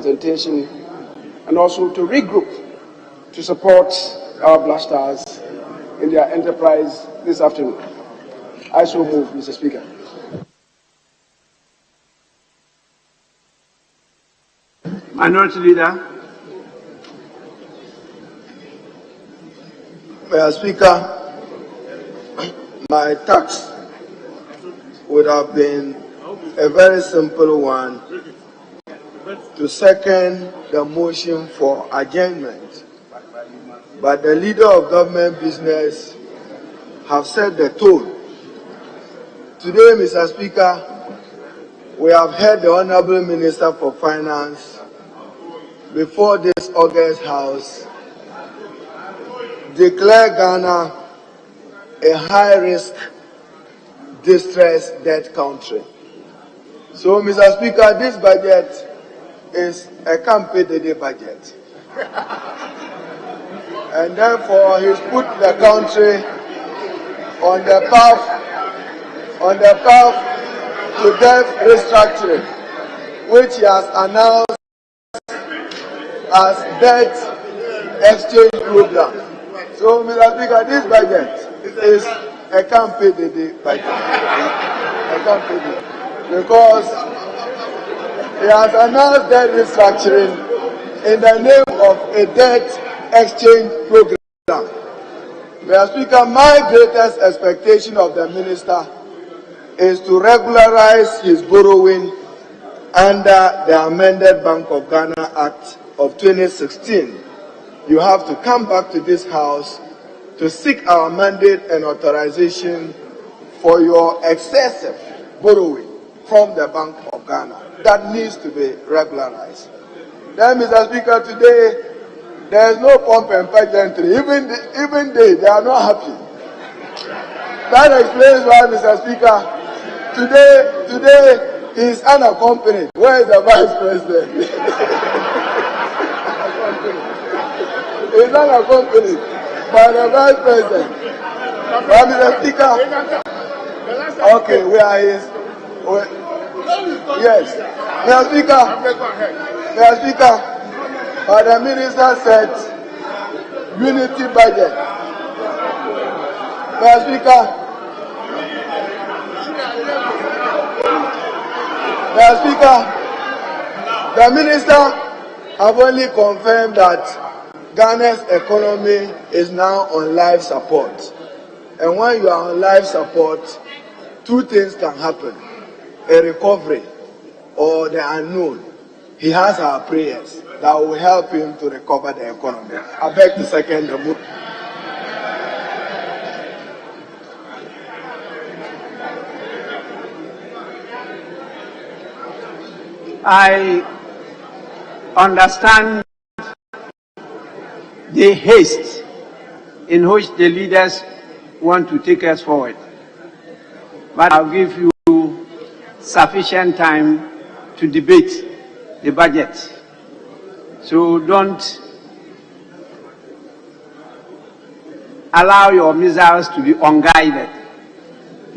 representation and also to regroup to support our Black Stars in their enterprise this afternoon. I so move, Mr. Speaker. Minority Leader. Mr. Speaker, my task would have been a very simple one, to second the motion for adjournment. But the leader of government business have set the tone. Today, Mr. Speaker, we have heard the Honorable Minister for Finance before this August House declare Ghana a high-risk, distressed debt country. So, Mr. Speaker, this budget is a campaign budget. And therefore, he's put the country on the path to debt restructuring, which he has announced as debt exchange program. So, Mr. Speaker, this budget is a campaign budget. A campaign because he has announced debt restructuring in the name of a debt exchange program. Mr. Speaker, my greatest expectation of the minister is to regularize his borrowing under the amended Bank of Ghana Act of 2016. You have to come back to this House to seek our mandate and authorization for your excessive borrowing from the Bank of Ghana. That needs to be regularized. Then, Mr. Speaker, today there is no pomp and pageantry. Even they are not happy. That explains why, Mr. Speaker, today he is unaccompanied. Where is the Vice President? He is unaccompanied by the Vice President. But, Mr. Speaker, okay, where are his? Yes. Mr. Speaker, but the minister said unity budget. Mr. Speaker, the minister have only confirmed that Ghana's economy is now on life support. And when you are on life support, two things can happen: a recovery or the unknown. He has our prayers that will help him to recover the economy. I beg to second the motion. I understand the haste in which the leaders want to take us forward, but I'll give you sufficient time to debate the budget. So don't allow your missiles to be unguided.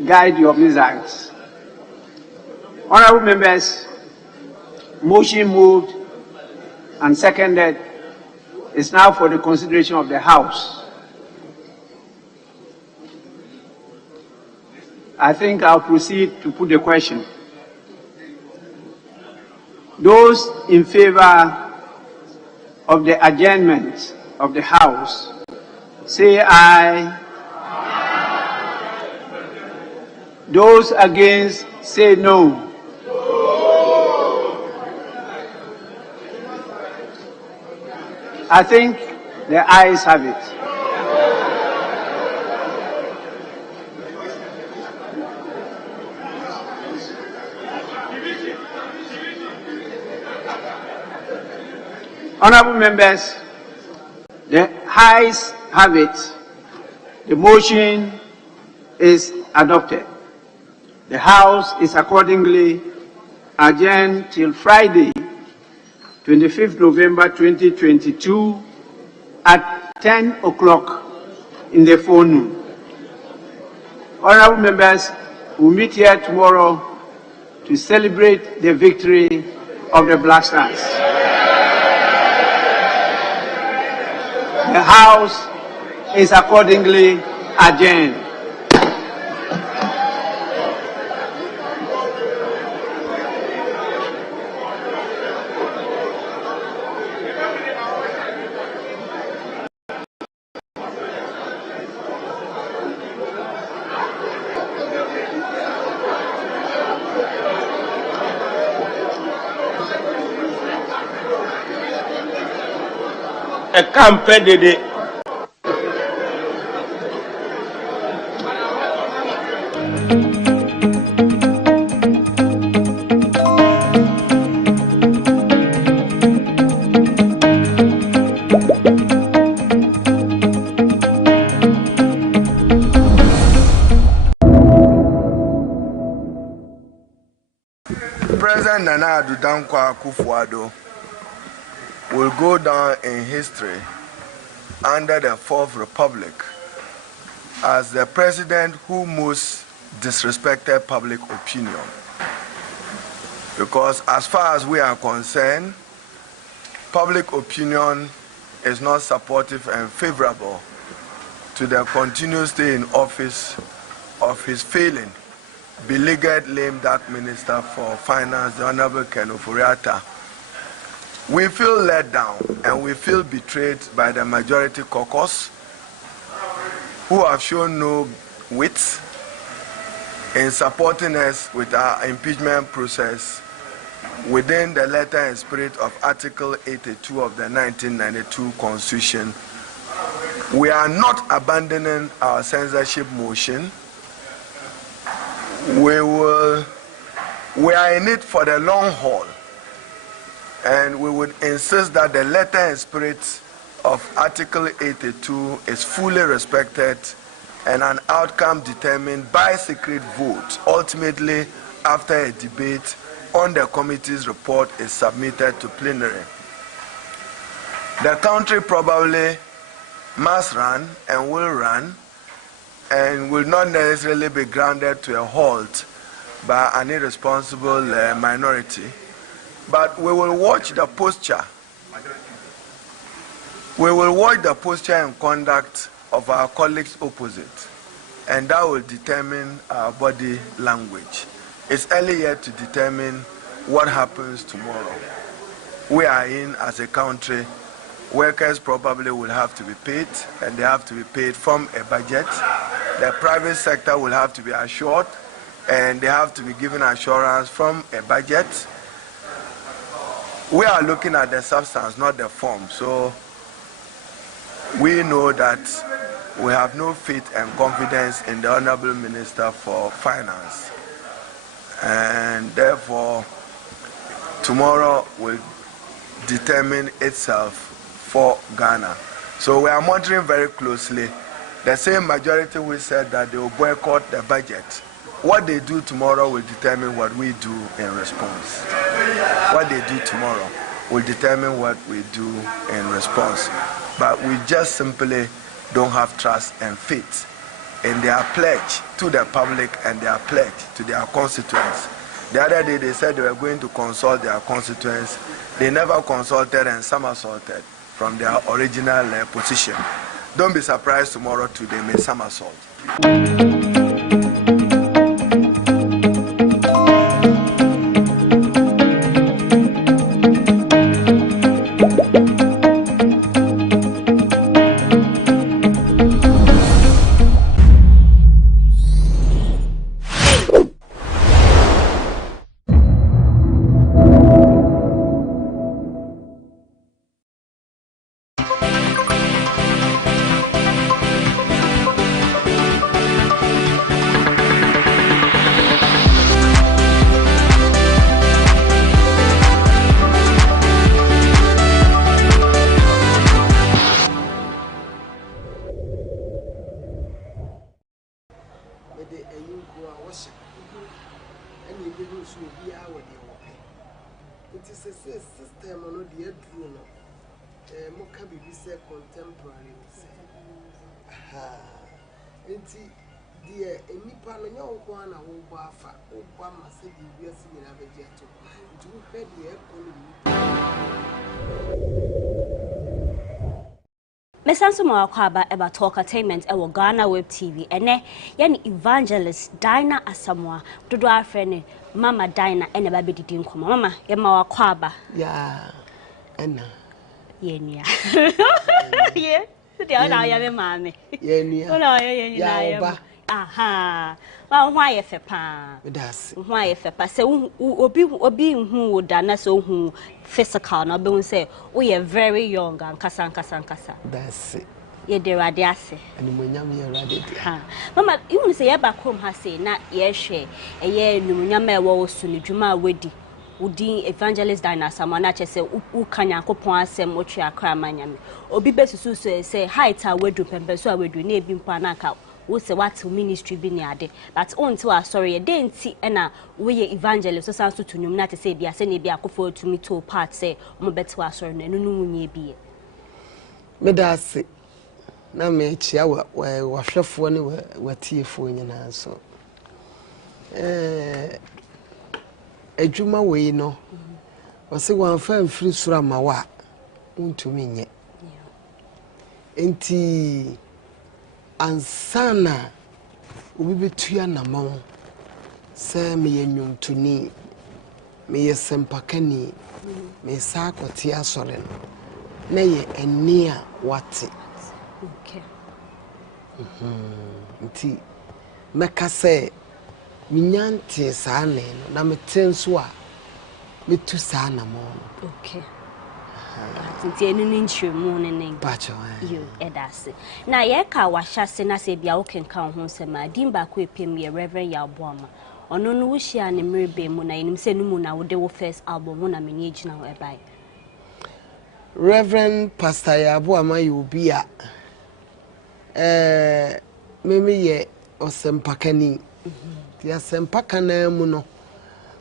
Guide your missiles. Honorable members, motion moved and seconded is now for the consideration of the House. I think I'll proceed to put the question. Those in favor of the adjournment of the House, say aye. Those against, say no. I think the ayes have it. Honorable members, the ayes have it. The motion is adopted. The House is accordingly adjourned till Friday, 25th November 2022 at 10 o'clock in the forenoon. Honorable members, we'll meet here tomorrow to celebrate the victory of the Black Stars. The House is accordingly adjourned. A campaign. President Nana Addo Dankwa Akufo-Addo will go down in history under the Fourth Republic as the president who most disrespected public opinion. Because as far as we are concerned, public opinion is not supportive and favorable to the continued stay in office of his failing, beleaguered lame duck minister for finance, the Honorable Ofori-Atta. We feel let down and we feel betrayed by the majority caucus, who have shown no wit in supporting us with our impeachment process within the letter and spirit of Article 82 of the 1992 Constitution. We are not abandoning our censorship motion. We are in it for the long haul, and we would insist that the letter and spirit of Article 82 is fully respected and an outcome determined by secret vote, ultimately after a debate on the committee's report is submitted to plenary. The country probably must run and will not necessarily be grounded to a halt by an irresponsible minority. But we will watch the posture. We will watch the posture and conduct of our colleagues opposite, and that will determine our body language. It's early yet to determine what happens tomorrow. We are in, as a country, workers probably will have to be paid, and they have to be paid from a budget. The private sector will have to be assured, and they have to be given assurance from a budget. We are looking at the substance, not the form. So we know that we have no faith and confidence in the Honorable Minister for Finance. And therefore, tomorrow will determine itself for Ghana. So we are monitoring very closely. The same majority who said that they will boycott the budget. What they do tomorrow will determine what we do in response. What they do tomorrow will determine what we do in response. But we just simply don't have trust and faith in their pledge to the public and their pledge to their constituents. The other day they said they were going to consult their constituents. They never consulted and somersaulted from their original position. Don't be surprised tomorrow too, they may somersault. It is a system on the drone. Mokabi be said contemporary. Dear, any pan on one, I will buffer, Obama said the US in Abejato. Do head the Mesanso Mawakwaba eba talk entertainment ewo GhanaWeb TV ene yani evangelist Dinah Asamoah dodo afrene Mama Dinah ene ba bedidi nkoma mama ye Mawakwaba ya ena yenia ye sidi ona ya me mame yenia ona ye ya oba aha wa ho aye fe pa medase ho aye fe pa se obi hu da na so hu physical na be hu say we are very young and kasa that's it ye de rade ase ani monyam ye rade ha mama you say ye back home ha say na ye hwe eye numunyam e wo so ne dwuma wedi udi evangelist Dinah Asamoah na che say u kanyankopon asem otwe akra manyame obi besusu so say height a wedu pembe so a wedu na ebi mpa na ka wo say what ministry bi ni ade but until a sorry dey nti na we ye evangelist so sanso tunum na te say bia se na bia akofo tumi to part say mo beto asori na nunu munye bi medase na me chia wa hwefo ne watiefo nyina so adwuma we no wose wan fa mfiri sura mawa untumi nye enti ansana obi betua na mawo se me yenyuntuni me yesempakani me sa akoti asore no na ye eni a wate okay nti meka se minyante saa ne no na metenso a metu saa na mo okay nti enu ni nchiremu ne bacho you edase na ye ka wahase na se bia wo kenka ho sema dimba ko epem ye Reverend Yaboama ono no wo hia ne mrebe mu na enim se no mu na wo de wo first album ho na meni agina ho ebai Reverend Pastor Yaboama yobi a meme ye osempakani ya sempakana mu no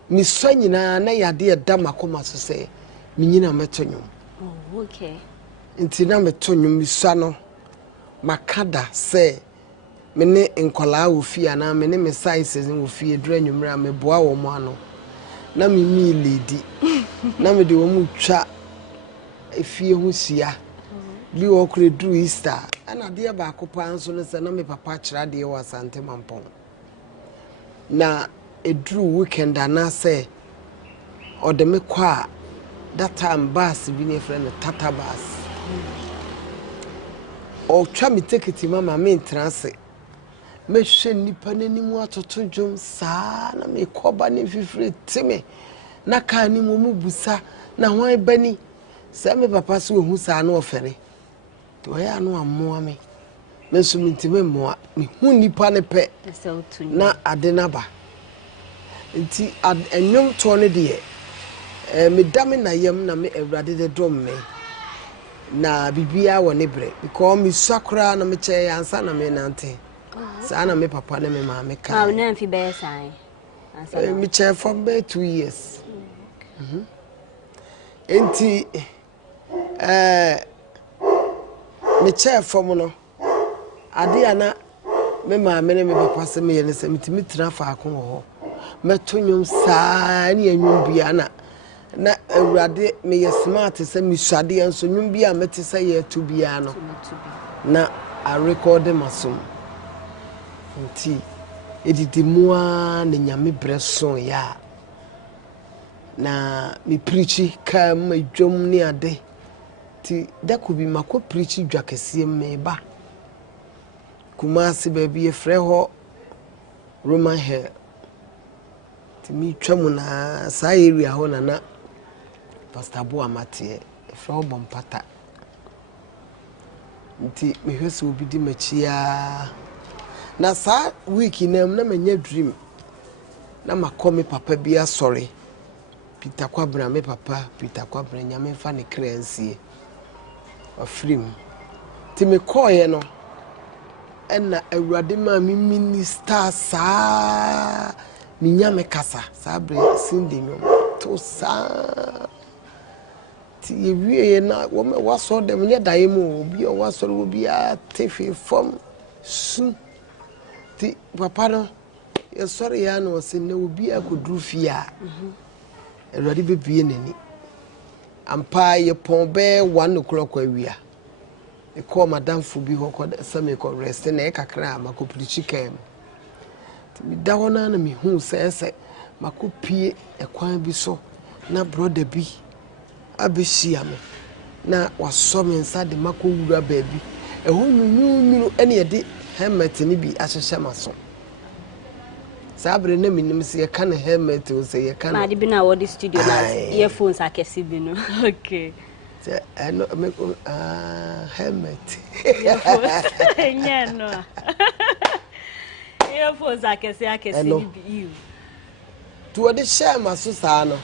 mi so nyina na yade eda makoma so se mi nyina metonyo oh okay nti na metonyo mi so no makada se me ne nkola ofia na me ne me sizes ofia dranwumra me boa wo mo ano na me mi lady na me de wo mu twa efie ho sia bi wo kure du Easter ana de ba akopa nso no se na me papa kira de wo asante mampon na edru weekend ana se ode me kwa that time bus bi ne friend tata bus o twa me ticket mama me trance me hwe nipa nanimu atoto dwom saa na me koba ne fifire teme na ka ni mu busa na hwan bani se me papa so hu saa na ofere to ya no amoa me so mitime moa me hu nipa ne pe na ade na ba nti enwom to ne de me dame na yam na me awrade de dom me na bibia wo ne bre because me sakura na me che ansa na me nante sa na me papa na me ma me ka na mfi be sai ansa me che for be 2 years enti me che for mo no ade ana me ma me ne me papa se me yene se mitimi tira fa akon ho metonyum saa ne anwum bia na awrade me ye smart se me suade enso nwum bia mete se ye to bia no na a record masum nti edidi mua ne nyame breso ya na me preachi ka ma dwom ne ade ti da ko bi mako preachi dwakese me ba Kumasi baby efreho Roman hair ti mi twamu na sa area ho na Pastor Bo Amate efreho bompata nti me hwese obi di machia na sa week na manya dream na makomi papa bia sorry Peter Kwabra me papa Peter Kwabra nyame fa ne kransie afrim ti me koye no ena awrade ma mi minister sa mi nyame kasa sa bre sinde nyom to sa ti ewie na wo me waso dem nye dae mu obi o waso obi a tefi form su ti papa no ye sorry ya no se ne obi akodru fia awrade bebie nani ampa ye pon be 1 o'clock awia call Madame Fubi who called some rest and ekakra, Macoplichi came. To be down on me who says, Macopi, a quine be so, na brother be. I be see me. Na was some inside the Macuga baby. A who knew any a day, helmet and be as a shamason. Sabre name in see a can helmet to say a can. I've been out the studio earphones I can see. Okay. I know make helmet. Yeah, no. Earphones I can see you. To a share my Susano.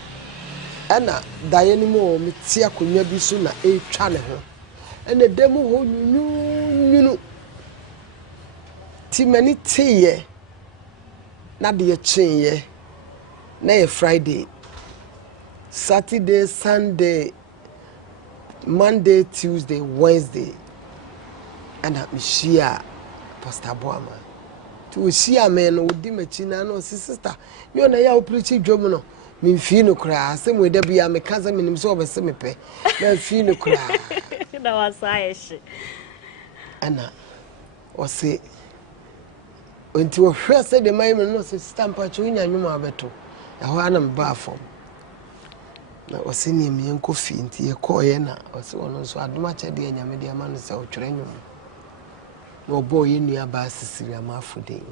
Anna, Diane Mo, Mitia Kunya Bisuna, a channel. And the demo who knew Timani tea. Not the chain ye. Nay Friday, Saturday, Sunday, Monday, Tuesday, Wednesday, and at Mishia, Pastor Boama. To see a man with Dimachina, no sister. You and I are pretty Jomano. Me feel cry. Same way there be a me cousin in himself a semipe. Me feel cry. That was I. Anna, or say. Until you first said the man no stamp at you in your mabeto. A Hanam Baffom. Now was sending me and coffee into your coyena or so on. So I'd much idea in your media man is out training. No boy in your bass, Cecilia Marfuding.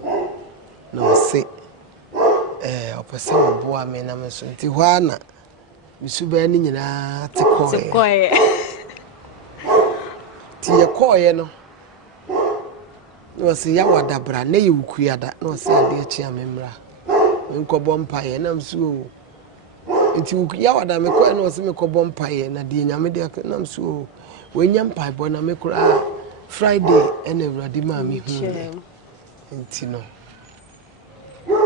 No say, a person of boy, men, I'm so Tijuana. Miss Benning and I take coy. Tia coyeno. No say yawa dabra na ye wukuada no say ade achi amemra nkobom paye na msu nti yawa da me ko no say me kobom paye na de nyame de na msu wenyam paye bo na me kura Friday and everybody ma me hu nti no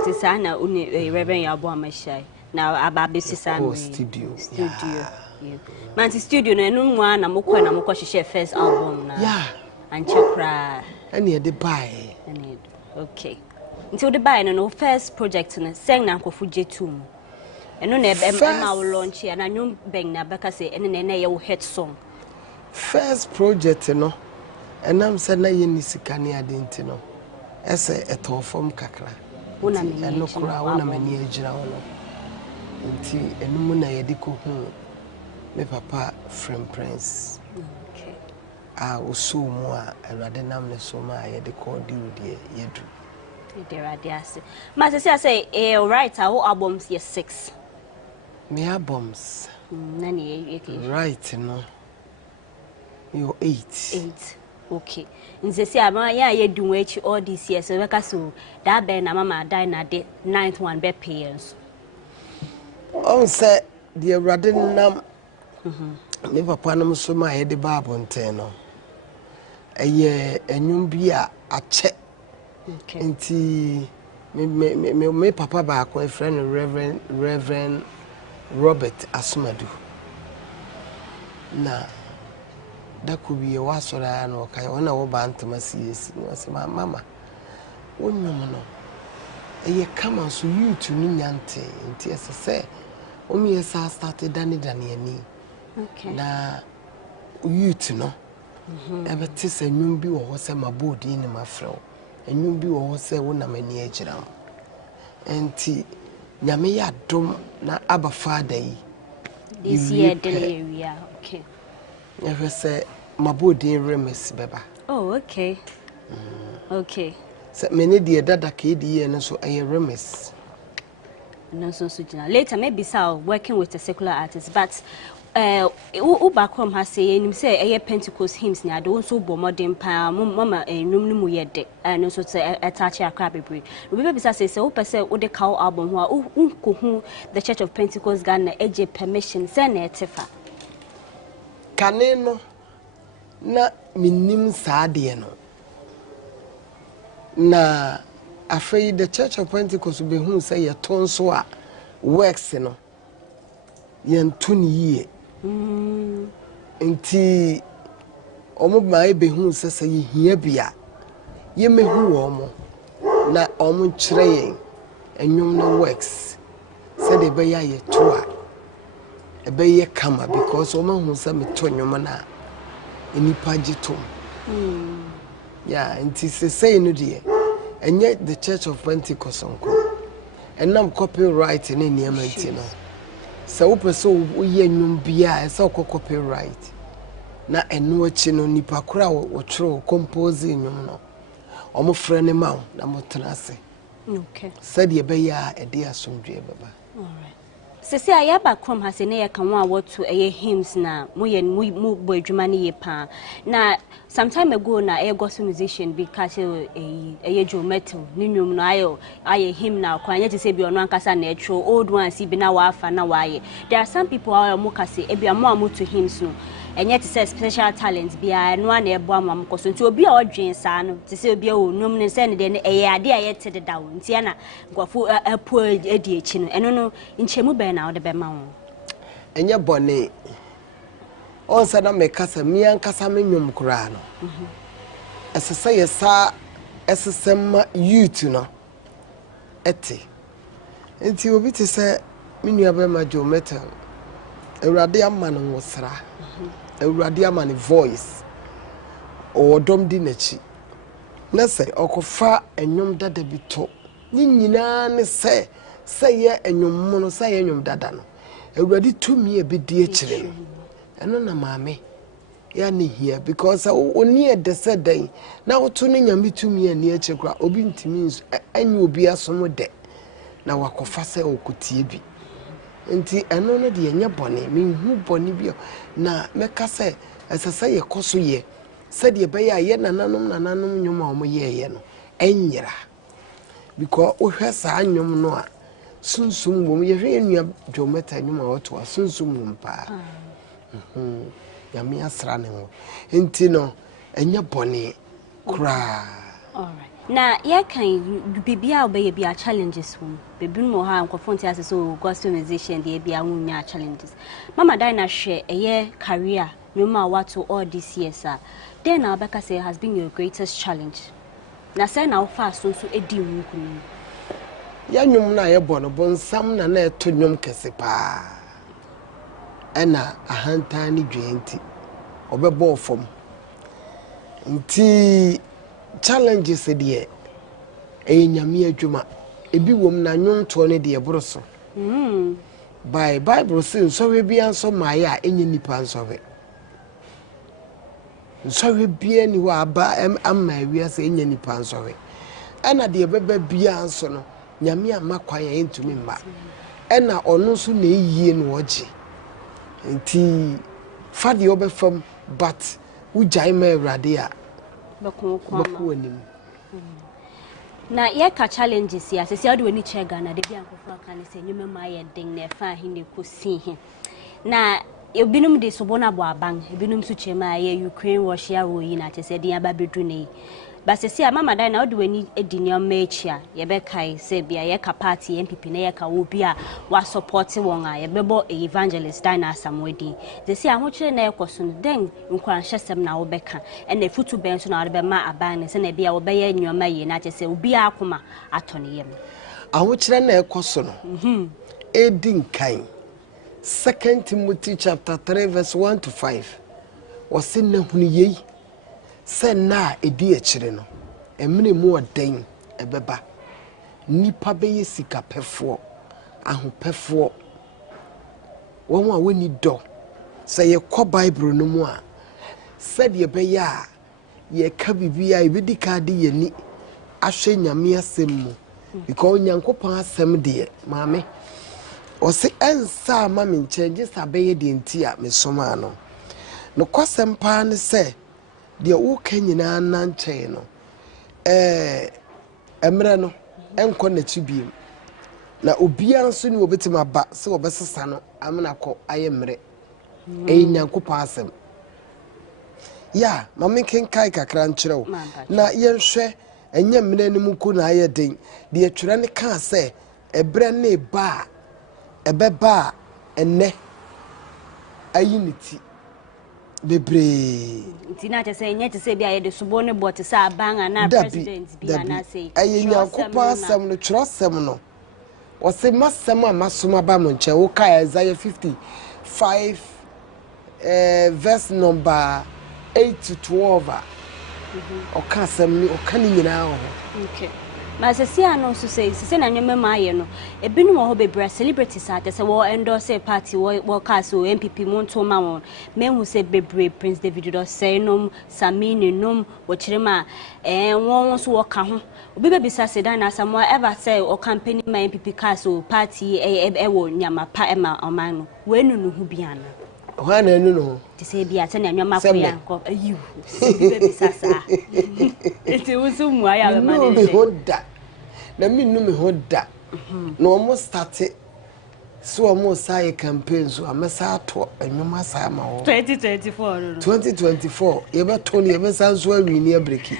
ti sana uni Reverend Yabo Amashai na ababe sisa studio man studio no enu nwa na mokọ hye first album na yeah and chakra any the buy okay until the buy no first project no sing na nkofu J2 eno na ma wo launch here na nyum beng na beka say ene na ye wo hit song first project no enam say na ye ni sika ne adenti no ese eto form kakra una me eno kura una me ni agira wono nti enum na ye de ko hu me papa friend prince oso mu a erade nam ne so ma ye de call di odi yedu de radiase ma say right our albums yes 6 me albums nani right no you 8 okay nse say ama ya ye du echi all this years so beka so that be na mama die na the 9th one be payers on say the erade nam me papa nam so ma ye de bible nteno eye enyum bi a ache nti me papa ba ko friend Reverend Robert Asumadu na da ku bi wa sora na kai wona wo ba ntama CS no se mama wonnum no eye kama so YouTube ni nyante nti ese o mi esa started dani ani na YouTube no ebe tise nyum bi wo se mabodi ni mafrew enyum bi wo se wo na mani agira enti nyame ya dom na aba father yi this year area okay ebe se mabodi remes beba oh okay okay se meni de dada ka di no so aye remes no so later maybe so working with a secular artist but Ubacom has say him say a Pentecost hymns near those who bo modern pa mama num yede and also say attach a crabby breed. We say so person with the cow album who the Church of Pentecost Ghana AJ permission send a tifa. Kaneno na minim saade no na afraid the Church of Pentecost be who say a ton so a works no yen tuni ye nti omo mai be hu sese ye hia bia ye mehu omo na omo kire yen enwom no works say de be ya ye to a e be ye kama because omo hu se me to nwom na enipa gitom Yeah, and it's say no dear. And yet the Church of Pentecost and now copyright in any amount. So so we bia so copyright. Na eno achi no nipa kura wo tro composing nyum no. Omo frene ma na motenase. Okay. Said ye be ya e de asomdwe baba. All right. Sisi ayaba krom ha se ne ye kan wa woto eye hymns na mo bo adwuma ne ye pa. Na some time ago na a gospel musician because eye jo metal ni nwum no aye hymn na kwanya te se bi ono ankasa na etro old ones bi na wa afa na wa ye. There are some people who mo kase e bi amo to hymns no. And yet, it says special talents be and one air bomb because to be our dream son to say be a woman and send it a idea yet to the down. Tiana go for a poor idiot, and no in Chemu now the Bemau. And your bonnet also don't make us a me and Casaminium Curano. As I say, sir, as a summer you know, Etty. And you will be to say, Minia my Joe Metal, a radium man was Sarah. A radiamani voice or dom dinechi. Nase okofa enyom dada bito. Ni nyina ne say ye enyom mono say enyom dada no. Ewradi tumi e bedi ekire no. Eno na maame ya ne here because oni e de said day na woto ne nyame tumi ani ekire kra obi ntimi nso anyi obi asomo de na wakofa say okotie bi. Nti eno no de enye bone menhu bone bi na meka se esese ye koso ye said ye be ye nananom nyoma omo ye no enyira because o hwe sa nyom no a sunsum bom ye hwe enua dwometa nyoma oto a sunsum bom pa ya me asra ne ho nti no enye bone kra. All right. Na ye kan bibia obey bia challenges home. Bebi no ha nkofo ase so gospel musician dey bia wunya challenges. Mama Dina share a career no matter what all this years are. Then now Becca say has been your greatest challenge. Na say now fast so edi nkunu. Ya nyum na ye bono bonsam na na eto nyum kese pa. Ena ahanta ni dwenti. Obebo fom. Nti challenges de nyame adwuma ebi wom na nwonto ne de eboroso by bible says so we bia so maya enye nipa nsowe nsowe bia ni wa aba amma wi ase enye nipa nsowe ana de beba bia nso no nyame amakwan ya entumi mma ena ono so na eyie no oje nti fa de obefam but ujai ma awrade a bako anim. Na ye ka challenges ya se ade wani che Ghana de bia nkofo aka ne se nyuma ma ye den na fa hi ne kosi he na ebinum de so bona bo aban ebinum su chema ye Ukraine Russia wo yi na che se den aba bedru ne ba se sia Mama Dina ade wani edi ne omechia ye be kai se bia ye ka party MPP na ye ka wo bia wa support won a ye bebo evangelist Dina Samwedi se sia ho kire na ye koso no den nkwan hyesem na wo be ka ena futu ben so na wo be ma aban ne se na bia wo be ye nyoma yi na che se obi akoma atone yem aho kire na ye koso no edin kan 2 Timothy chapter 3 verse 1 to 5 wose na hunu yei se na edi ekire no emene mu oden ebeba nipa be yesika pefo ahopefo won a woni do se ye kọ bible no mu a said ye be ya ye ka bibia ebedi ka de ye ni ahwe nyame asem mu because nyankopon asem de maame o se ensa ma me ncheje sabe de ntia me soma no no kwasem pa ne se de wo kanyina na nche no emre no enko na tibiem na obia nso ni obetima ba se obesesa no amena kọ ayemre nyankopon asem ya mama kenkai kakra nkyerɛw na yenhwɛ enye mene ni muku na ayeden de atwere ne ka se ebre ne ba ebeba enne ayiniti bebre ntina che se enye che se bia ye de subo ne bot se abanga na president bia na say ayenyankopon asem no twrosem no wose masem a masoma ba mo nche wo ka Isaiah 55 verse number 8 to 12 oka asem ni oka ni nyina ho okay ma se sia no so se na nweme ma ye no ebinu wo ho bebra celebrities ate se wo endorse party wo cast o MPP monto ma won mehu se bebre Prince David do say nom Samini nom wo kirema won so wo ka ho obi bebisa se dan na Samuel ever say o campaign ma MPP cast o party wo nyama pa ema oman no we nu no hu bia na ho na enu no ti se bia se na nwema ko ya ko ayu se bebisa sa eti wo so mu aya be ma ne na minnu me hoda no mo start so mo say campaign so amesa to enwuma sa ma wo 2024 ye be to ne be san so awi ni abreki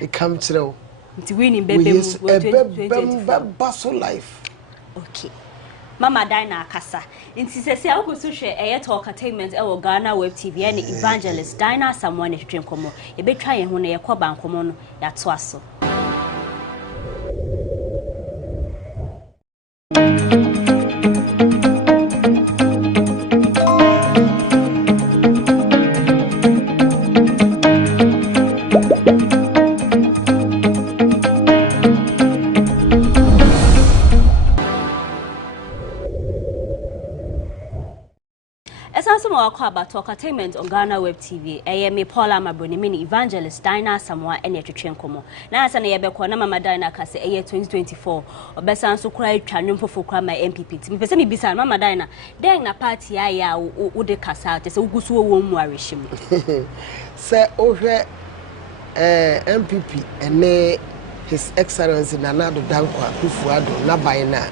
e kam kire nti winning bebe mu 2024 so life okay Mama Dina Kasa. Nti sese a wokusu hwe eye talk entertainment e wo GhanaWeb TV and evangelist Dina someone e twetwe nkomo. E betwa ye ho na ye koba nkomo no ya to aso. About talk entertainment on GhanaWeb TV. Me Paula Mabroni mini evangelist Dina Samoa ene twetwe nkomo. Na asa na yebekọ na Mama Dina kase 2024. Obesa nso kura twa nwomfofo kura ma MPP. Ti pese me bisa Mama Dina, den na party ya wo de kasa te se ugusu wo mu arehim. Se ohwe MPP ene His Excellency Nanado Dankwa Kufuado na bayina.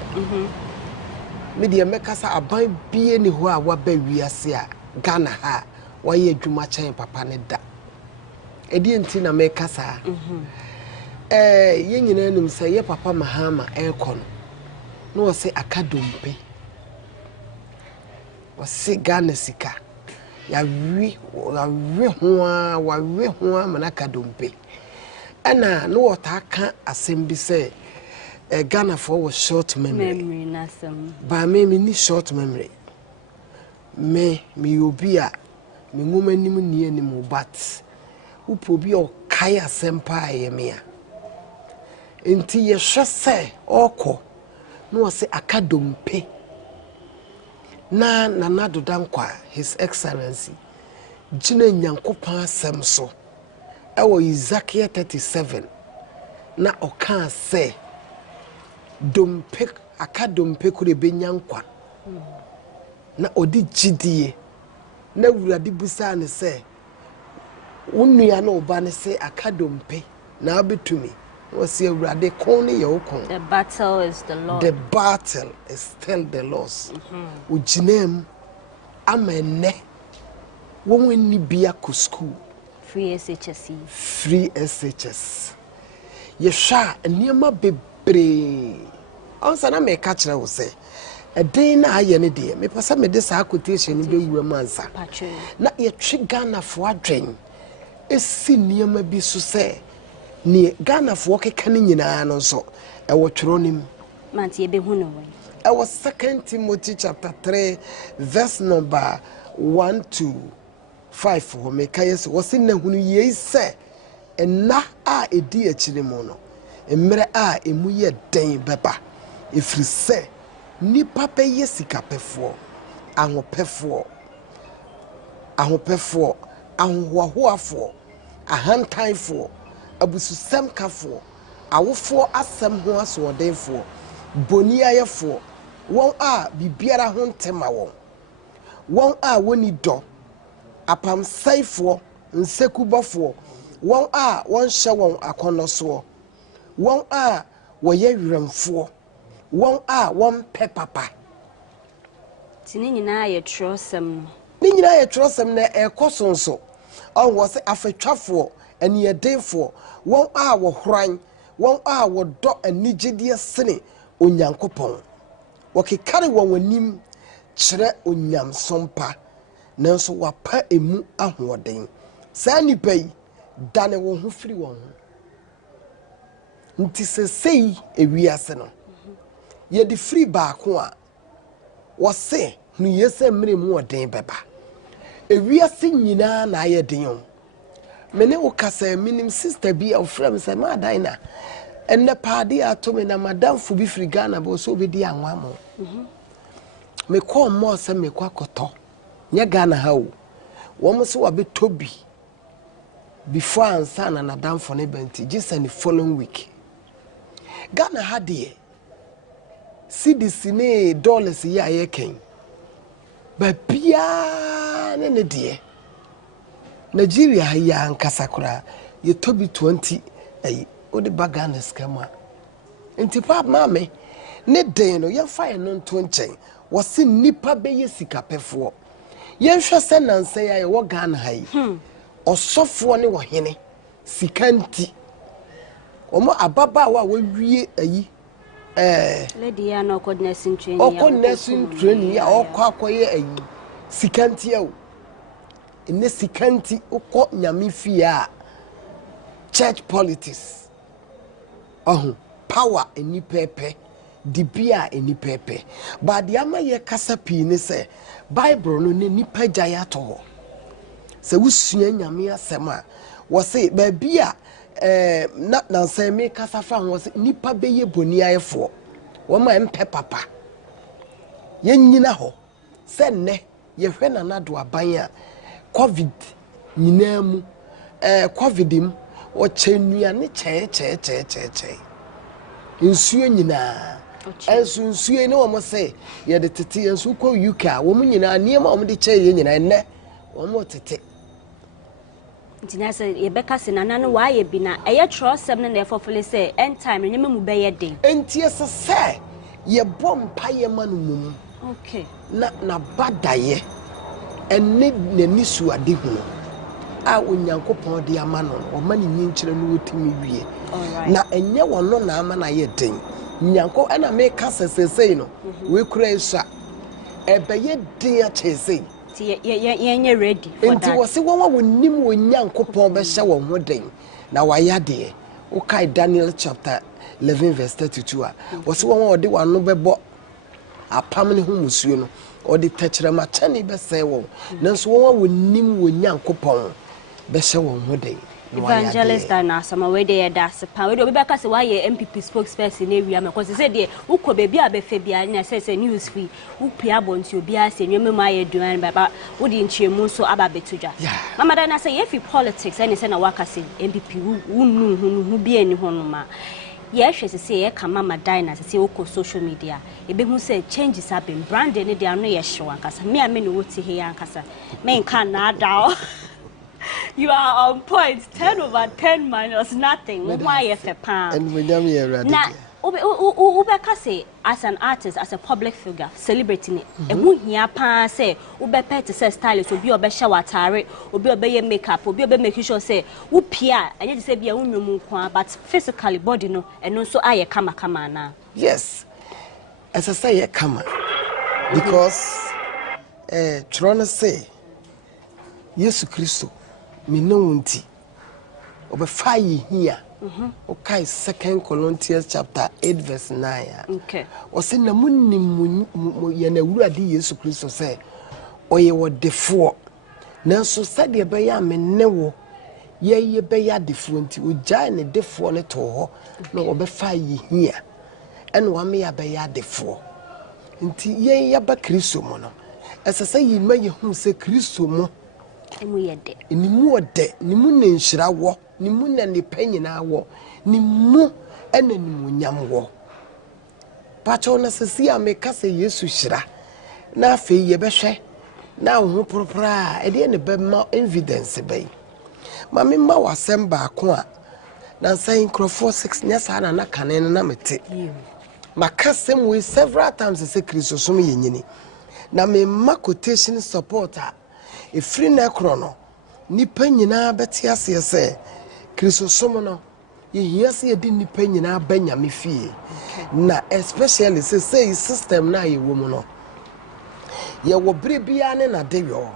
Media mekasa aban bie ni ho a waba wiase a Ghana ha waye adwuma chen papa ne da edi enti na mekasa ye nyina nim se ye papa Mahama ekon no wose akadompe wose Ghana sika ya wi ho a mana akadompe ana no wota aka asem se Ghana for short memory nasem ba me ni short memory me obi a me ngoma nim nie nim but upo bi o kai asempa ye me a enti ye hwese okọ no wose akadompe na Nanado Dankwa His Excellency gina nyankopan asem so ewo Ezekiel 37 na oka se dompe akadompe kure benyankwa na odi gidie na wurade busa ne se wonnua na oba ne se akadompe na abetumi wose wurade kon ne ye okon. The battle is the Lord. The battle is still the Lord's. Ujinem amene wonweni bia ko school free SHS. Free SHS. Yesha niema bebre. Onsa na me ka kire wo se eden na aye ne de me pasa me de sa quotation be wura mansa na ye twe Ghana fo adwen esi niema bi so se ne Ghana fo keka ne nyina no so e wo tworo nim manti e be hu no we e wo 2 Timothy chapter 3 verse number 1 to 5 ho me ka yes wo se na hunu ye se na a edi akire mu no emre a emu ye den beba efri se nipa pe yesika pefo ahopefo ahohoahoafo ahantanfo abususem kafo awofo asem ho asodenfo boniayefo won a bibiara ho ntema won a woni do apamsaifo nsekubofo won a won hye won akonoso won a woye wremfo won a won pe papa tini nyina ye trosem ni nyina ye trosem na ekosonso on wo se afetwafo aniyedenfo won a wo hran won a wo do anigedie sene onyankopon wo kekare won wanim kire onyamsompa nanso wapa emu ahoden sa nipa yi dane wo ho firi won nti sesei ewiase no ye di free baako a wo se nu yese mre mu oden beba ewiase nyina na aye den mene wo kasa minim sister bi a ofrem say ma dina enne paade ato me na madam fu bi firi Ghana bo so be di anwa mo me call mo say me kwa koto nya Ghana ha o wo mo so wa be tobi before ansa na nadam for ne benti just the following week Ghana ha de CDC ne dollars ya ye ken ba bia ne de Nigeria ya ankasa kura ye tobi 20 odi bagana skema enti pa mame ne den no ye fa no nto nchen wo se nipa be ye sikapefo ye hwe se nanse ya ye wo Ghana ha yi osofo ne wo hene sikanti omo ababa wa wie ayi lady ya no coordination training ya akoye ayi sikanti ya o ene sikanti ukọ nyame fia church politics power eni pepe dibia eni pepe but the ama ye kasa pi ne se bible no ne nipa gya to se wusua nyame asema wo se ba bia na se me kasa fa wo se nipa beye boni ayefo wo ma empe papa ye nyina ho se ne ye hwe na nado aban a covid nyinamu covid im o chenuane che nsuo nyina nsuo ne wo mo se ye de tete nsuo ko UK wo mo nyina niam wo mo de che ye nyina enne wo mo tete ntina se ye beka se nana no wa ye bi na eye trosem ne na efofole se end time nyema mu be ye den entie se ye bompa ye manu mum okay na badaye enne nani suade hu a onyankopon de amano o mani nyinkyere no wotimi wie na enye wono na ama na ye den nyanko na me kasa sesei no we kura isa ebeye den a chesei ye ready for that enti wo se won wonim wonyankopon be hye won ho den na wayade o kai Daniel chapter 11 verse 32 a wo se won ode wano bebo apam ne ho musuo no ode techrema chane be se won nanso won wonim wonyankopon be hye won ho den evangelist na sama we dey da sepa we dey obeka se why MPP spokesperson na wi am because say dey ukọ bebi abefa bia na say news free upia bonti obi ase nweme ma ye duan baba wo di nchiemu so aba betudwa mama da na say if politics any say na waka say MPP wunu hu bia ni ho no ma ye hwe say ye kama madai na say ukọ social media ebe hu say changes have been branded ne dey ano ye hwe ankasa me a me no woti he ankasa me nka na ada you are on point 10 over 10 minus nothing. Why if a pound? And we don't hear that. Now, Ubeka say as an artist, as a public figure, celebrating it. And who here pan say Ube to say stylist, will be a shower tare, will be obey makeup, will be making sure say Upia, and you say be a woman, but physically body no, and also I come now. Yes, as I say, I come because Trona say Yesu Christo. Me no unti obefa ye here okay 2 Corinthians chapter 8 verse 9 okay o se na munnim ye na wurade Yesu Kristo se oye wo defo nanso sade be ya me ne wo ye be ya defo nti o jai ne defo ne to ho na obefa ye here en wa me ya be ya defo nti ye ya ba Kristo mo no esese yi ma ye hu se Kristo mo emu yede nimu ode nimu ne nhira wo nimu na ne panyina wo nimu ena nimu nyam wo pacho na sesi ameka se Yesu hira na afi ye behwe na ho propra e de ne be ma evidence be ma me ma wasem ba ko a na sai crofo 6 nya sa na kane na mete makasem we several times say Kristo som ye nyini na me ma quotation supporter e free na krono nipa nyina beti ase se Kristo som no ye hiase ye di nipa nyina banyame fie na especially say system na ye wo mu no ye wo brebia ne na de yo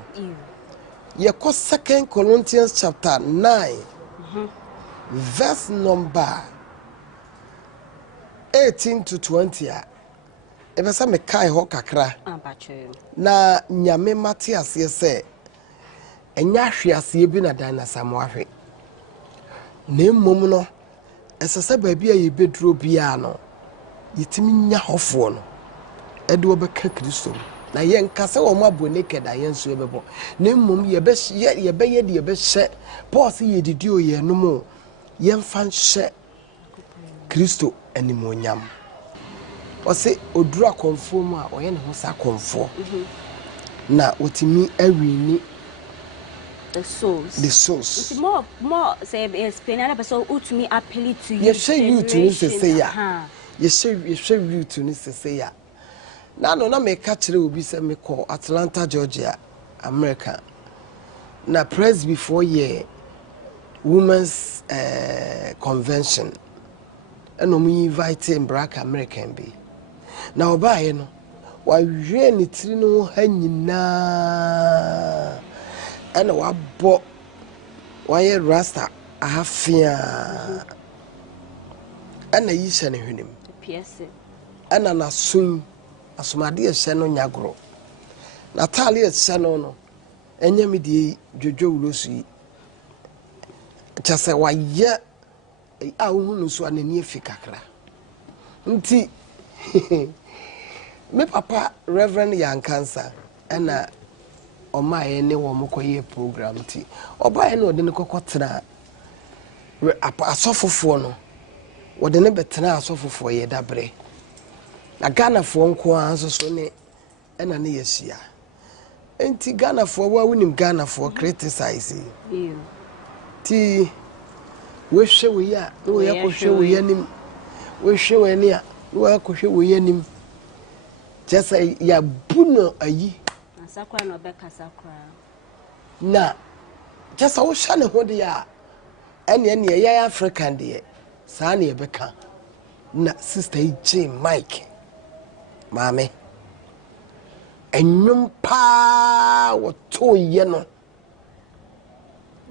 ye ko 2 Corinthians chapter 9 verse number 18 to 20 a ebe sa me kai ho kakra na nyame mate ase se enya hwe ase bi na dan na samoahwe na mmom no ɛsɛ sɛ baabi a yɛbɛduro biara no yɛtumi nya hɔfoɔ no ɛde wɔbɛka Kristo na yɛnka sɛ wɔn abɔ naked a yɛn nso yɛbɛbɔ na mmom yɛbɛyɛ de yɛbɛhyɛ Paul sɛ yɛdidi o yɛn no mu yɛmfa nhyɛ Kristo animonyam ɔsɛ oduru akɔmfoɔ mu a ɔyɛ ne ho sɛ akɔmfoɔ na otimi awini the souls. It's more say explain another person who to me appeal to you. Yes, you to me say ya. Yes, you to me say ya. Na no na me catch will be say me call Atlanta, Georgia, America. Na press before ye women's convention. And we invite in Black American be. Now by no wa hwe ne tiri no ha nyina ana wa bo wa ye rasta ahafia ana yi hye ne hwenem PS ana na sun asomade ye hye no nyagoro na tale ye hye no enya me die dwodwo wulosu yi chase wa ye a wo hunu so anani afi kakra nti me papa Reverend Yankansa ana omaye ne wo mokoye program ti obaye ne ode ne kokotena asofofo no wode ne betena asofofo ye dabre na Ghana fo nko anso so ne ana ne yesia enti Ghana fo wa wunim Ghana fo criticize ti we hwe we ya we yakɔhwe we yanim we hwe we ne a we yakɔhwe we yanim just ya buno ayi sakwa no beka sakwa na just wo hwa ne ho de ya ene ya African de saa ne beka na sister J Mike mame enwum pa wo to ye no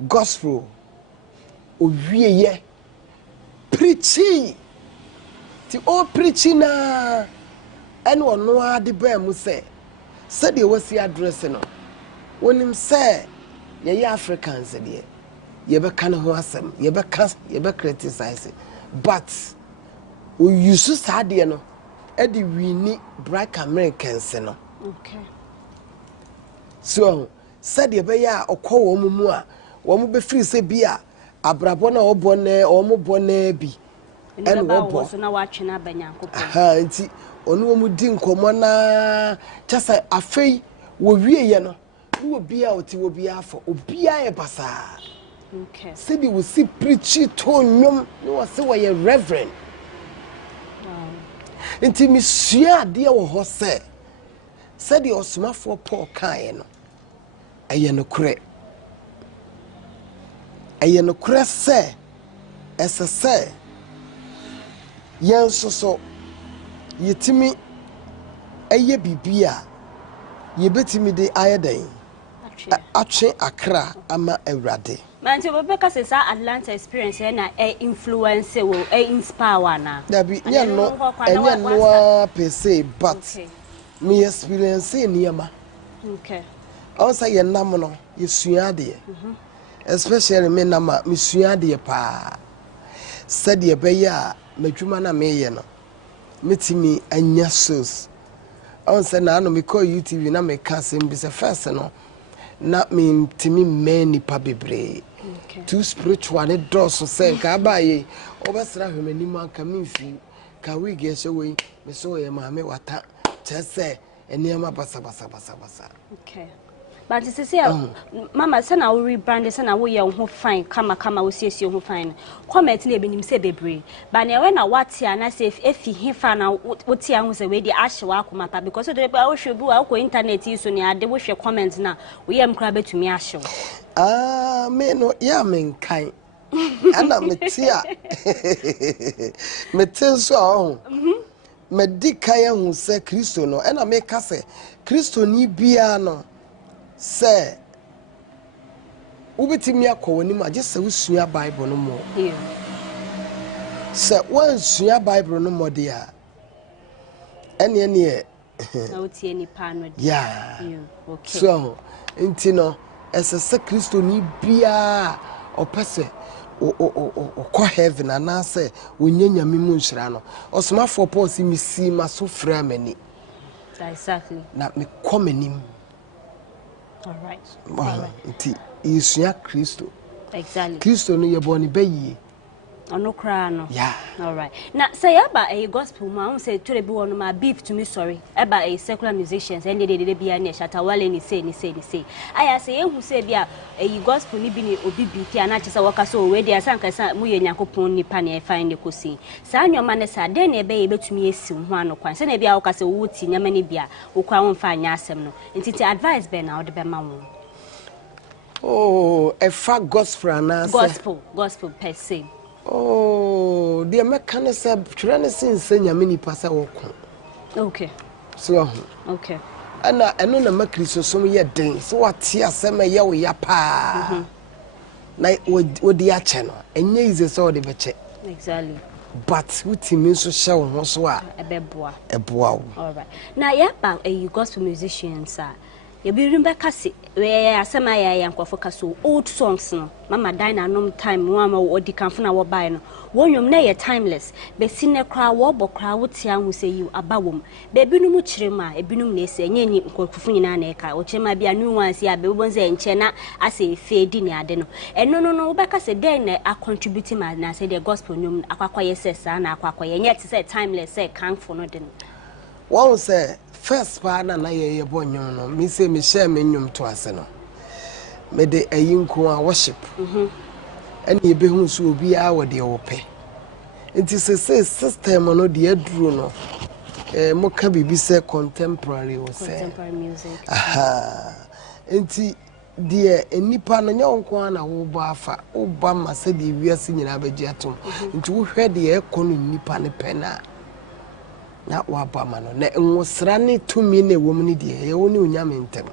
gospel owie ye preaching ti o preaching na ene ono ade ba mu se de wasi address no wonim se ye Africans de ye be kan ho asem ye be criticize but o use sade no e de wini Black Americans no okay so said ye be ya okọ wo mu a wo mu be free se bia abrabo na obone o mu bone bi ene wo bo so na wa twe na banyankopon ha nti onu mu di nkomo na chasa afei wo wie ye no ni obi a oti wo bia afọ obi a ye basa okay said we see preach to nyom ni wo se wo ye reverend nti mi sua ade wo ho se said the osmafo Paul kan no aye no kure se esse yen so yetimi aye bibia yebetimi de ayedan atwe akra ama awrade man ti bobeka se sa Atlanta experience na influence wo inspire na dabi nya no per se but me experience niema okay also ye nam no yesua de especially me nama me sua de pa said ye be ya madwuma na me ye no metimi anya souls also na no me call YouTube na me ka sem bi se first no na me timi many pa bebre too spiritual ne doso say ka ba ye obesra hwemanim anka me mfi ka we ge se we me so ye ma me wata chese eniama basa okay but this is here mama say na we rebrand say na we ye ho fine kama we siesie ho fine comment na ebenim say bebre but na we na what ya na say efi hefa na woti ya ho say we dey ahyewa akoma pa because they be wo hwe bu akọ internet yi so ne ade wo hwe comment na we ye mkra betumi ahyew me no ya men kan ana metia metenso ahụ medika ya hu se Kristo no ena me ka se Kristo ni bia no se ubetimi akọwani ma je se usua Bible no mo se wan sua Bible no mo de a ene na otie ni pa no ya okay so enti no ese se Kristo ni bia opese o heaven and I say when you nyame munshira or small for pause me see my so frameni. Exactly. Na me komenim. All right. Nti Yesu Kristo. Exactly. Kristo no ye boni bayi. Ono kra no. Yeah. All right. Now say about a gospel man say to the be one my beef to me sorry about a secular musicians and they be an shatter wale ni say. I say who say bia a gospel ni bi ni obi bi ti anachisa waka so we dey asanka sa mu ye Nyankopon nipa na e fan ne kosi. Sa anwoma ne sa den na e be ye betumi esi ho anokwan. Se na bia waka se wo ti nyama ne bia wo kwa won fa anya asem no. Nti advice be na wo de be ma won. Oh, a fat gospel anase. Gospel per se. Oh, the American said, trying send your mini passa walk. Okay. So, okay. And I know the Macri so some year day, so what tear summer yaw yapa. Night with the channel, and yes, it's all the beche. Exactly. But what means to show was what a beboa. A boa. All right. Now, yapa a gospel musician, sir. You be remember kasi where asema ya yankwa focus old songs no mama dine no time mama odi kanfo na wo buy no wonwom na ye timeless be sine kra wo bokra wo tia hu say you abawom be binu mu kirema ebinum na ese enye nkokufu nyina na eka o kirema bia new ones ya be bonze enche na ase fedi ni ade no eno no wo beka se den na a contribute ma na say the gospel nyum akwakoye sesa na akwakoye nye te say timeless say kanfo no de no one say first partner na ye bonyo no me say me share me nyum to ase no me de ayinko a worship and ye be hu so obi a wo de wo pe nti say system no de aduro no mo ka bibi say contemporary wo say contemporary music nti de enipa no nyonko na wo ba afa wo ba ma say de wiase nyina ba gi atom nti wo hwe de e kono nipa ne pena na wabama no na nwosra ne tumi ne wom ne de ye woni onyame ntem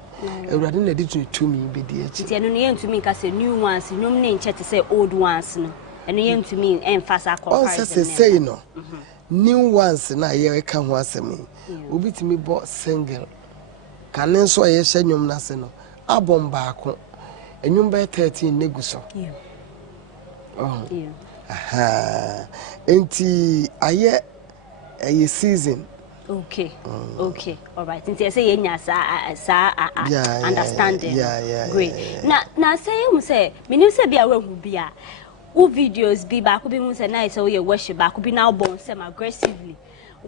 ewurade na de tumi be de achi ti eno ne yentumi ka se new ones nyom ne nche te se old ones no eno yentumi emphasize comparison say no new ones na ye ka ho asem obi timi bo single kanen so ye hye nyom na se no abom baako enyum be 13 neguso enti aye a season. Okay. Okay. All right. Since you say understanding. Yeah. Great. Now say me say be aware who be who videos be back be say nice so you worship back be now born some aggressively.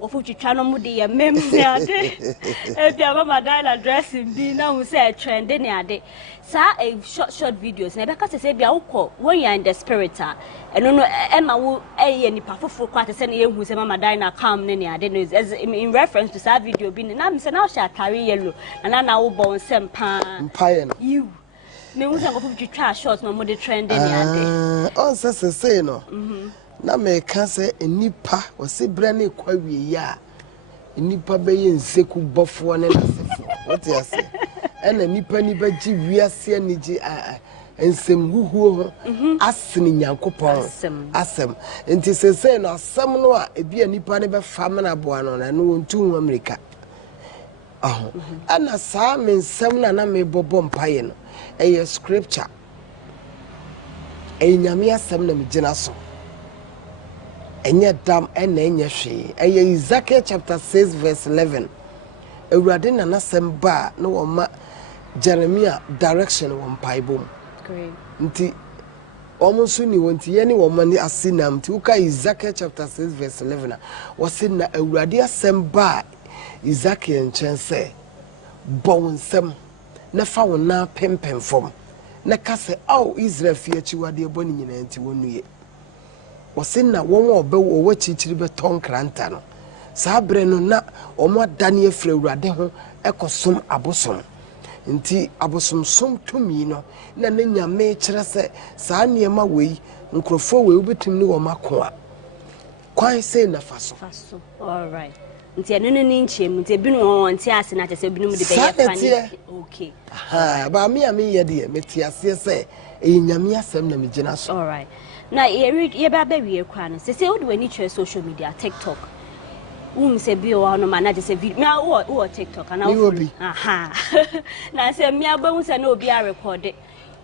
Ofu twitwa no mu de ye mem ne ade e bia mama dine dressing bi na hu say trend ne ade sa a short videos na be ka say bia ukọ when you are in the spirit eno no e ma wo eye nipa foforo kwa te say na ye hu say mama dine calm ne ade no in reference to that video bi na me say na sha carry yellow na wo bon sem pa mpaye no you me hu say ofu twitwa short no mo de trend ne ade on say no na me ka se enipa o se bra na kwa wie ya enipa be ye nseku bofo ne nasefo what you say ena nipa ni ba gi wiase ani gi ensem huhuo ho asene Nyankopon asem enti se no asem no a ebi enipa ne be fam na boa no na no ntu America ana sa me nsem na me bobo mpaye no eye scripture nyame asem na me gina so enye dam ena enye hwe eye Ezekiel chapter 6 verse 11 ewurade na nasem ba na wo ma Jeremiah direction wo mpaibom great nti omonso ni wonti ye ni wo ma ni asinam nti uka Ezekiel chapter 6 verse 11 wo se na ewurade asem ba Ezekiel nchense bo nsem na fa wo na pempemfom na ka se Israel fi achiwade boni nyina nti wonuye wasinna won obe wo wachichiri be ton kranta no sabre no na omo adane afre awurade ho ekosom abosom nti abosom som tumi no na nyame kire se saa niema wei nkrofo wei obetim ni wo makoa kwan sei na faso all right nti eno ni nchiem nti ebinu won nti ase na chese ebinu mu de be ye fani okay ba me ye de meti ase se nyame asem na me gina so all right na ye ba wie kwa no se wo de wani chere social media TikTok se bi o no manage se video na wo TikTok na wo na se mi agba se na obi a record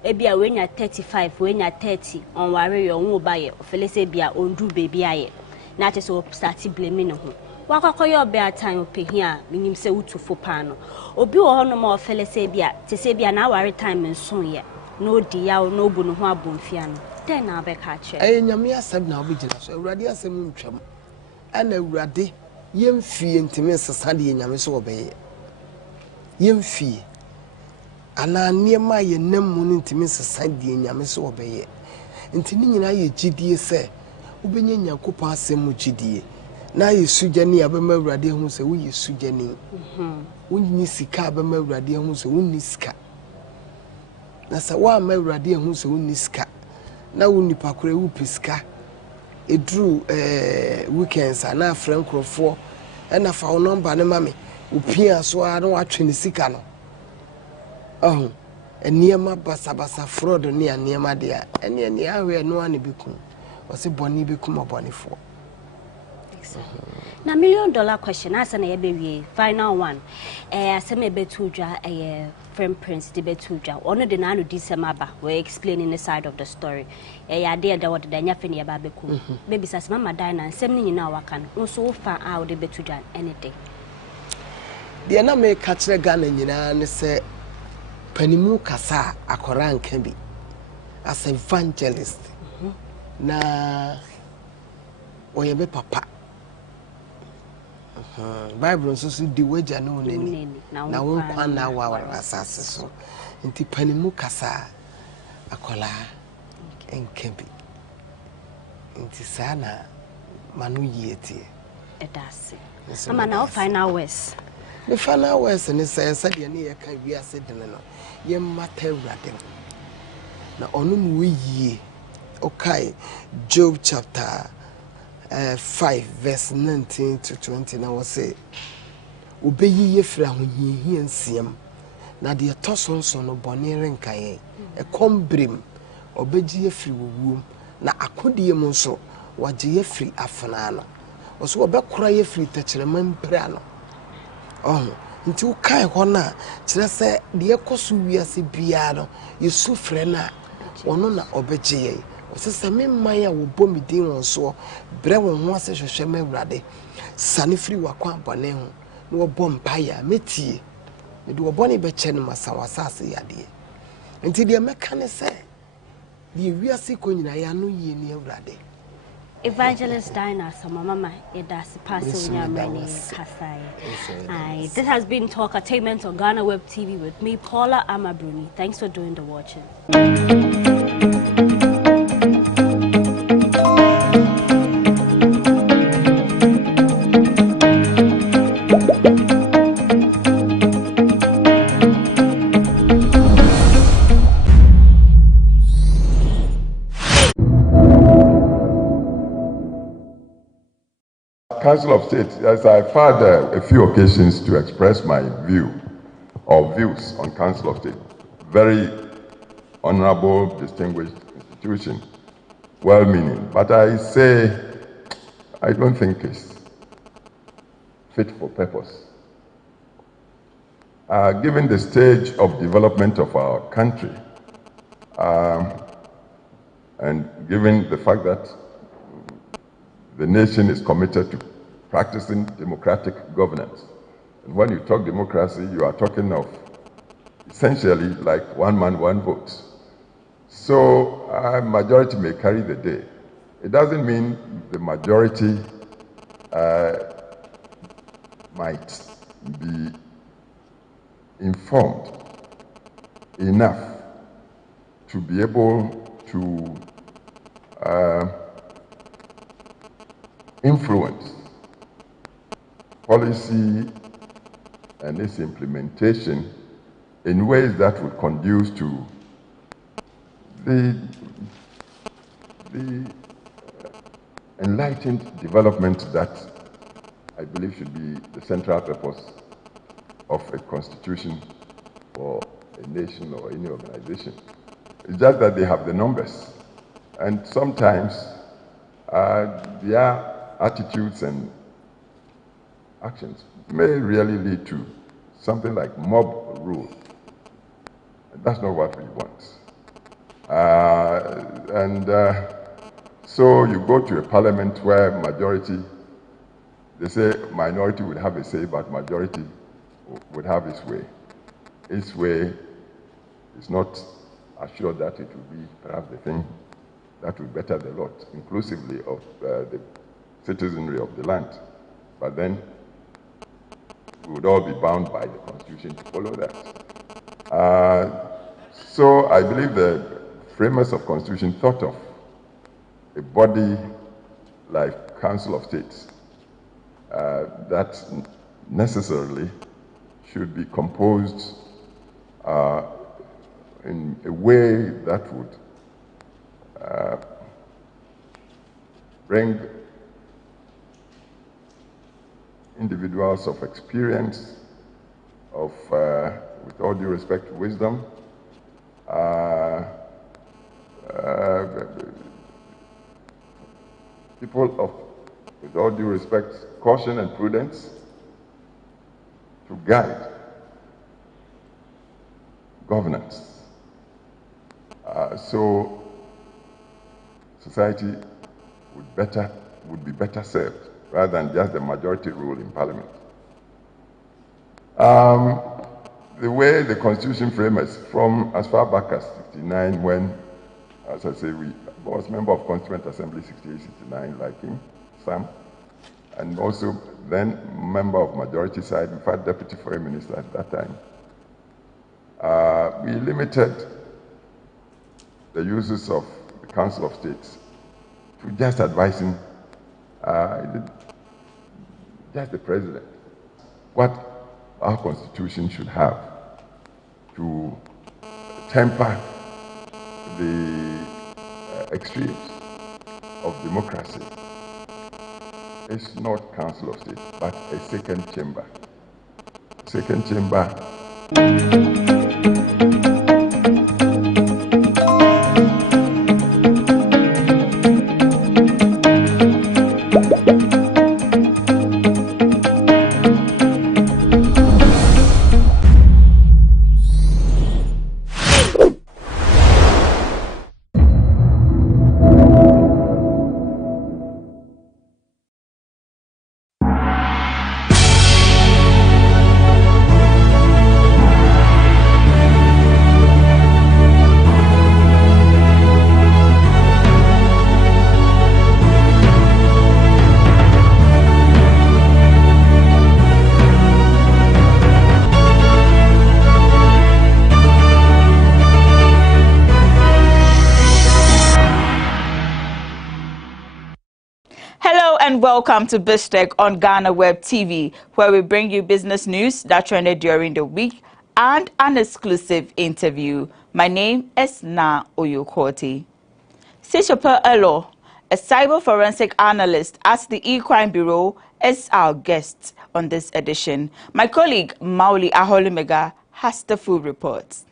ebia when you're 35, when you're 30, on worry your own buyer, or Felicebia, on do baby aye. Not as so starting blaming him. Waka your bear time pay here, meaning say to for panel. Or be on no more Felicebia, to say be an hour time and soon yet. No dear, no bonua bonfiano. Then I'll be catcher. I am said now, vigilance, already as a moon chum. And a ruddy, yem fee intimate society in Yamiso obey. Yem fee. And I near my name moon intimate society in Yamiso obey. Intending I GDA say, Ubinian Yakupa semu GDA. Na ye sujani abema urade hu se wo ye sujani wonni sika abema urade hu se wonni sika na sa wa ma urade hu se wonni sika na wonni pakore wu piska edru weekends na afran krofo na fa wo number ne mame opia so a na watwe ne sika no eniema basa fraud ne eniema de a ene ahwe no ane bekum o se boni bekum obonefo. Now, $1 million question. As an baby, final one. Some betuja a friend prince de betuja. One the nano December. We're explaining the side of the story. Idea that what the nyafini ababeku. Baby says mama dina and 70 in our can. No so far out the betuja anything. The na me catch the gun and say Penimu Kasa Akoran can be as evangelist. Na oyebe papa. Bible so di wager no neni na won kwa na wa asase so nti panimu kasa akola enkebi nti sana manu yeti edase ama na final words the final words ni say de ne ye kan wi ase den no ye mata urade na onu mu yie okay Job chapter 5 verse 19 to 20 na was say obeyi yefra hohihia nsiam na de tosonso no bone renkan e kombrem obeji yefri wowum na akodie mu nso waje yefri afana no oso obekora yefri tachireman pra no nti ukai ho na kire se de ekoso wiase bia no yesu frɛ na ono na obeje ye osese memman a wo bomidin won so bre won ho ase hwehwe mawurade sane firi wakwa bone ho na wo bom paya metie me do bone be che ne masawasa ase yade enti de meka ne se de wiase ko nyina ya no yie ne awurade. Evangelist Dinah, some mama, it does pass on your money. This has been Talkatainment on GhanaWeb TV with me, Paula Amabruni. Thanks for doing the watching. Council of State, as I've had a few occasions to express my view or views on Council of State, very honorable, distinguished institution, well-meaning, but I say I don't think it's fit for purpose. Given the stage of development of our country, and given the fact that the nation is committed to practicing democratic governance. And when you talk democracy, you are talking of essentially like one man, one vote. So a majority may carry the day. It doesn't mean the majority might be informed enough to be able to influence policy and its implementation in ways that would conduce to the enlightened development that I believe should be the central purpose of a constitution for a nation or any organization. It's just that they have the numbers, and sometimes their attitudes and actions may really lead to something like mob rule. And that's not what we want. So you go to a parliament where majority, they say minority would have a say, but majority would have its way. Its way is not assured that it will be perhaps the thing that will better the lot, inclusively of the citizenry of the land. But then we would all be bound by the Constitution to follow that. So I believe the framers of Constitution thought of a body like Council of States that necessarily should be composed in a way that would bring individuals of experience, of, with all due respect, wisdom, people of, with all due respect, caution and prudence, to guide governance. So society would be better served rather than just the majority rule in Parliament. The way the Constitution framers, from as far back as 69, when, as I say, I was member of Constituent Assembly 68, 69, like him, Sam, and also then member of majority side, in fact, Deputy Foreign Minister at that time. We limited the uses of the Council of States to just advising just the President what our Constitution should have to temper the extremes of democracy. It's not Council of State, but a second chamber. Second chamber. And welcome to BizTech on GhanaWeb TV, where we bring you business news that trended during the week and an exclusive interview. My name is Na Oyokoti. Sishoper Elo, a cyber forensic analyst at the E-Crime Bureau, is our guest on this edition. My colleague Mauli Aholimega has the full report.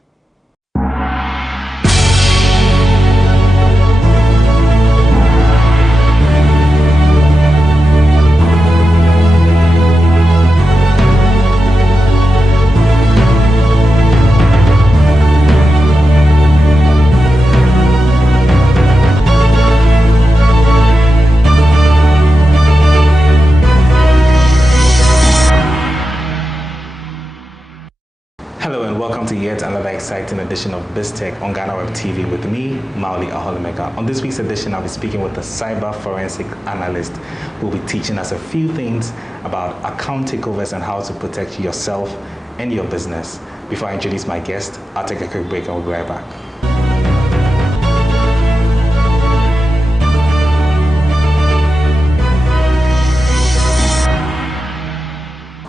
Welcome to yet another exciting edition of BizTech on GhanaWeb TV with me, Mauli Aholimega. On this week's edition, I'll be speaking with a cyber forensic analyst who will be teaching us a few things about account takeovers and how to protect yourself and your business. Before I introduce my guest, I'll take a quick break and we'll be right back.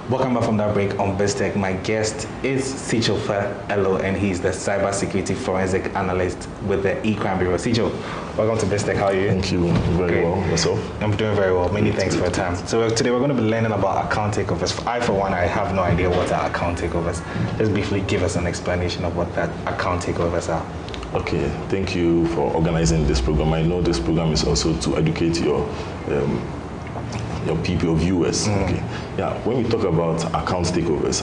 Welcome back from that break on BizTech. My guest is Sishoper Elo, and he's the cybersecurity forensic analyst with the E-Crime Bureau. Sicho, welcome to BizTech. How are you? Thank you. Very well. Yourself? I'm doing very well. Many thanks for your time. So today we're going to be learning about account takeovers. I, for one, I have no idea what are account takeovers. Just briefly give us an explanation of what that account takeovers are. Okay. Thank you for organizing this program. I know this program is also to educate your people, your viewers. Okay. Yeah, when we talk about account takeovers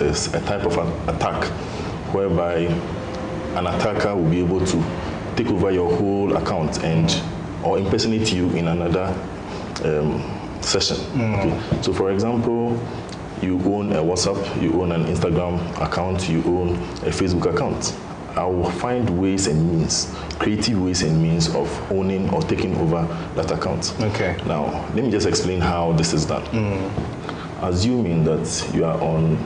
is a type of attack whereby an attacker will be able to take over your whole account and or impersonate you in another session. Okay. So for example, you own a WhatsApp, you own an Instagram account, you own a Facebook account. I will find ways and means, creative ways and means of owning or taking over that account. Okay. Now, let me just explain how this is done. Assuming that you are on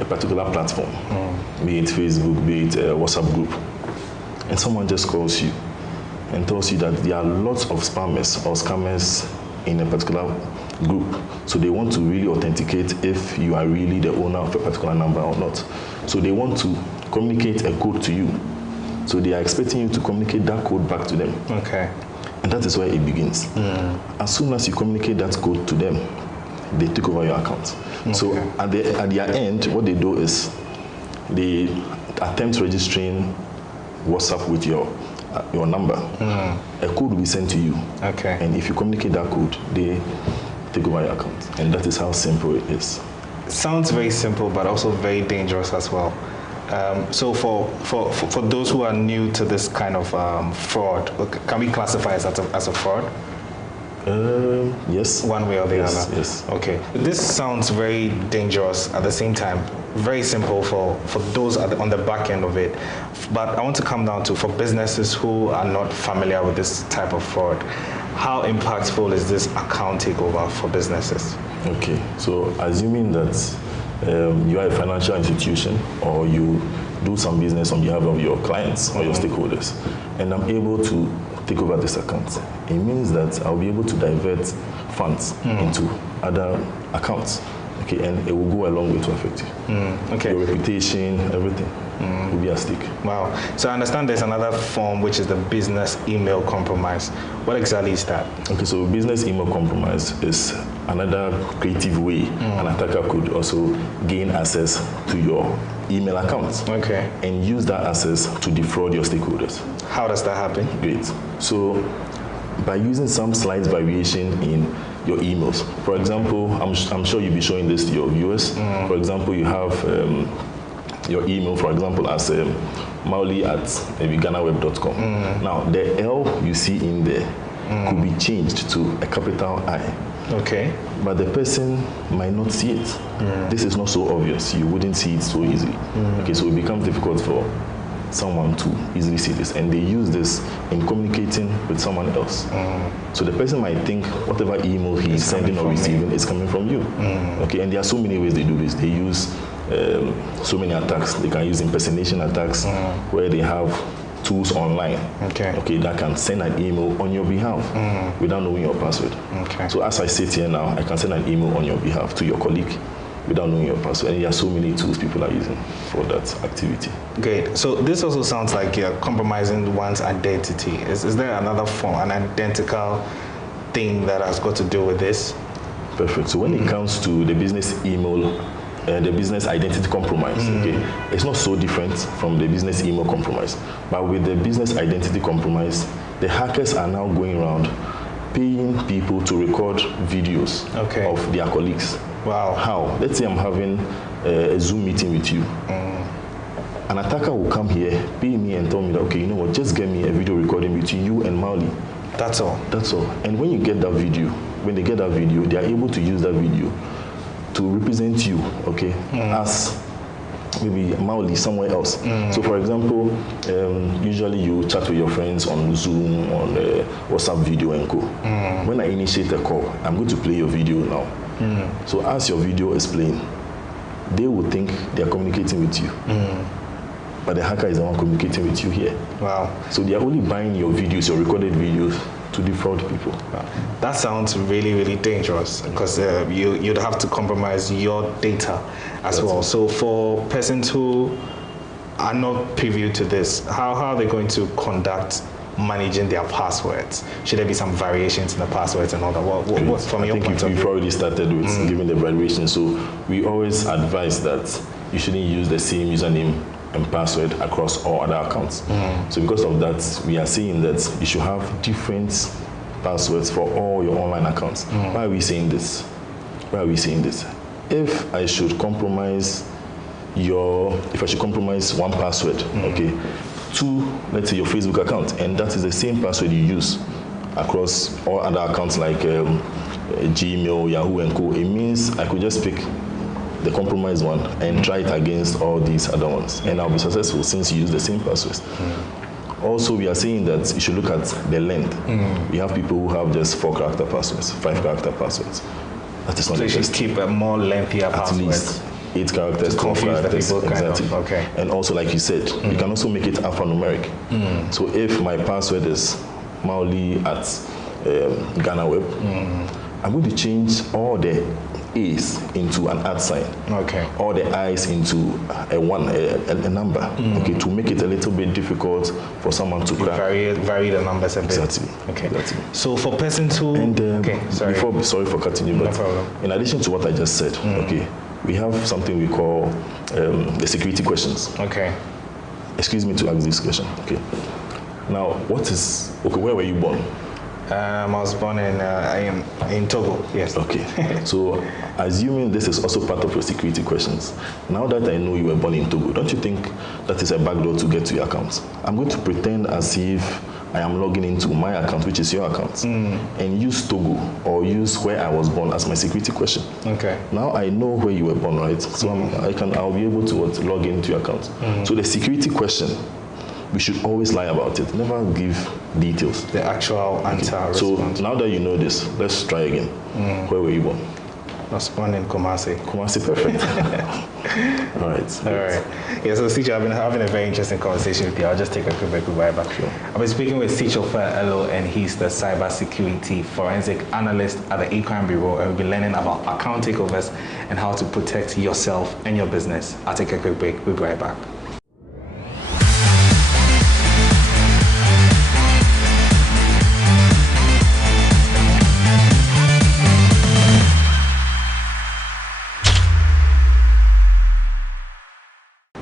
a particular platform, be it Facebook, be it a WhatsApp group, and someone just calls you and tells you that there are lots of spammers or scammers in a particular group. So they want to really authenticate if you are really the owner of a particular number or not. So they want to communicate a code to you. So they are expecting you to communicate that code back to them. Okay. And that is where it begins. As soon as you communicate that code to them, they take over your account. Okay. So at their end, what they do is they attempt registering WhatsApp with your number. A code will be sent to you. Okay. And if you communicate that code, they take over your account. And that is how simple it is. Sounds very simple, but also very dangerous as well. So for those who are new to this kind of fraud, can we classify it as a fraud? Yes. One way or the other? Yes. Okay. This sounds very dangerous at the same time. Very simple for those on the back end of it. But I want to come down to, for businesses who are not familiar with this type of fraud, how impactful is this account takeover for businesses? Okay. So assuming that you are a financial institution or you do some business on behalf of your clients or your stakeholders, and I'm able to take over this account, it means that I'll be able to divert funds into other accounts. Okay, and it will go a long way to affect you. Okay. Your reputation, everything will be at stake. Wow. So I understand there's another form, which is the business email compromise. What exactly is that? Okay, so business email compromise is another creative way an attacker could also gain access to your email account. Okay. And use that access to defraud your stakeholders. How does that happen? Great. So by using some slight variation in your emails. For example, I'm sure you'll be showing this to your viewers. For example, you have your email, for example, as Mauli at maybe GhanaWeb.com. Now, the L you see in there could be changed to a capital I. Okay. But the person might not see it. This is not so obvious. You wouldn't see it so easily. Okay, so it becomes difficult for someone to easily see this, and they use this in communicating with someone else. So the person might think whatever email he is sending or receiving is coming from you. Okay, and there are so many ways they do this. They use so many attacks. They can use impersonation attacks where they have tools online okay, that can send an email on your behalf without knowing your password. Okay. So as I sit here now, I can send an email on your behalf to your colleague without knowing your password. And there are so many tools people are using for that activity. Great. So this also sounds like you're compromising one's identity. Is there another form, an identical thing that has got to do with this? Perfect. So when it comes to the business email, the business identity compromise, okay, it's not so different from the business email compromise. But with the business identity compromise, the hackers are now going around paying people to record videos of their colleagues. Wow. How? Let's say I'm having a Zoom meeting with you. An attacker will come here, pay me and tell me that, okay, you know what, just get me a video recording between you and Mauli. That's all. That's all. And when you get that video, when they get that video, they are able to use that video to represent you, okay, as maybe Mauli somewhere else. So for example, usually you chat with your friends on Zoom, on WhatsApp video and co. When I initiate a call, I'm going to play your video now. So as your video is playing, they will think they are communicating with you. But the hacker is the one communicating with you here. Wow. So they are only buying your videos, your recorded videos, to defraud people. Wow. That sounds really, really dangerous, because you'd have to compromise your data as well. So for persons who are not privy to this, how are they going to conduct managing their passwords? Should there be some variations in the passwords and all that? What from your point of view? We've already started with giving the variation. So we always advise that you shouldn't use the same username and password across all other accounts. So because of that, we are saying that you should have different passwords for all your online accounts. Why are we saying this? Why are we saying this? If I should compromise one password, okay, to, let's say, your Facebook account, and that is the same password you use across all other accounts like Gmail, Yahoo, and Co. It means I could just pick the compromised one and try it against all these other ones, and I'll be successful since you use the same passwords. Also, we are saying that you should look at the length. We have people who have just 4-character passwords, 5-character passwords. That is not so you should keep a more lengthier password. At least 8 characters, 12 characters, exactly. Okay. And also, like you said, you can also make it alphanumeric. So if my password is Mauli at GhanaWeb, I'm going to change all the A's into an @ sign. Okay. All the I's into a number. Okay, to make it a little bit difficult for someone to crack. Vary the numbers a bit. Exactly. Okay. Exactly. So for persons who okay, sorry. Sorry for cutting you, but no problem. In addition to what I just said, okay, we have something we call the security questions. Okay. Excuse me to ask this question. Okay. Now, where were you born? I was born in Togo, yes. Okay. So, assuming this is also part of your security questions, now that I know you were born in Togo, don't you think that is a backdoor to get to your account? I'm going to pretend as if I am logging into my account, which is your account, and use Togo or use where I was born as my security question. Okay. Now I know where you were born, right? So I'll be able to log into your account. So the security question, we should always lie about it. Never give details. The actual answer. So now that you know this, let's try again. Where were you born? I was born in Kumasi. Kumasi, perfect. All right. All right. Yeah, so Sicho, I've been having a very interesting conversation with you. I'll just take a quick break. We'll be right back. Sure. I've been speaking with Sicho Ofori-Atta, and he's the cybersecurity forensic analyst at the E-Crime Bureau, and we've been learning about account takeovers and how to protect yourself and your business. I'll take a quick break. We'll be right back.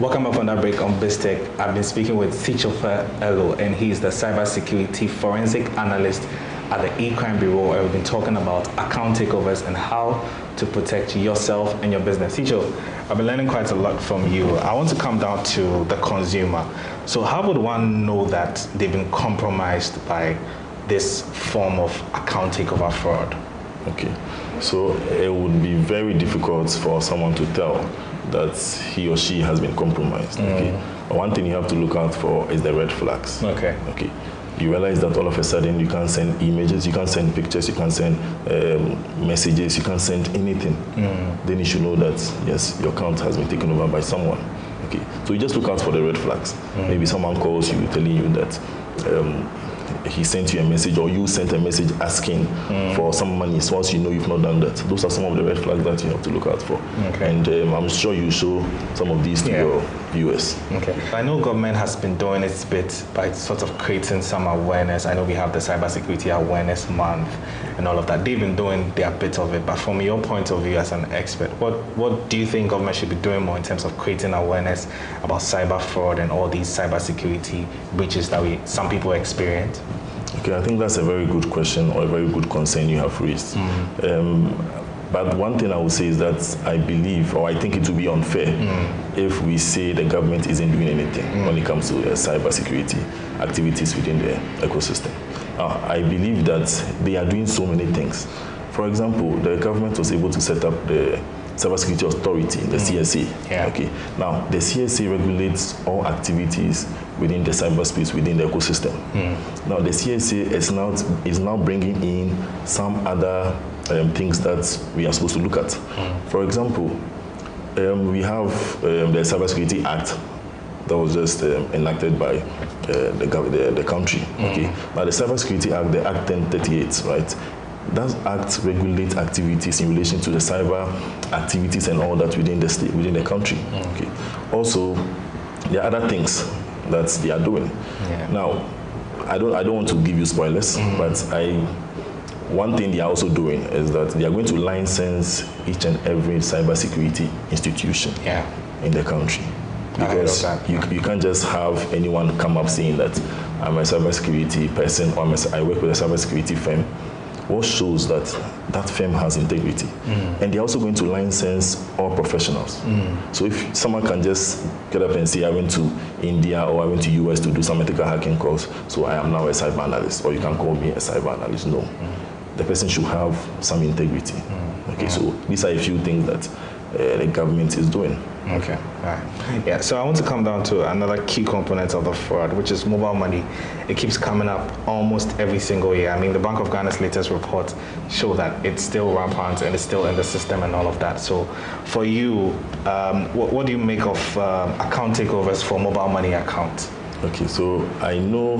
Welcome back from that break on BizTech. I've been speaking with Sicho Ofori-Atta, and he's the cybersecurity forensic analyst at the E-Crime Bureau, and we've been talking about account takeovers and how to protect yourself and your business. Sicho, I've been learning quite a lot from you. I want to come down to the consumer. So how would one know that they've been compromised by this form of account takeover fraud? Okay, so it would be very difficult for someone to tell that he or she has been compromised. Okay, but one thing you have to look out for is the red flags. Okay. Okay. You realize that all of a sudden you can't send images, you can't send pictures, you can't send messages, you can't send anything. Then you should know that yes, your account has been taken over by someone. Okay, so you just look out for the red flags. Maybe someone calls you telling you that he sent you a message, or you sent a message asking for some money. So once you know you've not done that, those are some of the red flags that you have to look out for. Okay. And I'm sure you show some of these to your viewers. Okay. I know government has been doing its bit by sort of creating some awareness. I know we have the Cybersecurity Awareness Month and all of that. They've been doing their bit of it. But from your point of view as an expert, what do you think government should be doing more in terms of creating awareness about cyber fraud and all these cybersecurity breaches that some people experience? Okay, I think that's a very good question, or a very good concern you have raised. But one thing I would say is that I believe, or I think it would be unfair if we say the government isn't doing anything when it comes to cybersecurity activities within the ecosystem. I believe that they are doing so many things. For example, the government was able to set up the Cybersecurity Authority, the CSA. Yeah. Okay. Now, the CSA regulates all activities within the cyberspace, within the ecosystem. Now, the CSA is now bringing in some other things that we are supposed to look at. For example, we have the Cybersecurity Act that was just enacted by the country. Okay. Now, the Cybersecurity Act, the Act 1038, right? That act regulates activities in relation to the cyber activities and all that within the state, within the country. Okay. Also, there are other things that they are doing. Now, I don't want to give you spoilers, but one thing they are also doing is that they are going to license each and every cybersecurity institution in the country. Because you can't just have anyone come up saying that I'm a cybersecurity person, or I work with a cybersecurity firm, what shows that that firm has integrity. And they're also going to license all professionals. So if someone can just get up and say, I went to India or I went to US to do some ethical hacking course, so I am now a cyber analyst, or you can call me a cyber analyst. No. The person should have some integrity. Okay, so these are a few things that the government is doing. Okay, all right. Yeah, so I want to come down to another key component of the fraud, which is mobile money. It keeps coming up almost every single year. I mean, the Bank of Ghana's latest report show that it's still rampant and it's still in the system and all of that. So for you, what do you make of account takeovers for mobile money accounts? Okay, so I know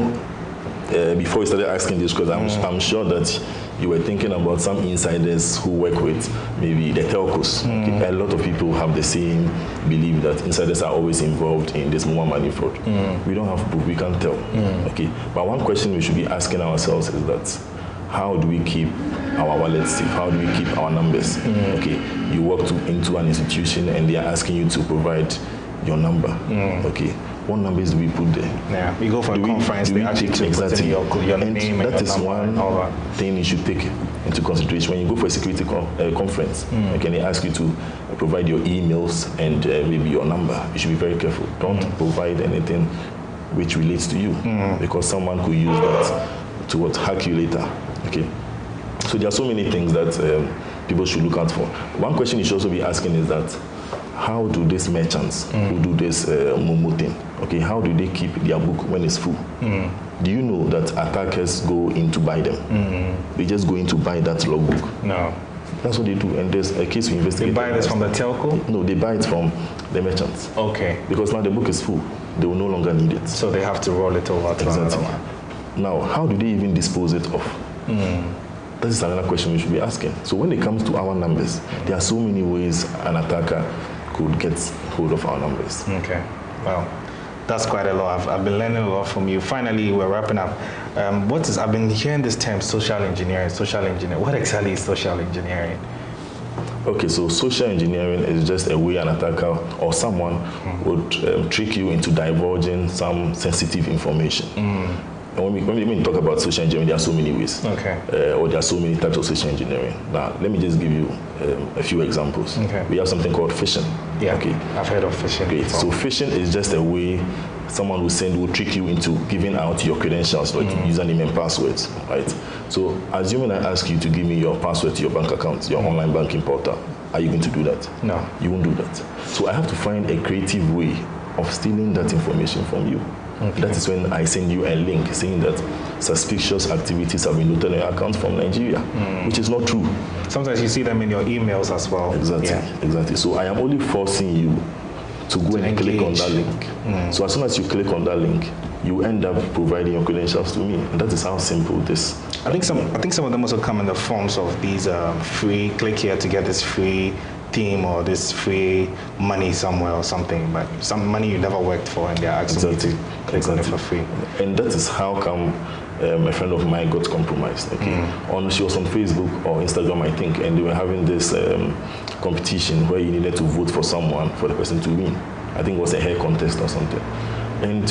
before we started asking this, because I'm sure that you were thinking about some insiders who work with maybe the telcos. Okay, a lot of people have the same belief that insiders are always involved in this mobile money fraud. We don't have proof, we can't tell. Okay, but one question we should be asking ourselves is that how do we keep our wallets safe? How do we keep our numbers? Okay, you walk into an institution and they are asking you to provide your number. Okay, what numbers do we put there? Yeah, we go for a conference, they actually exactly your name and that is one thing you should take into consideration when you go for a security conference. Okay, they ask you to provide your emails and maybe your number. You should be very careful. Don't provide anything which relates to you, because someone could use that to hack you later. Okay, so there are so many things that people should look out for. One question you should also be asking is that how do these merchants who do this Momo thing, okay, how do they keep their book when it's full? Do you know that attackers go in to buy them? They just go in to buy that logbook. No. That's what they do, and there's a case we investigate. They buy this from the telco? No, they buy it from the merchants. Okay. Because now the book is full, they will no longer need it. So they have to roll it over to another one. Now, how do they even dispose it off? That is another question we should be asking. So when it comes to our numbers, there are so many ways an attacker could get hold of our numbers. Okay, well, that's quite a lot. I've been learning a lot from you. Finally, we're wrapping up. I've been hearing this term, social engineering. What exactly is social engineering? Okay, so social engineering is just a way an attacker or someone would trick you into divulging some sensitive information. And when we talk about social engineering, there are so many ways. Okay. Or there are so many types of social engineering. Now, let me just give you a few examples. Okay. We have something called phishing. Yeah. Okay. I've heard of phishing. Great. So phishing is just a way someone will trick you into giving out your credentials, like username and passwords, right? So, assuming I ask you to give me your password to your bank account, your online banking portal, are you going to do that? No. You won't do that. So I have to find a creative way of stealing that information from you. Okay. That is when I send you a link saying that suspicious activities have been noted on your account from Nigeria, which is not true. Sometimes you see them in your emails as well. Exactly, exactly. So I am only forcing you to go and click on that link. So as soon as you click on that link, you end up providing your credentials to me. And that is how simple this. I think some of them also come in the forms of these free, click here to get this free theme or this free money somewhere or something, but some money you never worked for, and they're asking you to click on it for free. And that is how come a friend of mine got compromised. Okay, she was on Facebook or Instagram, I think, and they were having this competition where you needed to vote for someone for the person to win. I think it was a hair contest or something, and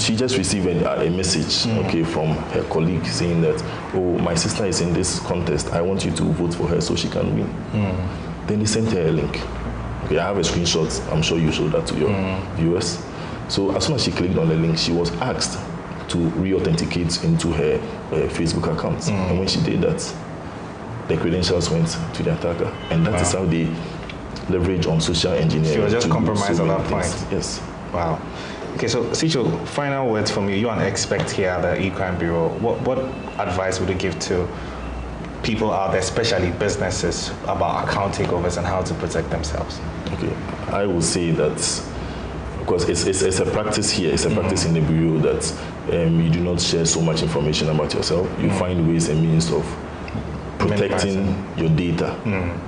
she just received a message, okay, from her colleague saying that, oh, my sister is in this contest. I want you to vote for her so she can win. Then they sent her a link. Okay, I have a screenshot. I'm sure you showed that to your viewers. So as soon as she clicked on the link, she was asked to re-authenticate into her Facebook account. And when she did that, the credentials went to the attacker. And that is how they leverage on social engineering. She was just compromised at that point. Yes. Wow. Okay, so Sicho, final words from you. You're an expert here at the E-Crime Bureau. What advice would you give to people out there, especially businesses, about account takeovers and how to protect themselves? Okay, I will say that, because it's a practice here, it's a practice in the Bureau that you do not share so much information about yourself. You find ways and means of protecting your data,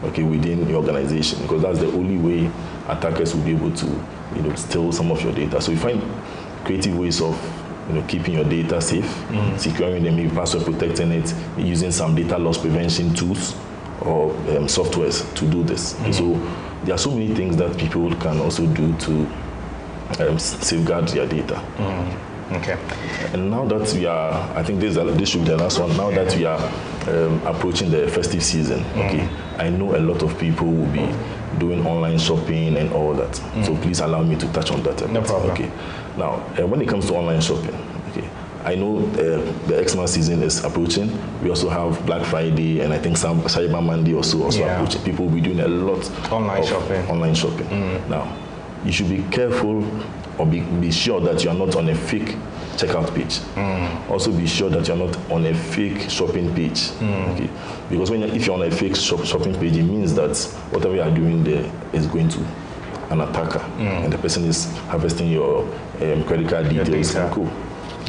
okay, within your organization, because that's the only way attackers will be able to, steal some of your data. So you find creative ways of keeping your data safe, securing them, maybe password protecting it, using some data loss prevention tools or softwares to do this. So there are so many things that people can also do to safeguard their data. Okay. And now that we are, I think this should be the last one, now that we are approaching the festive season. Okay, I know a lot of people will be doing online shopping and all that. So please allow me to touch on that. No problem. Okay. Now, when it comes to online shopping, okay, I know the Xmas season is approaching. We also have Black Friday and I think some Cyber Monday also approaching. People will be doing a lot online shopping. Now, you should be careful or be sure that you are not on a fake checkout page. Also be sure that you're not on a fake shopping page. Okay? Because if you're on a fake shopping page, it means that whatever you are doing there is going to an attacker, and the person is harvesting your credit card details. Cool.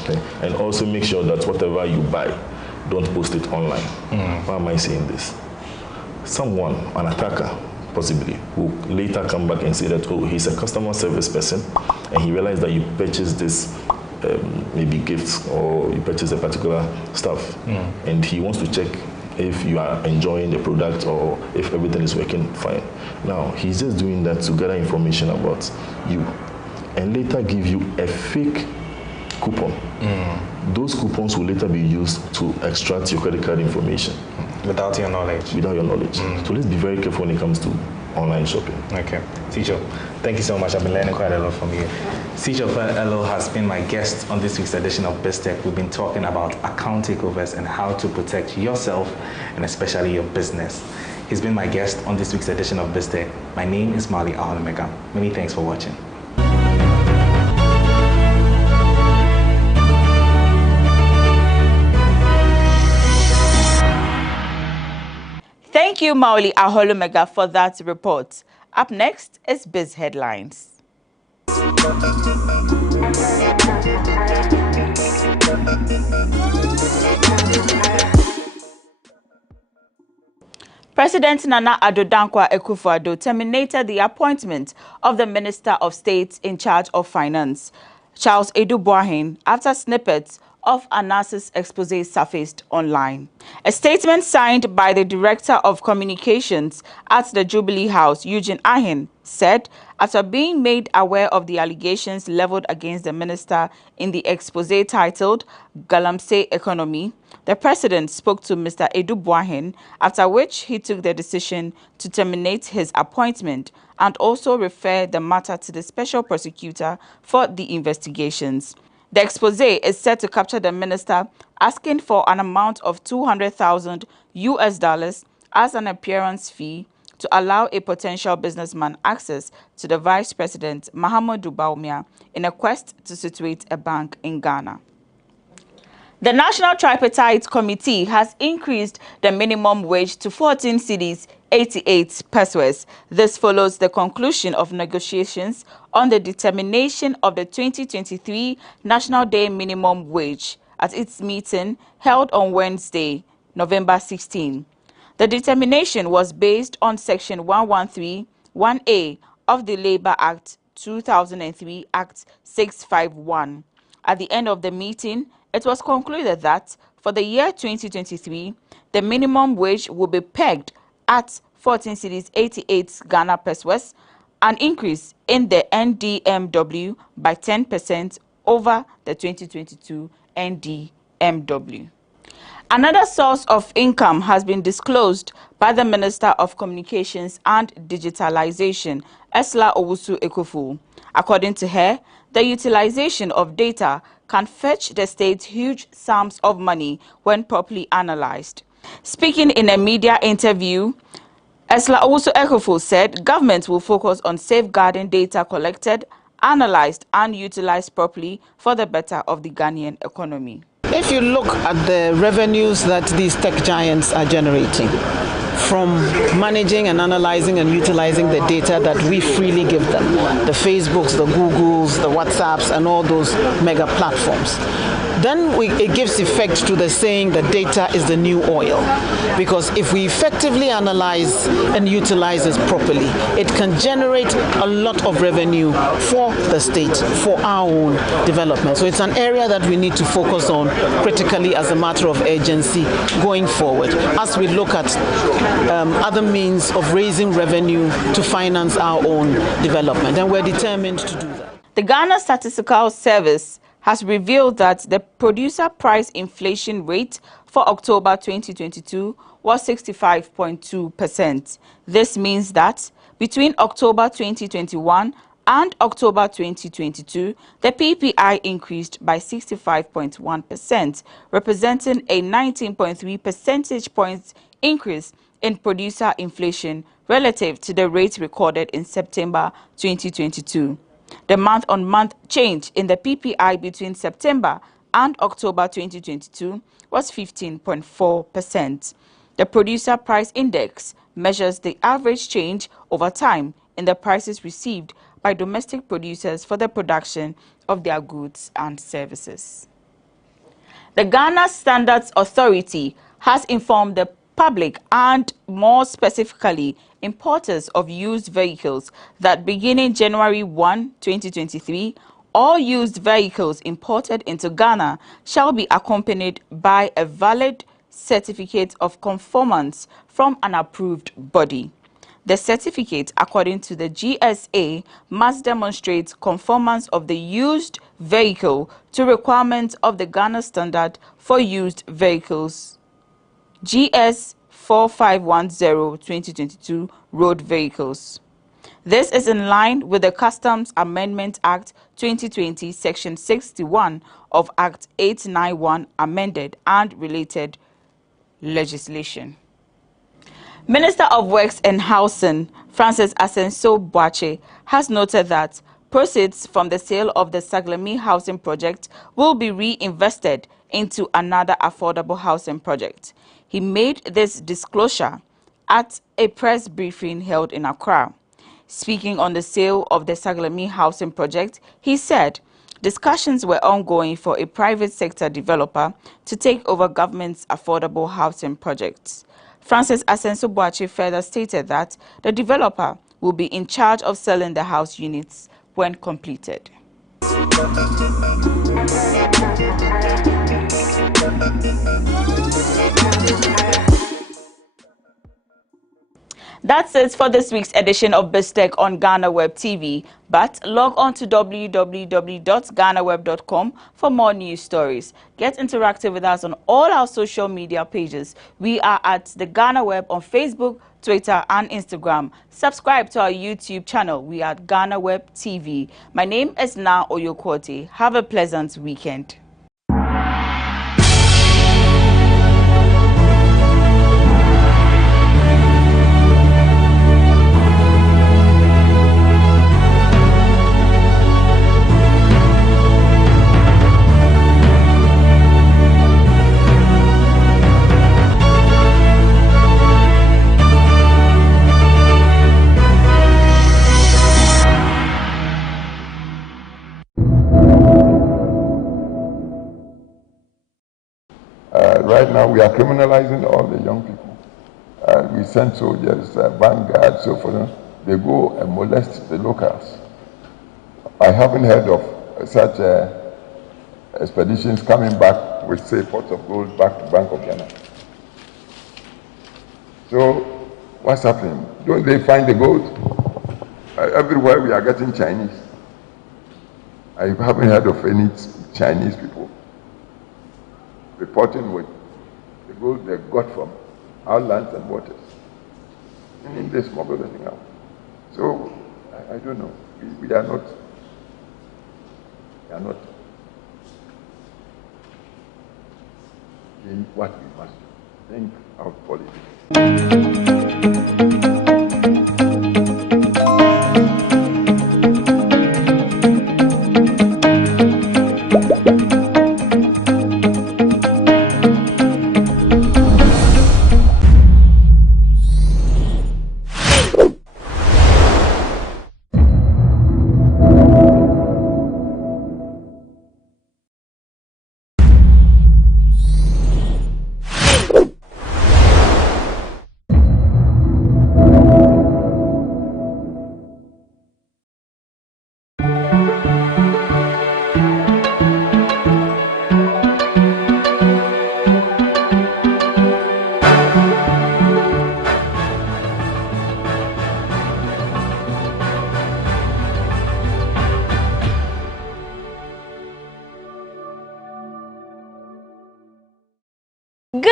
Okay? And also make sure that whatever you buy, don't post it online. Why am I saying this? Someone, an attacker, possibly, will later come back and say that, oh, he's a customer service person, and he realized that you purchased this maybe gifts or you purchase a particular stuff, and he wants to check if you are enjoying the product or if everything is working fine. Now, he's just doing that to gather information about you and later give you a fake coupon. Those coupons will later be used to extract your credit card information. Without your knowledge. Without your knowledge. So let's be very careful when it comes to online shopping. Okay. Teacher, thank you so much. I've been learning quite a lot from you. Teacher Elo has been my guest on this week's edition of BizTech. We've been talking about account takeovers and how to protect yourself and especially your business. He's been my guest on this week's edition of BizTech. My name is Mali Aholemeka. Many thanks for watching. Thank you, Mauli Aholomega, for that report. Up next is Biz Headlines. President Nana Addo Dankwa Akufo-Addo terminated the appointment of the Minister of State in charge of Finance, Charles Edu Boahen, after snippets of Anas's expose surfaced online. A statement signed by the Director of Communications at the Jubilee House, Eugene Ahin, said, after being made aware of the allegations leveled against the minister in the expose titled Galamsey Economy, the president spoke to Mr. Edu Boahen, after which he took the decision to terminate his appointment and also refer the matter to the special prosecutor for the investigations. The expose is set to capture the minister asking for an amount of $200,000 as an appearance fee to allow a potential businessman access to the Vice President, Mahamudu Bawumia, in a quest to situate a bank in Ghana. The National Tripartite Committee has increased the minimum wage to 14 cedis 88 pesos. This follows the conclusion of negotiations on the determination of the 2023 National Day Minimum Wage at its meeting held on Wednesday, November 16. The determination was based on Section 113(1)A of the Labour Act 2003 Act 651. At the end of the meeting, it was concluded that for the year 2023, the minimum wage will be pegged at 14 cedis 88 Ghana pesos, an increase in the NDMW by 10% over the 2022 NDMW. Another source of income has been disclosed by the Minister of Communications and Digitalization, Esla Owusu-Ekuful. According to her, the utilization of data can fetch the state huge sums of money when properly analyzed. Speaking in a media interview, Esla Owusu-Ekuful said government will focus on safeguarding data collected, analyzed and utilized properly for the better of the Ghanaian economy. If you look at the revenues that these tech giants are generating from managing and analyzing and utilizing the data that we freely give them, the Facebooks, the Googles, the WhatsApps, and all those mega platforms, then it gives effect to the saying that data is the new oil. Because if we effectively analyze and utilize it properly, it can generate a lot of revenue for the state, for our own development. So it's an area that we need to focus on critically as a matter of urgency going forward, as we look at other means of raising revenue to finance our own development. And we're determined to do that. The Ghana Statistical Service has revealed that the producer price inflation rate for for October 2022 was 65.2%. This means that between October 2021 and October 2022, the PPI increased by 65.1%, representing a 19.3 percentage points increase in producer inflation relative to the rate recorded in September 2022. The month-on-month change in the PPI between September and October 2022 was 15.4%. The Producer Price Index measures the average change over time in the prices received by domestic producers for the production of their goods and services. The Ghana Standards Authority has informed the public and more specifically importers of used vehicles that beginning January 1, 2023, all used vehicles imported into Ghana shall be accompanied by a valid certificate of conformance from an approved body. The certificate, according to the GSA, must demonstrate conformance of the used vehicle to requirements of the Ghana Standard for Used Vehicles, GS 4510-2022 road vehicles. This is in line with the Customs Amendment Act 2020, Section 61 of Act 891 amended and related legislation. Minister of Works and Housing, Francis Assenso-Boakye, has noted that proceeds from the sale of the Saglemi housing project will be reinvested into another affordable housing project. He made this disclosure at a press briefing held in Accra. Speaking on the sale of the Saglemi housing project, he said discussions were ongoing for a private sector developer to take over government's affordable housing projects. Francis Assenso-Boakye further stated that the developer will be in charge of selling the house units when completed. That's it for this week's edition of BizTech on GhanaWeb TV. But log on to www.ghanaweb.com for more news stories. Get interactive with us on all our social media pages. We are at the GhanaWeb on Facebook, Twitter, and Instagram. Subscribe to our YouTube channel. We are at GhanaWeb TV. My name is Na Oyokote. Have a pleasant weekend. Right now, we are criminalizing all the young people. We send soldiers, vanguards, so forth. They go and molest the locals. I haven't heard of such expeditions coming back with, say, pots of gold back to Bank of Ghana. So, what's happening? Don't they find the gold? Everywhere we are getting Chinese. I haven't heard of any Chinese people reporting with the gold they got from our lands and waters. And they smuggle everything out. So, I don't know. We are not doing what we must do. Think out politics.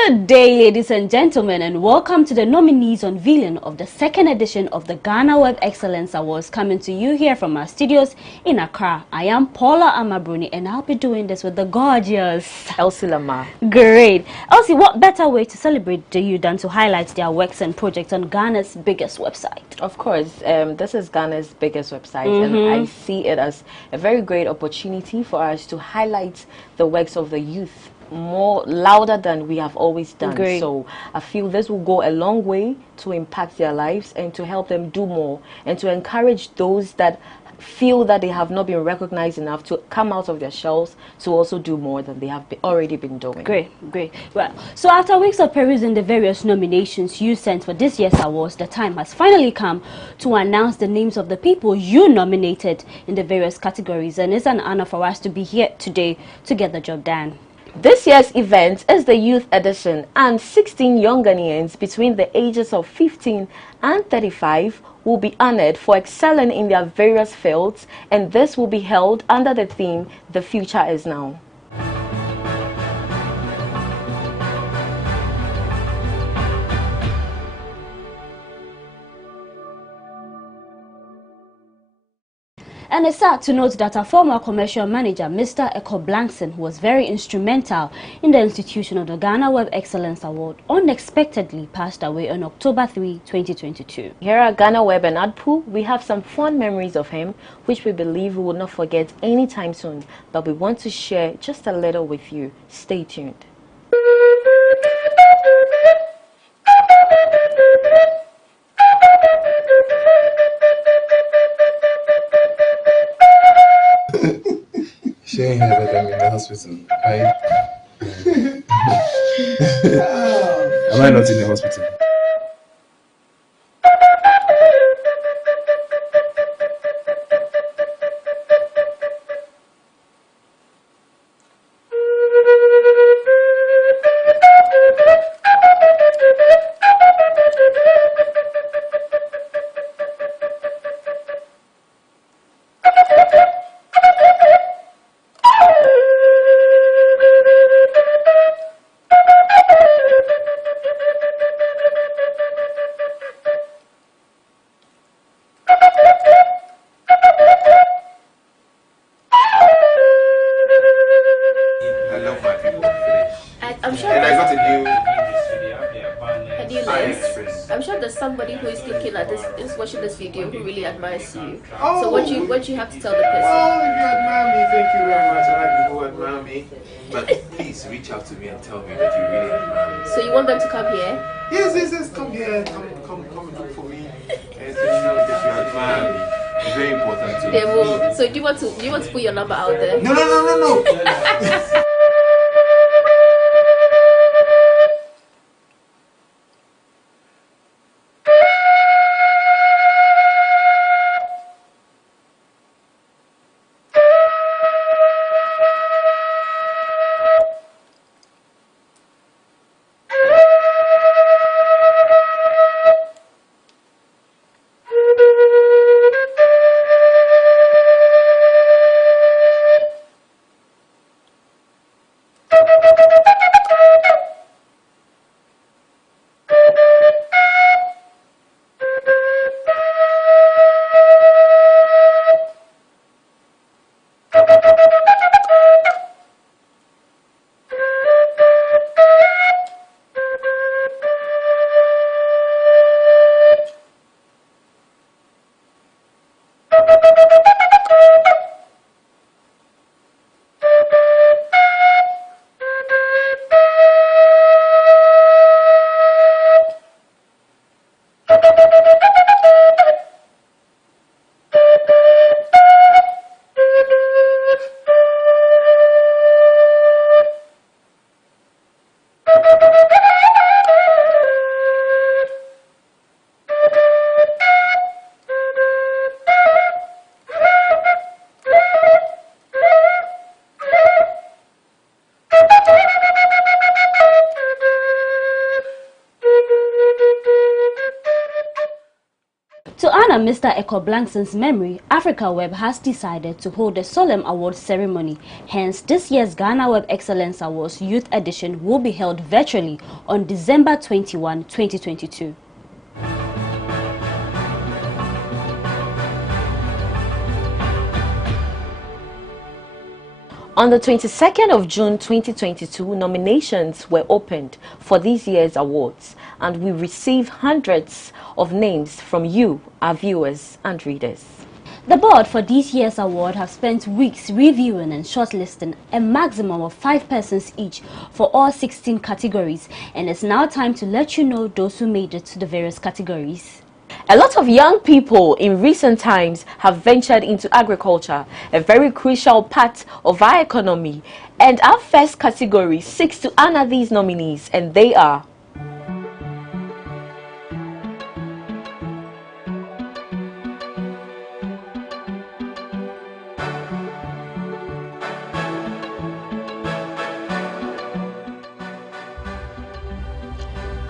Good day, ladies and gentlemen, and welcome to the nominees unveiling of the second edition of the GhanaWeb Excellence Awards, coming to you here from our studios in Accra. I am Paula Amabruni, and I'll be doing this with the gorgeous Elsie Lamar. Great. Elsie, what better way to celebrate the youth than to highlight their works and projects on Ghana's biggest website? Of course, this is Ghana's biggest website, and I see it as a very great opportunity for us to highlight the works of the youth more louder than we have always done. Great. So I feel this will go a long way to impact their lives and to help them do more and to encourage those that feel that they have not been recognized enough to come out of their shells to also do more than they have already been doing. Great. Well, so after weeks of perusing the various nominations you sent for this year's awards, the time has finally come to announce the names of the people you nominated in the various categories, and it's an honor for us to be here today to get the job done. This year's event is the youth edition, and 16 young Ghanaians between the ages of 15 and 35 will be honored for excelling in their various fields, and this will be held under the theme, "The Future is Now." And it's sad to note that our former commercial manager, Mr. Eko Blankson, who was very instrumental in the institution of the GhanaWeb Excellence Award, unexpectedly passed away on October 3, 2022. Here at GhanaWeb and ADPU, we have some fond memories of him, which we believe we will not forget anytime soon, but we want to share just a little with you. Stay tuned. Sharing her that I'm in the hospital. Am I not in the hospital? I'm sure there's somebody who is looking at this, is watching this video, who really admires you. Oh. So what do you have to tell the person? Well, if you admire me, thank you very much. I like people who admire me. But please reach out to me and tell me that you really admire me. So you want them to come here? Yes. Come here. Come and look for me. And to show that you admire me. It's very important to me. So do you want to put your number out there? No. To honor Mr. Eko Blankson's memory, AfricaWeb has decided to hold a solemn award ceremony. Hence, this year's GhanaWeb Excellence Awards Youth Edition will be held virtually on December 21, 2022. On the 22nd of June 2022, nominations were opened for this year's awards, and we received hundreds of names from you, our viewers and readers. The board for this year's award have spent weeks reviewing and shortlisting a maximum of 5 persons each for all 16 categories, and it's now time to let you know those who made it to the various categories. A lot of young people in recent times have ventured into agriculture, a very crucial part of our economy. And our first category seeks to honor these nominees, and they are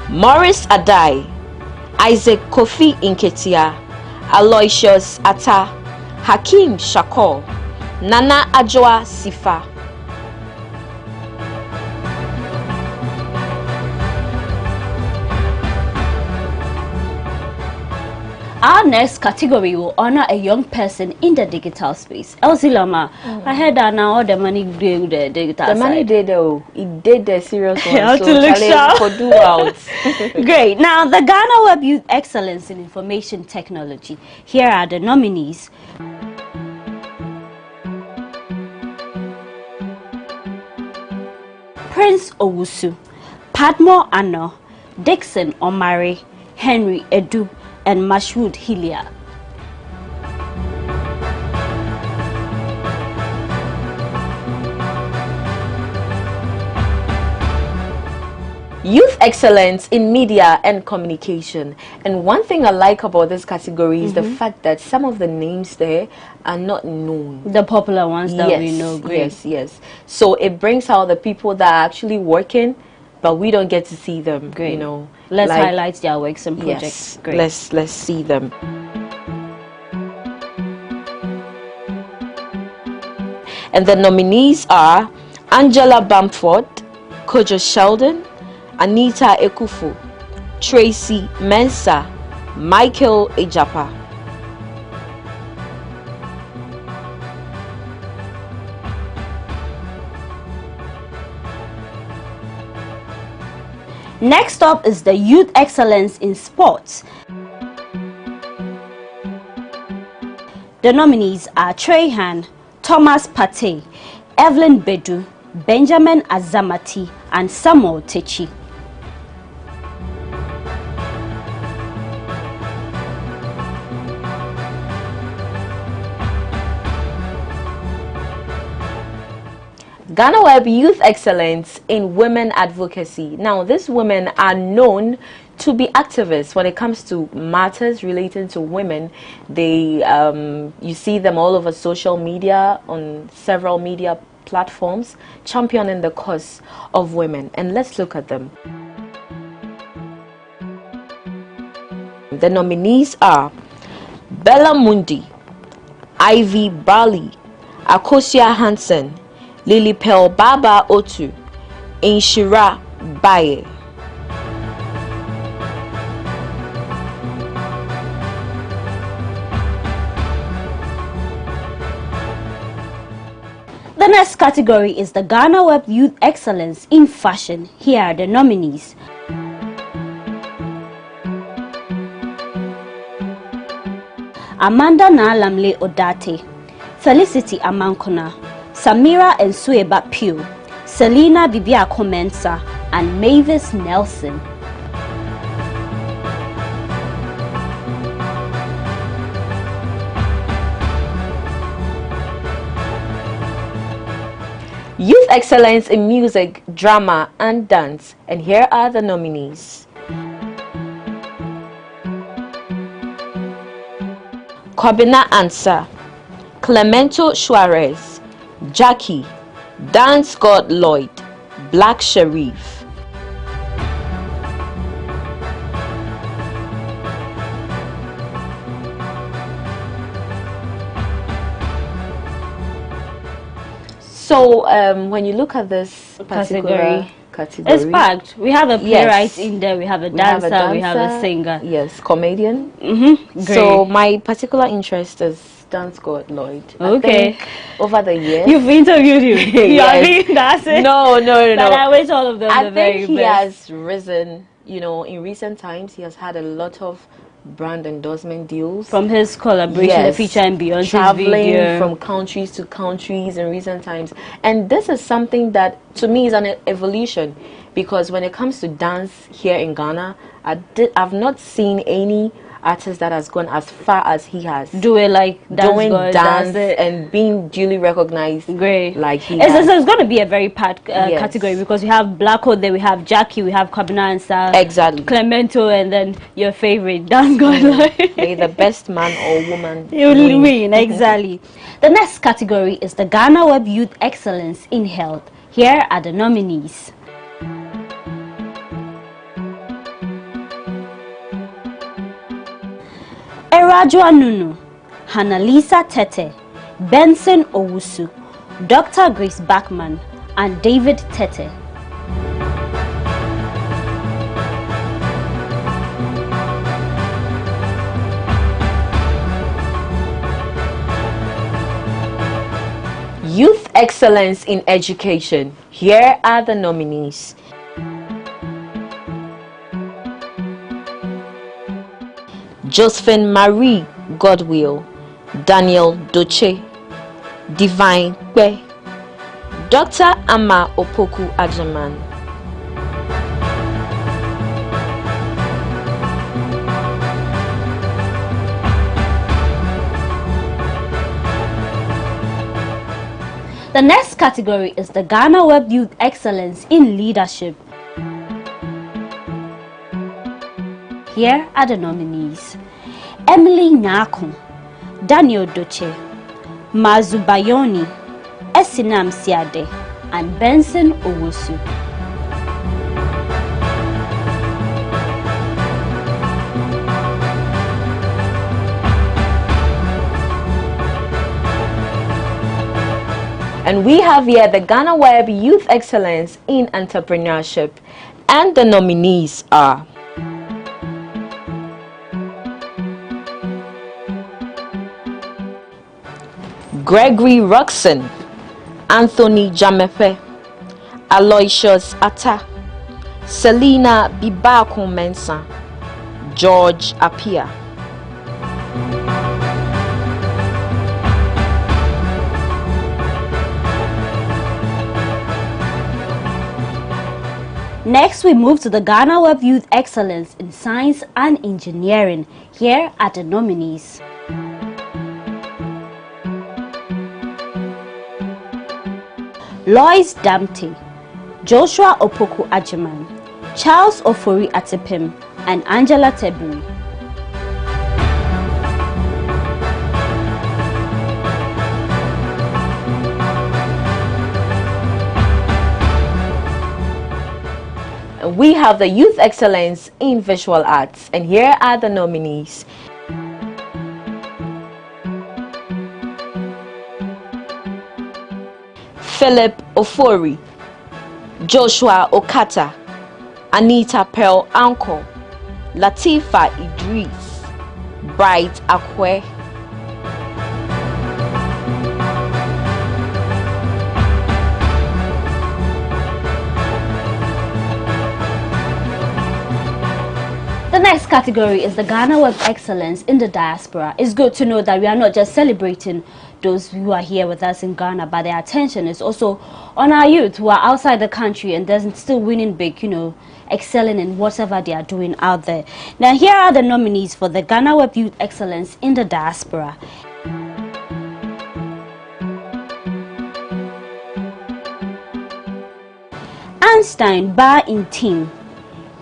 Morris Adai, Isaac Kofi Inketia, Aloysius Atta, Hakim Shakor, Nana Adjoa Sifa. Our next category will honor a young person in the digital space. Elsie Lama, I heard that now all the money did the digital The money side. did though. It did the serious one. How So to look challenge sharp. for do out. Great. Now, the GhanaWeb Youth Excellence in Information Technology. Here are the nominees. Prince Owusu, Padmore Ano, Dixon Omari, Henry Edu, and Mashwood Hilia. Youth excellence in media and communication. And one thing I like about this category is the fact that some of the names there are not known. The popular ones that we know. Great. Yes. So it brings out the people that are actually working, but we don't get to see them. Great. You know, Let's like, highlight their works and projects. Yes, Great. let's see them. And the nominees are Angela Bamford, Kojo Sheldon, Anita Ekufu, Tracy Mensah, Michael Ejapa. Next up is the Youth Excellence in Sports. The nominees are Trehan, Thomas Pate, Evelyn Bedu, Benjamin Azamati, and Samuel Techi. GhanaWeb Youth Excellence in Women Advocacy. Now, these women are known to be activists when it comes to matters relating to women. They, you see them all over social media, on several media platforms, championing the cause of women. And let's look at them. The nominees are Bella Mundi, Ivy Bali, Akosia Hansen, Lily Pearl Baba Otu, Inshira Baye. The next category is the GhanaWeb Youth Excellence in Fashion. Here are the nominees. Amanda Nalamle Odate, Felicity Amankona, Samira and Sueba Pugh, Selena Bibia Comensa, and Mavis Nelson. Youth Excellence in Music, Drama, and Dance. And here are the nominees. Kobina Ansa, Clemento Suarez, Jackie, Dance God Lloyd, Black Sharif. So when you look at this particular category, it's packed. We have a playwright in there, we have a dancer, we have a singer. Yes, comedian. Great. So my particular interest is Dance God Lloyd. Okay. I think over the years, you've interviewed him. Yes. That's it. No. But I wish all of them I the very think he best. has risen. You know, in recent times, he has had a lot of brand endorsement deals from his collaboration, the feature and Beyonce's traveling video, from countries to countries in recent times. And this is something that to me is an evolution, because when it comes to dance here in Ghana, I've not seen any artist that has gone as far as he has. Doing dance and being duly recognized. Great. Like he has. It's going to be a very packed category, because we have Black Hole there, we have Jackie, we have Kwabena Ansah, exactly, Clemento, and then your favorite Dance God. May the best man or woman win. Exactly. The next category is the GhanaWeb Youth Excellence in Health. Here are the nominees. Erajua Nunu, Hannalisa Tete, Benson Owusu, Dr. Grace Bachman, and David Tete. Youth Excellence in Education. Here are the nominees. Josephine Marie Godwill, Daniel Doche, Divine Kwe, Dr. Ama Opoku Ajaman. The next category is the GhanaWeb Youth Excellence in Leadership. Here are the nominees: Emily Nyako, Daniel Doche, Mazubayoni, Esinam Siade, and Benson Owusu. And we have here the GhanaWeb Youth Excellence in Entrepreneurship, and the nominees are Gregory Roxon, Anthony Jamepe, Aloysius Atta, Selina Bibako Mensah, George Apia. Next, we move to the GhanaWeb Youth Excellence in Science and Engineering. Here are the nominees: Lois Damte, Joshua Opoku Ajaman, Charles Ofori-Atta, and Angela Teburi. We have the Youth Excellence in Visual Arts, and here are the nominees: Philip Ofori, Joshua Okata, Anita Pearl Anko, Latifa Idris, Bright Akwe. The next category is the GhanaWeb Excellence in the Diaspora. It's good to know that we are not just celebrating those who are here with us in Ghana, but their attention is also on our youth who are outside the country and they're still winning big, excelling in whatever they are doing out there. Now, here are the nominees for the GhanaWeb Youth Excellence in the Diaspora. Einstein Bar in Team,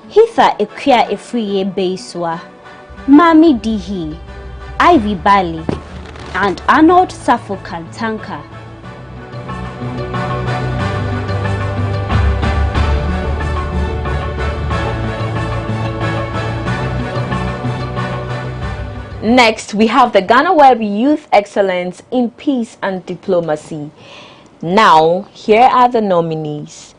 Hitha Ekwia Efriye Beiswa, Mami Dihi, Ivy Bali, and Arnold Safo Kantanka. Next, we have the GhanaWeb Youth Excellence in Peace and Diplomacy. Now, here are the nominees.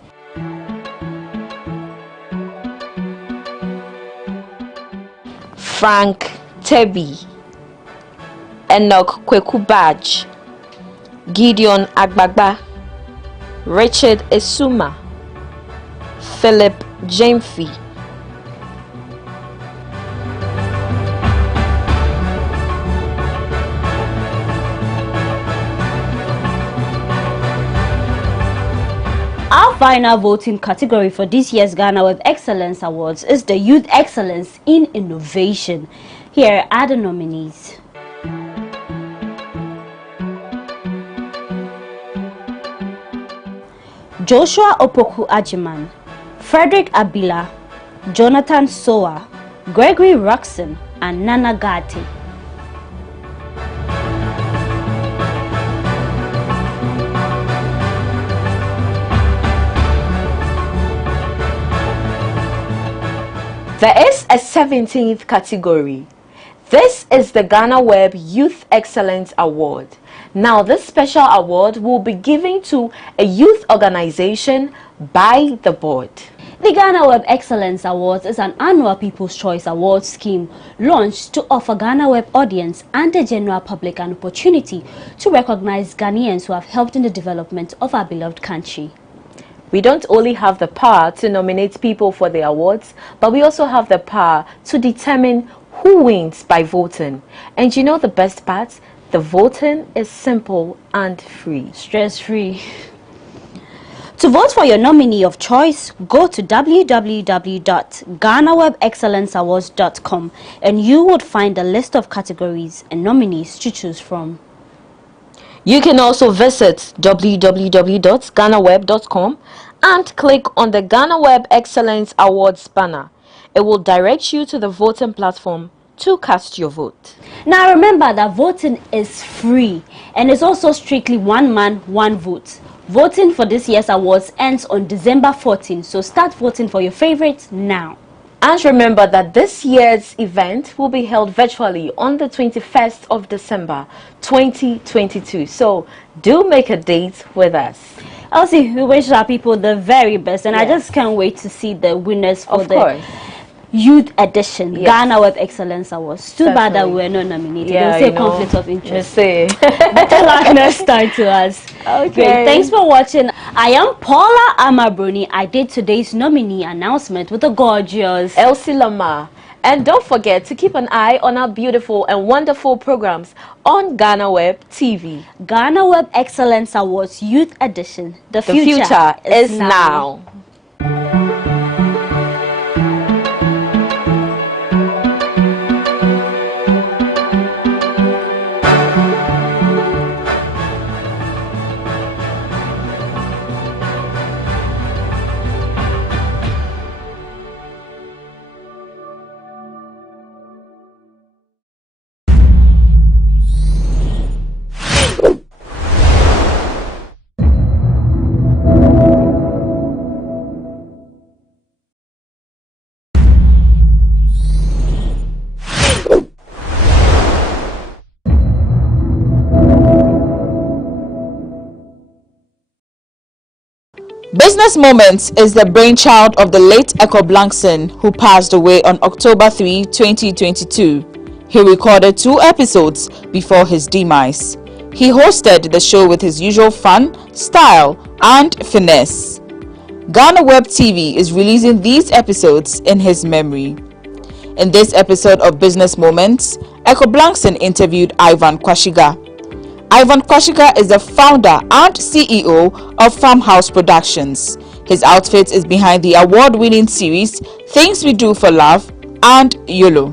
Frank Tebi, Enoch Kwekubaj, Gideon Agbagba, Richard Esuma, Philip Jamfi. Our final voting category for this year's GhanaWeb Excellence Awards is the Youth Excellence in Innovation. Here are the nominees. Joshua Opoku Ajiman, Frederick Abila, Jonathan Soa, Gregory Roxon, and Nana Gati. There is a 17th category. This is the GhanaWeb Youth Excellence Award. Now, this special award will be given to a youth organization by the board. The GhanaWeb Excellence Awards is an annual People's Choice Award scheme launched to offer GhanaWeb audience and the general public an opportunity to recognize Ghanaians who have helped in the development of our beloved country. We don't only have the power to nominate people for the awards, but we also have the power to determine who wins by voting. And you know the best part? The voting is simple and free. Stress-free. To vote for your nominee of choice, go to www.GhanaWebExcellenceAwards.com and you would find a list of categories and nominees to choose from. You can also visit www.GhanaWeb.com and click on the GhanaWeb Excellence Awards banner. It will direct you to the voting platform to cast your vote. Now remember that voting is free and it's also strictly one man, one vote. Voting for this year's awards ends on December 14, so start voting for your favorites now. And remember that this year's event will be held virtually on the 21st of December 2022. So do make a date with us. Elsie, we wish our people the very best, and I just can't wait to see the winners for the Youth Edition GhanaWeb Excellence Awards. Too bad that we were not nominated. They'll say conflict of interest. Better luck next time to us. Okay. Great. Thanks for watching. I am Paula Amabroni. I did today's nominee announcement with the gorgeous Elsie Lamar. And don't forget to keep an eye on our beautiful and wonderful programs on GhanaWeb TV. GhanaWeb Excellence Awards Youth Edition. The future is now. Business Moments is the brainchild of the late Echo Blankson, who passed away on October 3, 2022. He recorded 2 episodes before his demise. He hosted the show with his usual fun, style, and finesse. GhanaWeb TV is releasing these episodes in his memory. In this episode of Business Moments, Echo Blankson interviewed Ivan Kwashiga. Ivan Kwashiga is the founder and CEO of Farmhouse Productions. His outfit is behind the award-winning series Things We Do for Love and YOLO.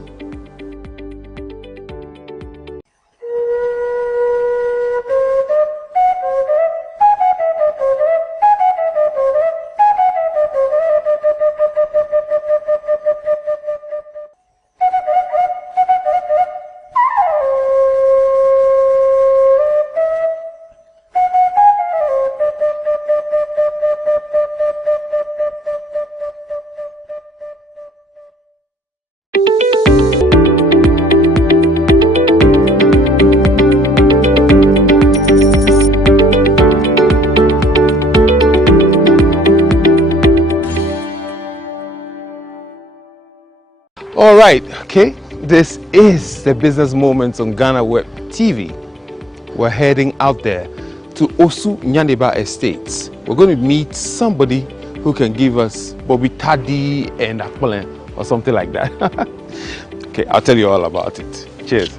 right, okay. This is the Business Moments on GhanaWeb TV. We're heading out there to Osu Nyaneba Estates. We're going to meet somebody who can give us Bobby Taddy and Akpolen or something like that. Okay, I'll tell you all about it. Cheers.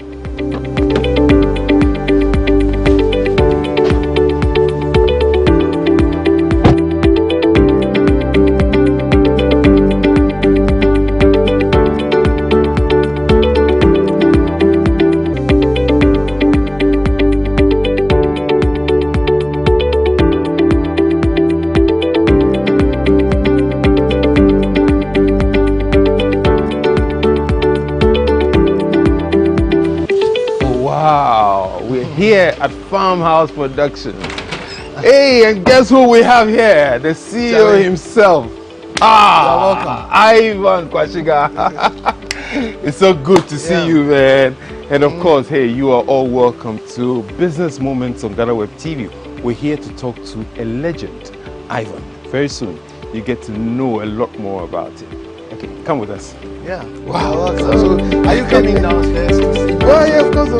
Here at Farmhouse Production. Hey, and guess who we have here? The CEO himself. Ivan Kwashiga. It's so good to see you, man. And of course, hey, you are all welcome to Business Moments on GhanaWeb TV. We're here to talk to a legend, Ivan. Very soon, you get to know a lot more about it. Okay, come with us. Yeah. Wow. So, are you coming downstairs to see? Oh, yeah, of course.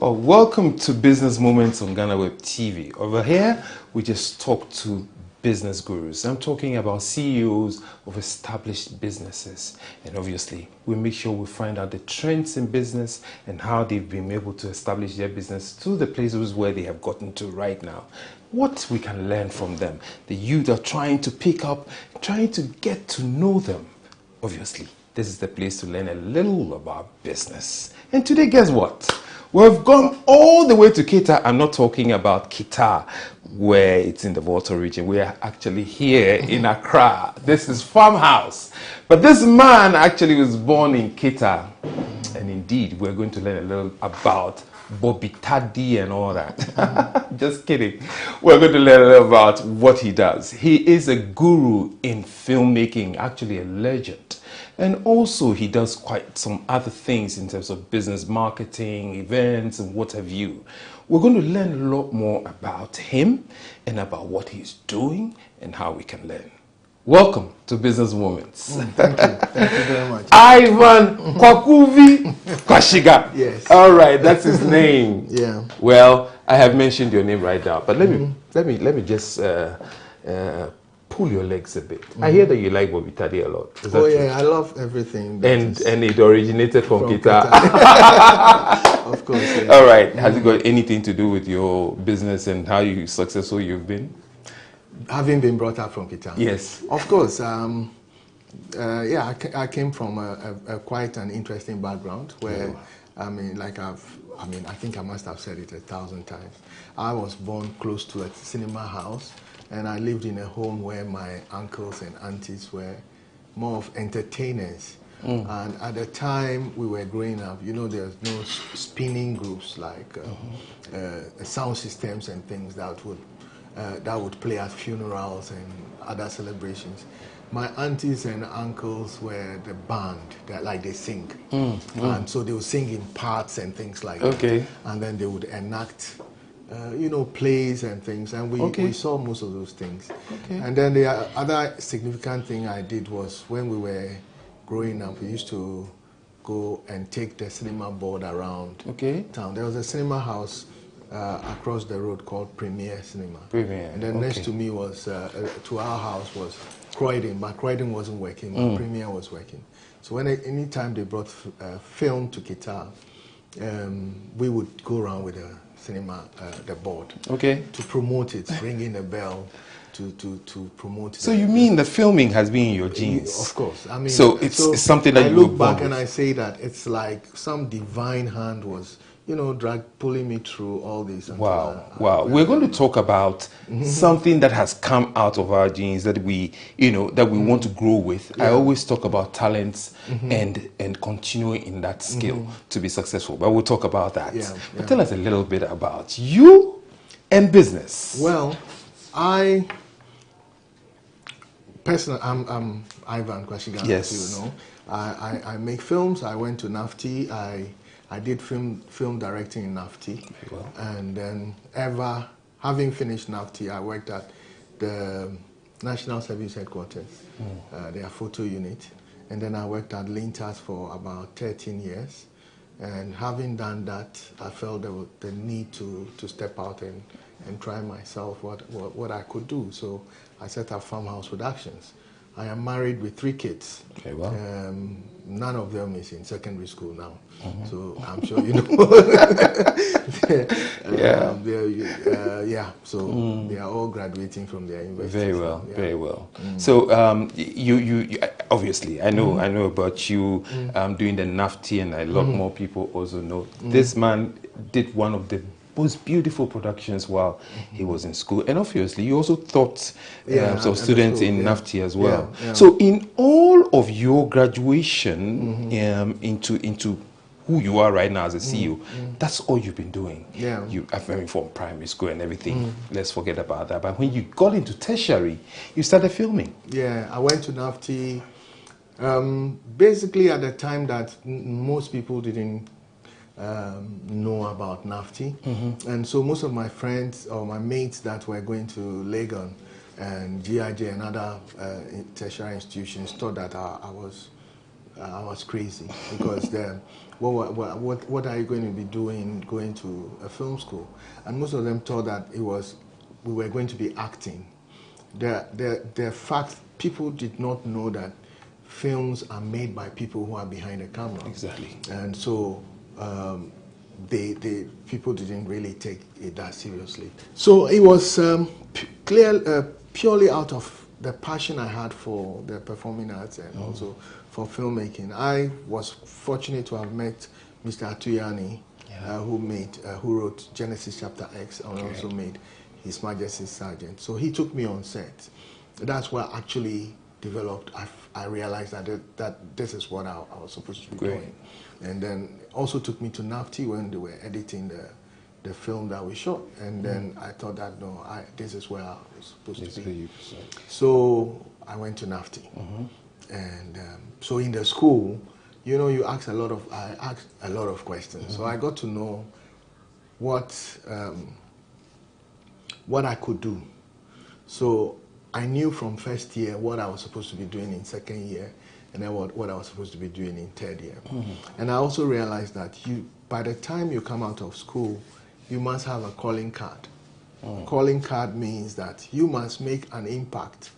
Well, welcome to Business Moments on GhanaWeb TV. Over here, we just talk to business gurus. I'm talking about CEOs of established businesses. And obviously, we make sure we find out the trends in business and how they've been able to establish their business to the places where they have gotten to right now. What we can learn from them. The youth are trying to pick up, trying to get to know them. Obviously, this is the place to learn a little about business. And today, guess what? We've gone all the way to Kita. I'm not talking about Kita, where it's in the Volta region. We are actually here in Accra. This is Farmhouse. But this man actually was born in Kita. And indeed, we're going to learn a little about Bobby Taddy and all that. Just kidding. We're going to learn a little about what he does. He is a guru in filmmaking, actually a legend. And also he does quite some other things in terms of business marketing, events, and what have you. We're going to learn a lot more about him and about what he's doing and how we can learn. Welcome to Business Moments. Thank you. Thank you very much. Ivan Kwashiga. Yes. All right, that's his name. Yeah. Well, I have mentioned your name right now, but let me just pull your legs a bit. I hear that you like Bobby Taddy a lot. Is that true? Yeah, I love everything. And it originated from guitar. Of course. Yeah. All right. Has it got anything to do with your business and how successful you've been? Having been brought up from guitar. Yes. Of course. Yeah, I came from a quite an interesting background where, I think I must have said it 1,000 times. I was born close to a cinema house. And I lived in a home where my uncles and aunties were more of entertainers. And at the time we were growing up, you know, there's no spinning groups like sound systems and things that would play at funerals and other celebrations. My aunties and uncles were the band, like they sing. And so they would sing in parts and things like that. And then they would enact plays and things, and we saw most of those things. And then the other significant thing I did was when we were growing up, we used to go and take the cinema board around town. There was a cinema house across the road called Premier Cinema. And then next to me was, to our house was Croydon, but Croydon wasn't working, but Premier was working. So any time they brought film to Kita, we would go around with the board to promote it, ringing the bell to promote it. So you mean the filming has been in your genes? Of course. I mean, so it's something that I you look back and I say that it's like some divine hand was, pulling me through all this. Wow. We're going to talk about something that has come out of our genes that we want to grow with. I always talk about talents and continuing in that skill to be successful. But we'll talk about that. But tell us a little bit about you and business. Well, personally, I'm Ivan Kwashiga, as you know. I make films. I went to NAFTI. I did film directing in NAFTI. Well. And then having finished NAFTI, I worked at the National Service Headquarters, their photo unit. And then I worked at Lintas for about 13 years. And having done that, I felt the need to step out and try myself what I could do. So I set up Farmhouse Productions. I am married with 3 kids. Okay, well. None of them is in secondary school now, so I'm sure you know. So they are all graduating from their universities. Very well, very well. So you obviously, I know about you doing the NAFTI, and a lot more people also know. This man did one of the most beautiful productions while he was in school, and obviously you also taught some students in NAFTI as well. So in all of your graduation into who you are right now as a CEO, that's all you've been doing. You are very from primary school and everything. Let's forget about that. But when you got into tertiary, you started filming. Yeah, I went to NAFTI basically at the time that most people didn't know about NAFTI. And so most of my friends or my mates that were going to Legon and GIJ and other tertiary institutions thought that I was crazy, because what are you going to be doing going to a film school? And most of them thought that we were going to be acting. The fact, people did not know that films are made by people who are behind the camera. Exactly. And so people didn't really take it that seriously. So it was purely out of the passion I had for the performing arts and also for filmmaking. I was fortunate to have met Mr. Atuyani, who wrote Genesis Chapter X, and also made His Majesty's Sergeant. So he took me on set. That's where I actually developed. I realized that this is what I was supposed to be doing. And then also took me to NAFTI when they were editing the film that we shot. And then I thought that, no, this is where I was supposed to be. So I went to NAFTI. And so in the school, you know, I asked a lot of questions. So I got to know what I could do. So I knew from first year what I was supposed to be doing in second year, and then what I was supposed to be doing in third year. And I also realized that by the time you come out of school, you must have a calling card. Calling card means that you must make an impact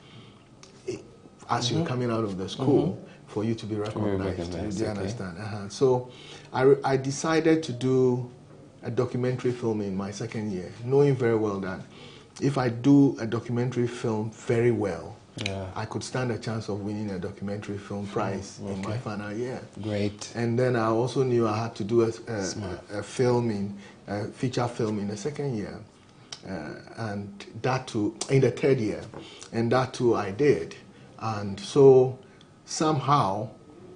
as you're coming out of the school for you to be recognized. Do you understand? So I decided to do a documentary film in my second year, knowing very well that if I do a documentary film very well, I could stand a chance of winning a documentary film prize in my final year. Great. And then I also knew I had to do a feature film in the second year, and that too in the third year, and that too I did. And so somehow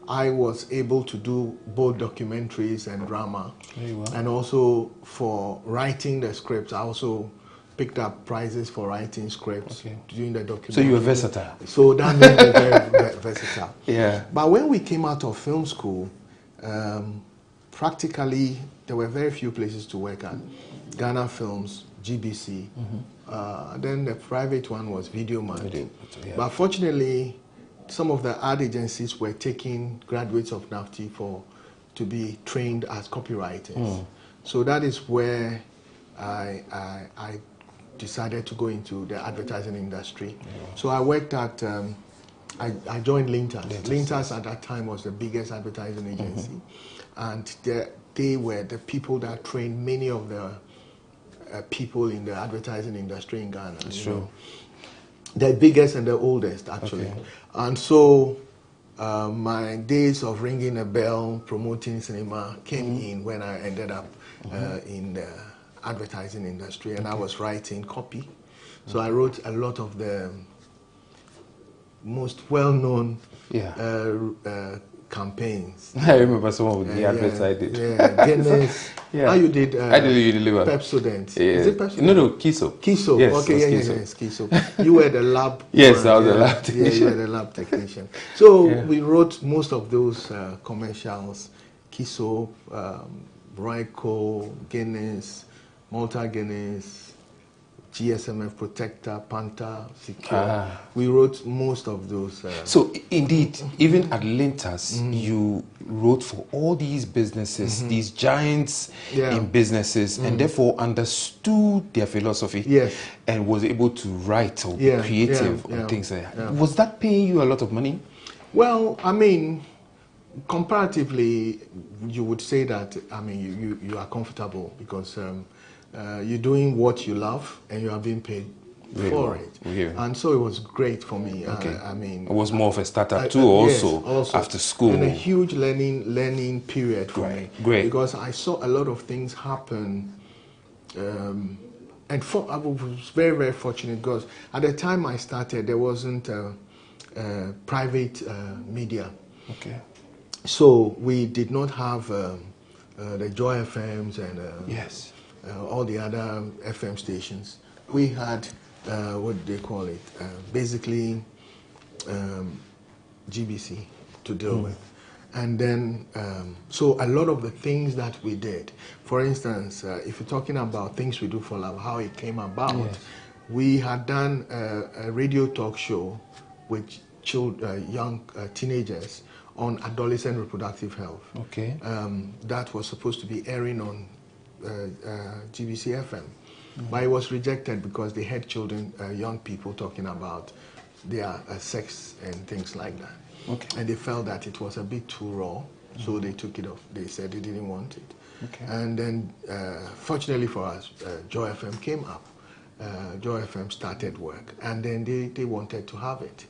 I was able to do both documentaries and drama. And also for writing the scripts, I also picked up prizes for writing scripts during the documentary. So you were versatile. So that made me very versatile. Yeah. But when we came out of film school, practically there were very few places to work at. Ghana Films, GBC. Then the private one was Videomat. But fortunately, some of the ad agencies were taking graduates of NAFTI to be trained as copywriters. So that is where I decided to go into the advertising industry. So I worked at, I joined Lintas. Lintas at that time was the biggest advertising agency. And they were the people that trained many of the people in the advertising industry in Ghana. That's true. The biggest and the oldest, actually. And so my days of ringing a bell, promoting cinema came in when I ended up in the advertising industry, and I was writing copy. So I wrote a lot of the most well-known campaigns. I remember some of the adverts I did. Guinness. How you did? I did Unilever. Pepsodent. Is it Pepsodent? No, Kiso. Kiso. Yes, okay, yes, Kiso. You were the lab. Yes, I was the lab technician. You were the lab technician. So we wrote most of those commercials. Kiso, Royco, Guinness, Malta Guinness, GSMF Protector, Panther, Secure. We wrote most of those. So, indeed, even at Lintas, you wrote for all these businesses, these giants in businesses, and therefore understood their philosophy and was able to write or be creative on things like that. Was that paying you a lot of money? Well, I mean, comparatively, you would say that, I mean, you are comfortable because you're doing what you love and you are being paid for it. And so it was great for me. I mean, it was more of a startup too, also after school. And a huge learning period for me. Because I saw a lot of things happen. And I was very, very fortunate because at the time I started, there wasn't private media. So we did not have the Joy FMs and all the other FM stations. We had, what do they call it, basically GBC to deal with. And then, so a lot of the things that we did, for instance, if you're talking about Things We Do for Love, how it came about, we had done a radio talk show with young teenagers on adolescent reproductive health. That was supposed to be airing on GBC FM, but it was rejected because they had children, young people talking about their sex and things like that. And they felt that it was a bit too raw, so they took it off. They said they didn't want it. And then, fortunately for us, Joy FM came up. Joy FM started work, and then they wanted to have it.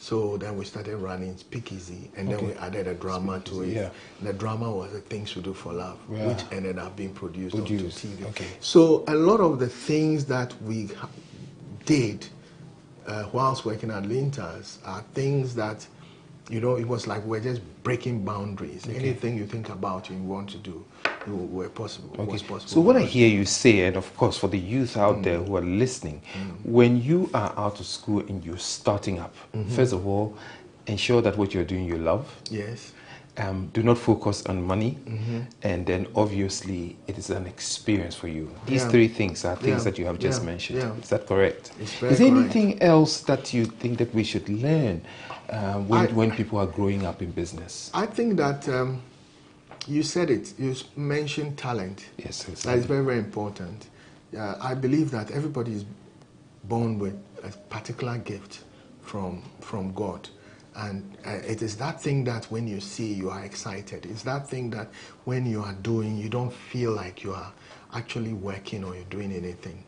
So then we started running Speakeasy, and then we added a drama to it. The drama was the Things We Do for Love, which ended up being produced onto TV. So a lot of the things that we did whilst working at Lintas are things that, you know, it was like we're just breaking boundaries. Anything you think about and you want to do, were possible. Was possible. So what I hear you say, and of course for the youth out there who are listening, when you are out of school and you're starting up, first of all, ensure that what you're doing you love. Do not focus on money, and then obviously it is an experience for you. These three things are things that you have just mentioned. Is that correct? Is there anything else that you think that we should learn when people are growing up in business? I think that you said it. You mentioned talent. That is very, very important. I believe that everybody is born with a particular gift from God. And it is that thing that when you see, you are excited. It's that thing that when you are doing, you don't feel like you are actually working or you're doing anything.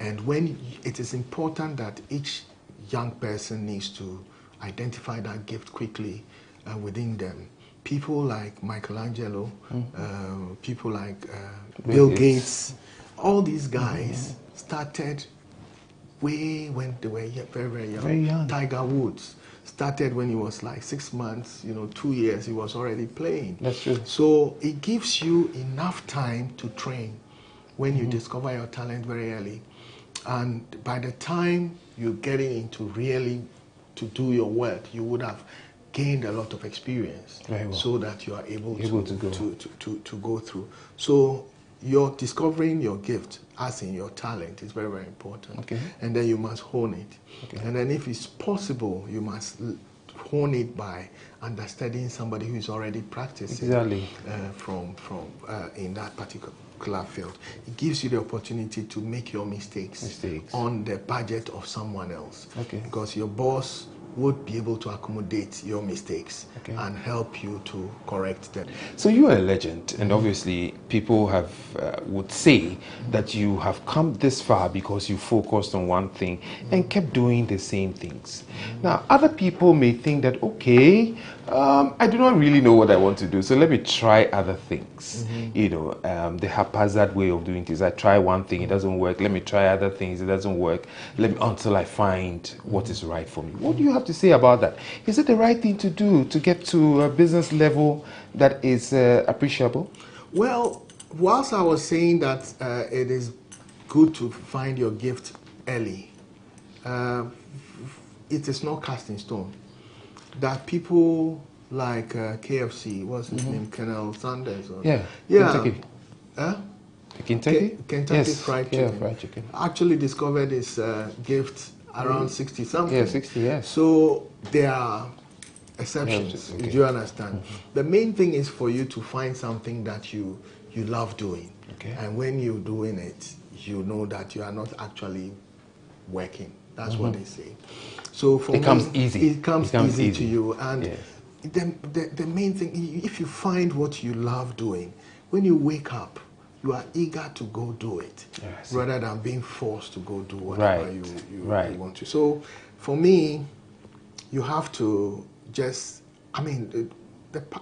And when it is important that each young person needs to identify that gift quickly within them. People like Michelangelo, people like Bill Gates, all these guys started way when they were very, very young. Tiger Woods started when he was like 6 months, 2 years, he was already playing. That's true. So it gives you enough time to train when you discover your talent very early. And by the time you're getting into really to do your work, you would have gained a lot of experience so that you are able to go through. So you're discovering your gift, as in your talent, is very, very important. And then you must hone it. And then if it's possible, you must hone it by understanding somebody who is already practicing from in that particular field. It gives you the opportunity to make your mistakes on the budget of someone else. Because your boss would be able to accommodate your mistakes and help you to correct them. So you are a legend, and obviously people have would say that you have come this far because you focused on one thing and kept doing the same things. Now, other people may think that, okay, I do not really know what I want to do, so let me try other things. The haphazard way of doing things. I try one thing, it doesn't work. Let me try other things, it doesn't work. Until I find what is right for me. What do you have to say about that? Is it the right thing to do to get to a business level that is appreciable? Well, whilst I was saying that it is good to find your gift early, it is not cast in stone. That people like KFC, what's his name, Colonel Sanders? Or, yeah. Kentucky. Kentucky? Kentucky Fried Chicken. Yeah, fried chicken. Actually discovered this gift around 60 something. Yeah, 60, yes. So there are exceptions. Do you understand? The main thing is for you to find something that you love doing. Okay. And when you're doing it, you know that you are not actually working. That's what they say. So for it comes easy. It comes easy to you. And the main thing, if you find what you love doing, when you wake up, you are eager to go do it, rather than being forced to go do whatever you want to. So for me, you have to just, I mean,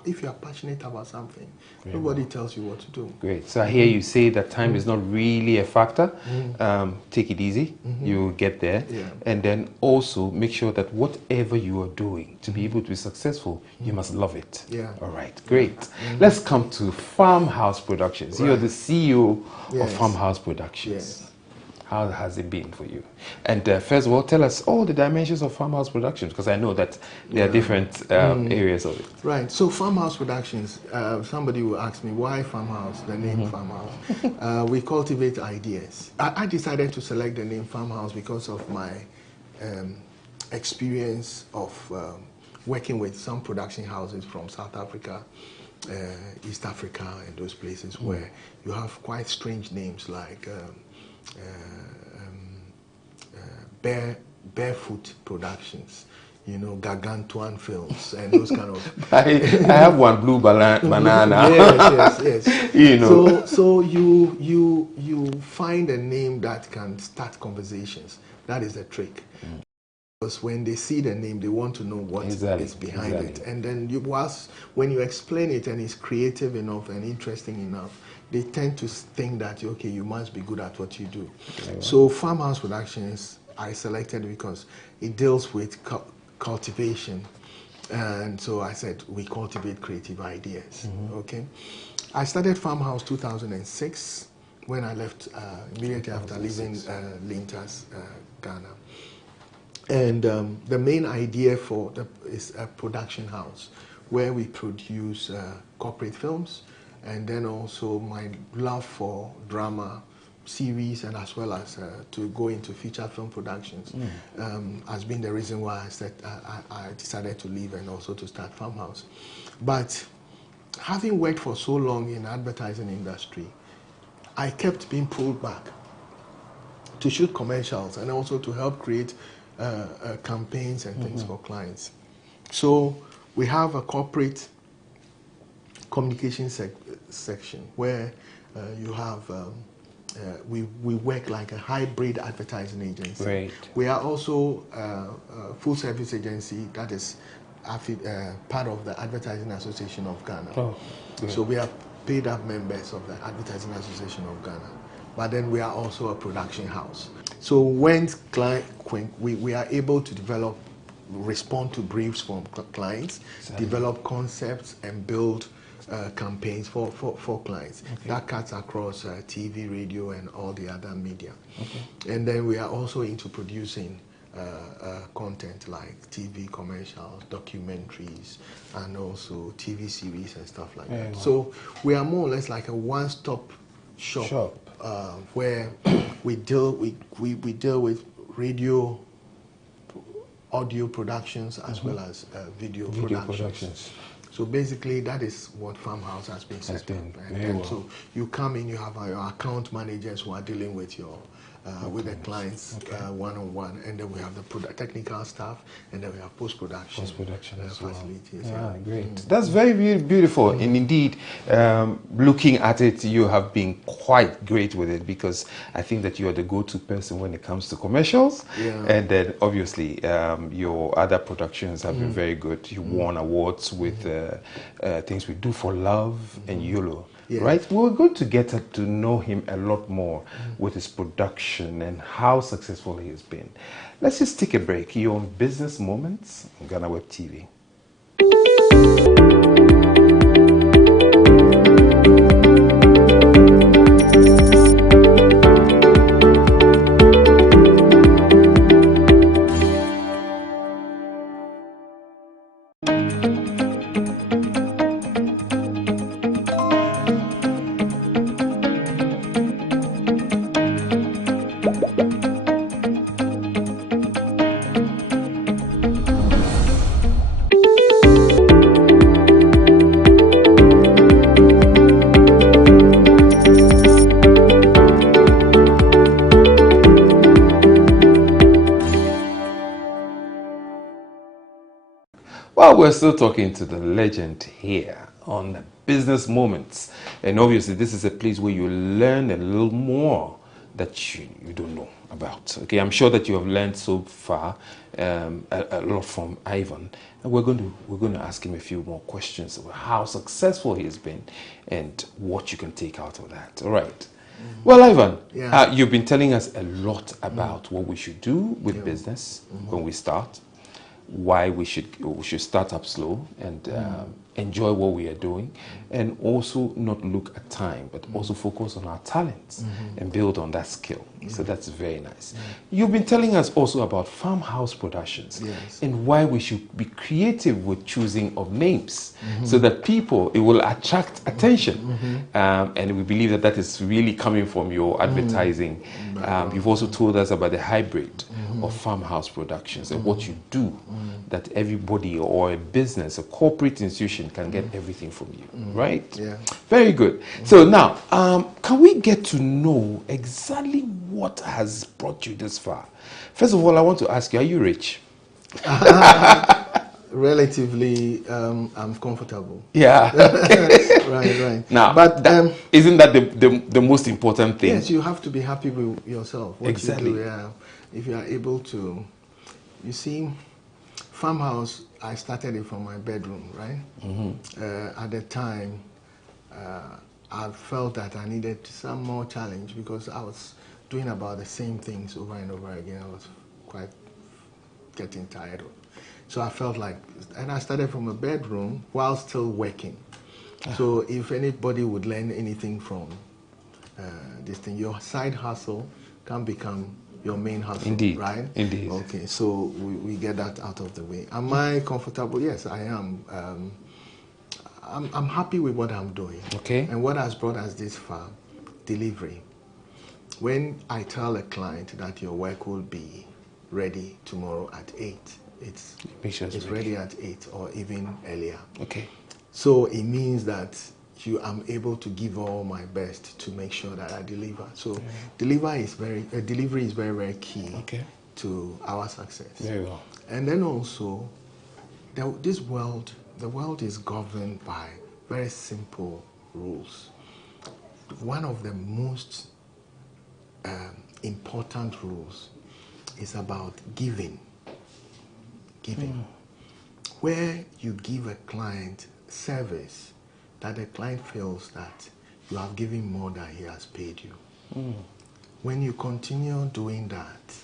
if you are passionate about something, nobody tells you what to do. Great. So I hear you say that time is not really a factor. Take it easy. You'll get there. And then also make sure that whatever you are doing, to be able to be successful, you must love it. All right. Great. Let's come to Farmhouse Productions. You're the CEO of Farmhouse Productions. How has it been for you? And first of all, tell us all the dimensions of Farmhouse Productions, because I know that there are different areas of it. Right. So Farmhouse Productions, somebody will ask me, why Farmhouse, the name Farmhouse? We cultivate ideas. I decided to select the name Farmhouse because of my experience of working with some production houses from South Africa, East Africa, and those places where you have quite strange names like Barefoot Productions, you know, Gargantuan Films, and those kind of. I have one blue banana. yes. You know. So you find a name that can start conversations. That is the trick. Because when they see the name, they want to know what is behind it. And then when you explain it and it's creative enough and interesting enough, they tend to think that, okay, you must be good at what you do. So Farmhouse Productions, I selected because it deals with cultivation. And so I said, we cultivate creative ideas, okay? I started Farmhouse 2006 when I left immediately after leaving Lintas, Ghana. And the main idea is a production house where we produce corporate films, and then also my love for drama series and as well as to go into feature film productions has been the reason why I decided to leave and also to start Farmhouse. But having worked for so long in the advertising industry, I kept being pulled back to shoot commercials and also to help create campaigns and things for clients. So we have a corporate communication section where you have we work like a hybrid advertising agency. Great. We are also a full service agency that is part of the Advertising Association of Ghana. So we are paid up members of the Advertising Association of Ghana. But then we are also a production house. So when we are able to respond to briefs from clients, develop concepts and build campaigns for clients. That cuts across TV, radio, and all the other media. And then we are also into producing content like TV commercials, documentaries, and also TV series and stuff like that. So we are more or less like a one-stop shop. Where we deal with radio, audio productions as well as video productions. So basically, that is what Farmhouse has been set up. And so you come in, you have your account managers who are dealing with your with the clients one-on-one, and then we have the technical staff, and then we have post-production facilities. Great. That's very beautiful. And indeed, looking at it, you have been quite great with it, because I think that you are the go-to person when it comes to commercials. And then obviously your other productions have been very good. You won awards with things we do for love and YOLO. Right? We're going to get to know him a lot more with his production and how successful he has been. Let's just take a break. You're on Business Moments on GhanaWeb TV. Well, we're still talking to the legend here on Business Moments. And obviously, this is a place where you learn a little more that you don't know about. Okay, I'm sure that you have learned so far a lot from Ivan. And we're going to ask him a few more questions about how successful he has been and what you can take out of that. All right. Well, Ivan, you've been telling us a lot about what we should do with business when we start, why we should start up slow and enjoy what we are doing, and also not look at time, but also focus on our talents and build on that skill. So that's very nice. You've been telling us also about farmhouse productions and why we should be creative with choosing of names so that it will attract attention. And we believe that that is really coming from your advertising. You've also told us about the hybrid of farmhouse productions and what you do that everybody or a business, a corporate institution can get everything from you, right? Yeah. Very good. So now, can we get to know exactly what has brought you this far? First of all, I want to ask you, are you rich? Relatively, I'm comfortable. Yeah. Right. Now, but isn't that the most important thing? Yes, you have to be happy with yourself. What exactly. You do, yeah. If you are able to, you see, farmhouse, I started it from my bedroom, right? At the time, I felt that I needed some more challenge because I was doing about the same things over and over again. I was quite getting tired of it. So I felt like, and I started from a bedroom while still working. So if anybody would learn anything from this thing, your side hustle can become your main hustle. Indeed. Right? Indeed. Okay, so we get that out of the way. Am I comfortable? Yes, I am. I'm happy with what I'm doing. Okay. And what has brought us this far, delivery. When I tell a client that your work will be ready tomorrow at 8, it's ready at 8 or even earlier. Okay. So it means that I'm able to give all my best to make sure that I deliver. So delivery is very, very key to our success. Very well. And then also, the world is governed by very simple rules. One of the most important rules is about giving. Where you give a client service that the client feels that you have given more than he has paid you. When you continue doing that,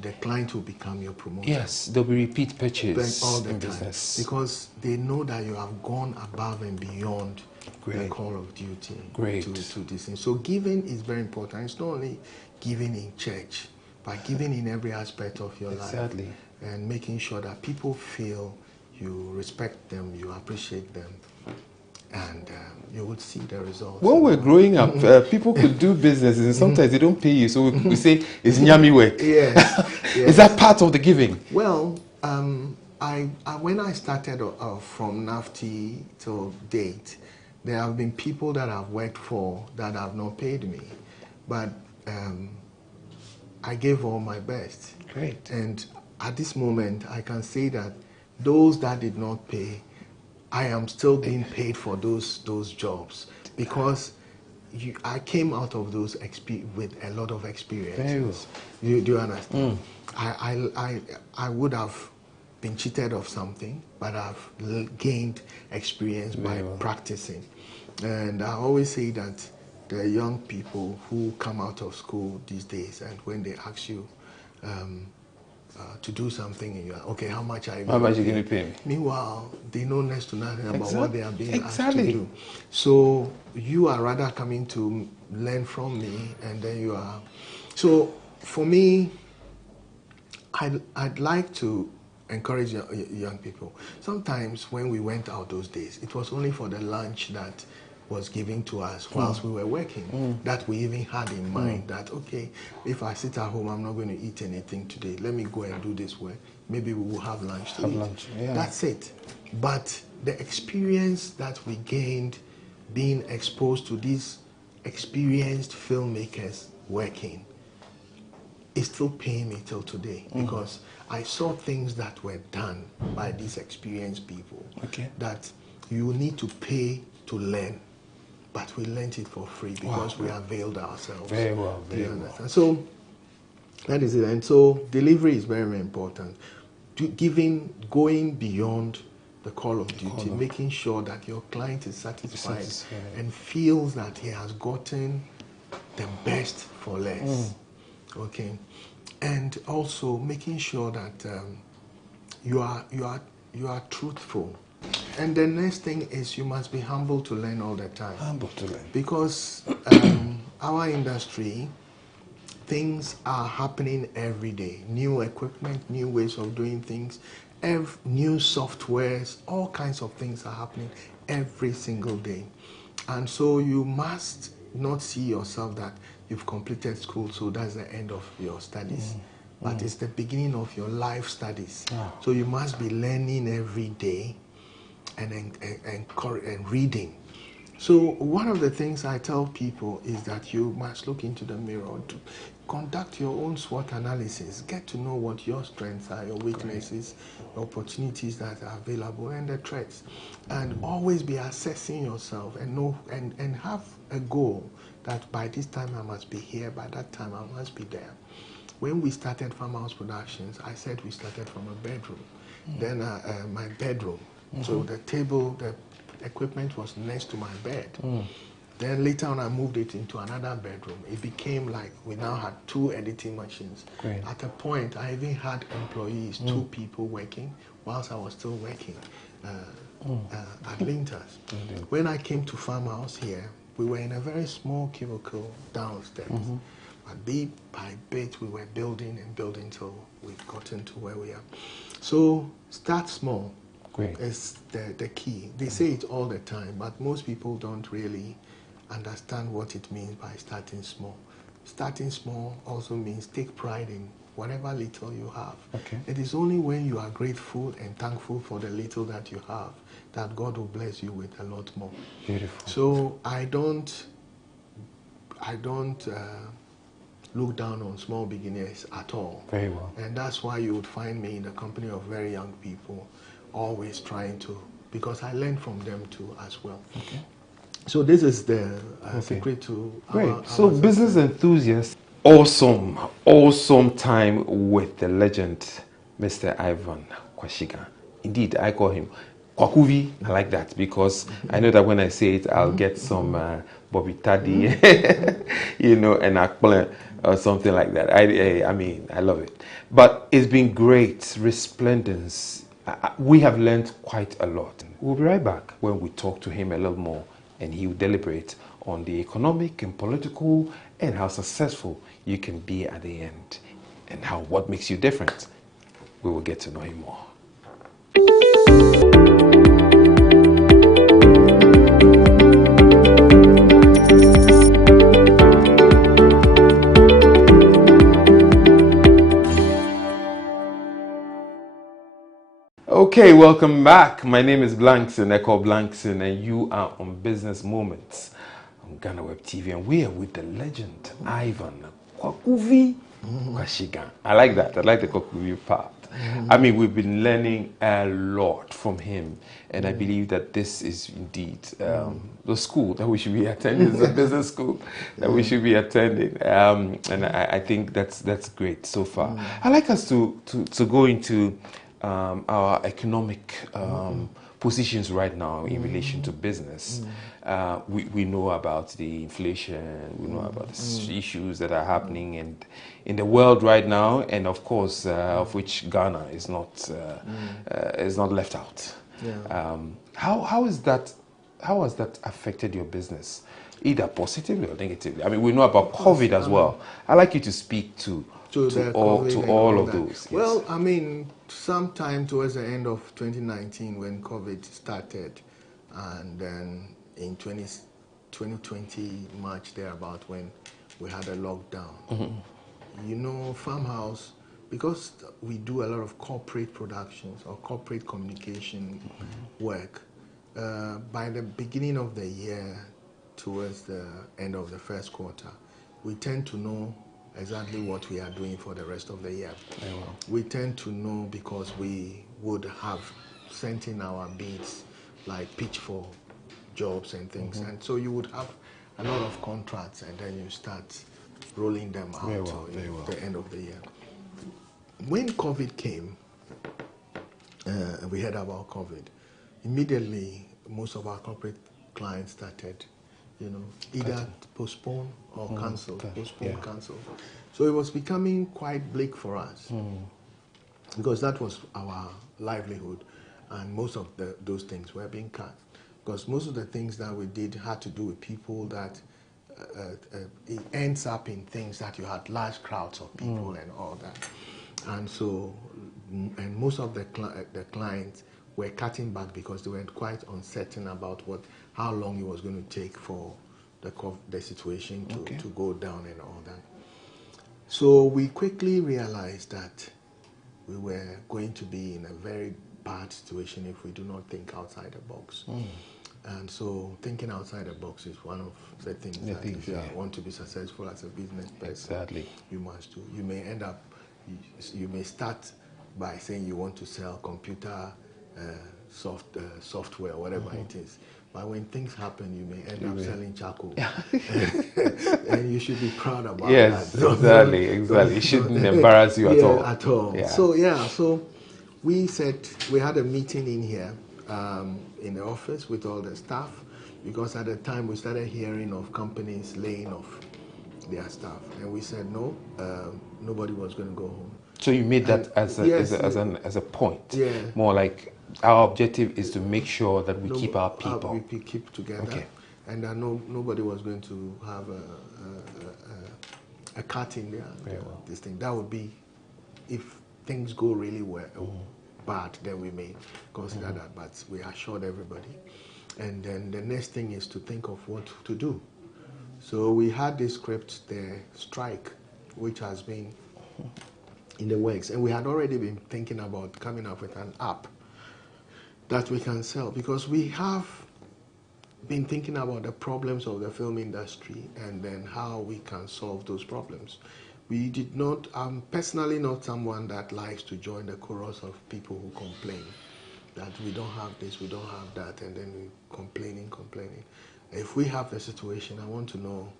the client will become your promoter. Yes, there'll be repeat purchase all the in time business. because they know that you have gone above and beyond the call of duty to this thing. So giving is very important. It's not only giving in church, but giving in every aspect of your life. And making sure that people feel you respect them, you appreciate them, and you would see the results. When we're growing up, people could do businesses and sometimes they don't pay you, so we say it's nyami work. Yes. Is that part of the giving? Well, when I started from NAFTI till date, there have been people that I've worked for that have not paid me, but I gave all my best. Great. And at this moment, I can say that those that did not pay, I am still being paid for those jobs because I came out of those with a lot of experience. Do you understand? I would have been cheated of something, but I've gained experience by practicing. And I always say that the young people who come out of school these days, and when they ask you to do something, and you're like, okay, how much are you going to pay me? Meanwhile, they know next to nothing about what they are being asked to do. So you are rather coming to learn from me, and then you are. So for me, I'd like to encourage young people. Sometimes when we went out those days, it was only for the lunch that was given to us whilst we were working, that we even had in mind that, okay, if I sit at home, I'm not going to eat anything today. Let me go and do this work. Maybe we will have lunch to eat. That's it. But the experience that we gained being exposed to these experienced filmmakers working, it's still paying me till today because I saw things that were done by these experienced people that you need to pay to learn, but we learned it for free because we availed ourselves. Very well, very well. So that is it. And so delivery is very, very important. Going beyond the call of duty, making sure that your client is satisfied and feels that he has gotten the best for less. Okay, and also making sure that you are truthful. And the next thing is you must be humble to learn all the time. Humble to learn. Because our industry, things are happening every day. New equipment, new ways of doing things, new softwares, all kinds of things are happening every single day. And so you must not see yourself that you've completed school, so that's the end of your studies. But it's the beginning of your life studies. So you must be learning every day and reading. So one of the things I tell people is that you must look into the mirror to conduct your own SWOT analysis, get to know what your strengths are, your weaknesses, opportunities that are available, and the threats. And always be assessing yourself and know and have a goal that by this time I must be here, by that time I must be there. When we started Farmhouse Productions, I said we started from a bedroom. Then my bedroom. So the table, the equipment was next to my bed. Then later on I moved it into another bedroom. It became like we now had 2 editing machines. Great. At a point I even had employees, 2 people working whilst I was still working at Linters. When I came to Farmhouse here, we were in a very small cubicle downstairs. But bit by bit we were building and building till we've gotten to where we are. So start small. Is the key. They say it all the time, but most people don't really understand what it means by starting small. Starting small also means take pride in whatever little you have. It is only when you are grateful and thankful for the little that you have that God will bless you with a lot more. Beautiful. So I don't look down on small beginners at all. Very well. And that's why you would find me in the company of very young people, always trying to, because I learn from them too as well. So this is the secret to our so business enthusiasts, awesome time with the legend, Mr. Ivan Kwashiga. Indeed, I call him Kwakuvi. I like that because I know that when I say it, I'll get some Bobby Taddy, and Akplen or something like that. I mean, I love it. But it's been great, resplendence. We have learned quite a lot. We'll be right back when we talk to him a little more and he will deliberate on the economic and political and how successful you can be at the end and what makes you different. We will get to know him more. Okay, welcome back. My name is Blankson, Echo Blankson, and you are on Business Moments on GhanaWeb TV, and we are with the legend, Ivan Kwashiga. I like that. I like the Kwakuvi part. I mean, we've been learning a lot from him, and I believe that this is indeed the school that we should be attending, the business school that we should be attending, and I think that's great so far. I'd like us to go into our economic positions right now in relation to business. We know about the inflation, we know about the issues that are happening in the world right now, and of course, of which Ghana is not left out. How has that affected your business, either positively or negatively? I mean, we know about COVID as well. I'd like you to speak to all of those. Yes. Well, I mean, sometime towards the end of 2019 when COVID started, and then in 2020 March thereabout when we had a lockdown. You know, Farmhouse, because we do a lot of corporate productions or corporate communication work, by the beginning of the year towards the end of the first quarter, we tend to know exactly what we are doing for the rest of the year. Very well. We tend to know because we would have sent in our bids, like pitch for jobs and things, and so you would have a lot of contracts, and then you start rolling them out at the end of the year. When COVID came, we heard about COVID. Immediately, most of our corporate clients started, either postpone or cancel, postpone, cancel. So it was becoming quite bleak for us because that was our livelihood, and most of those things were being cut. Because most of the things that we did had to do with people that it ends up in things that you had large crowds of people and all that. And so, and most of the clients were cutting back because they were quite uncertain about how long it was going to take for the situation to go down and all that. So we quickly realized that we were going to be in a very bad situation if we do not think outside the box. And so thinking outside the box is one of the things that if you want to be successful as a business person, you must do. You may end up, you may start by saying you want to sell computer software, whatever it is. But when things happen, you may end up selling charcoal. And you should be proud about that. Yes, exactly. It shouldn't embarrass you at all. At all. Yeah. So we said, we had a meeting in here in the office with all the staff, because at the time we started hearing of companies laying off their staff, and we said no, nobody was going to go home. So you made that as a point, more like our objective is to make sure that we keep our people. We keep together, and that nobody was going to have a cut in there. This thing that would be if things go really bad, then we may consider that, but we assured everybody. And then the next thing is to think of what to do. So we had this script, the strike, which has been in the works, and we had already been thinking about coming up with an app that we can sell, because we have been thinking about the problems of the film industry and then how we can solve those problems. We did not, I'm personally not someone that likes to join the chorus of people who complain that we don't have this, we don't have that, and then we complaining. If we have the situation, I want to know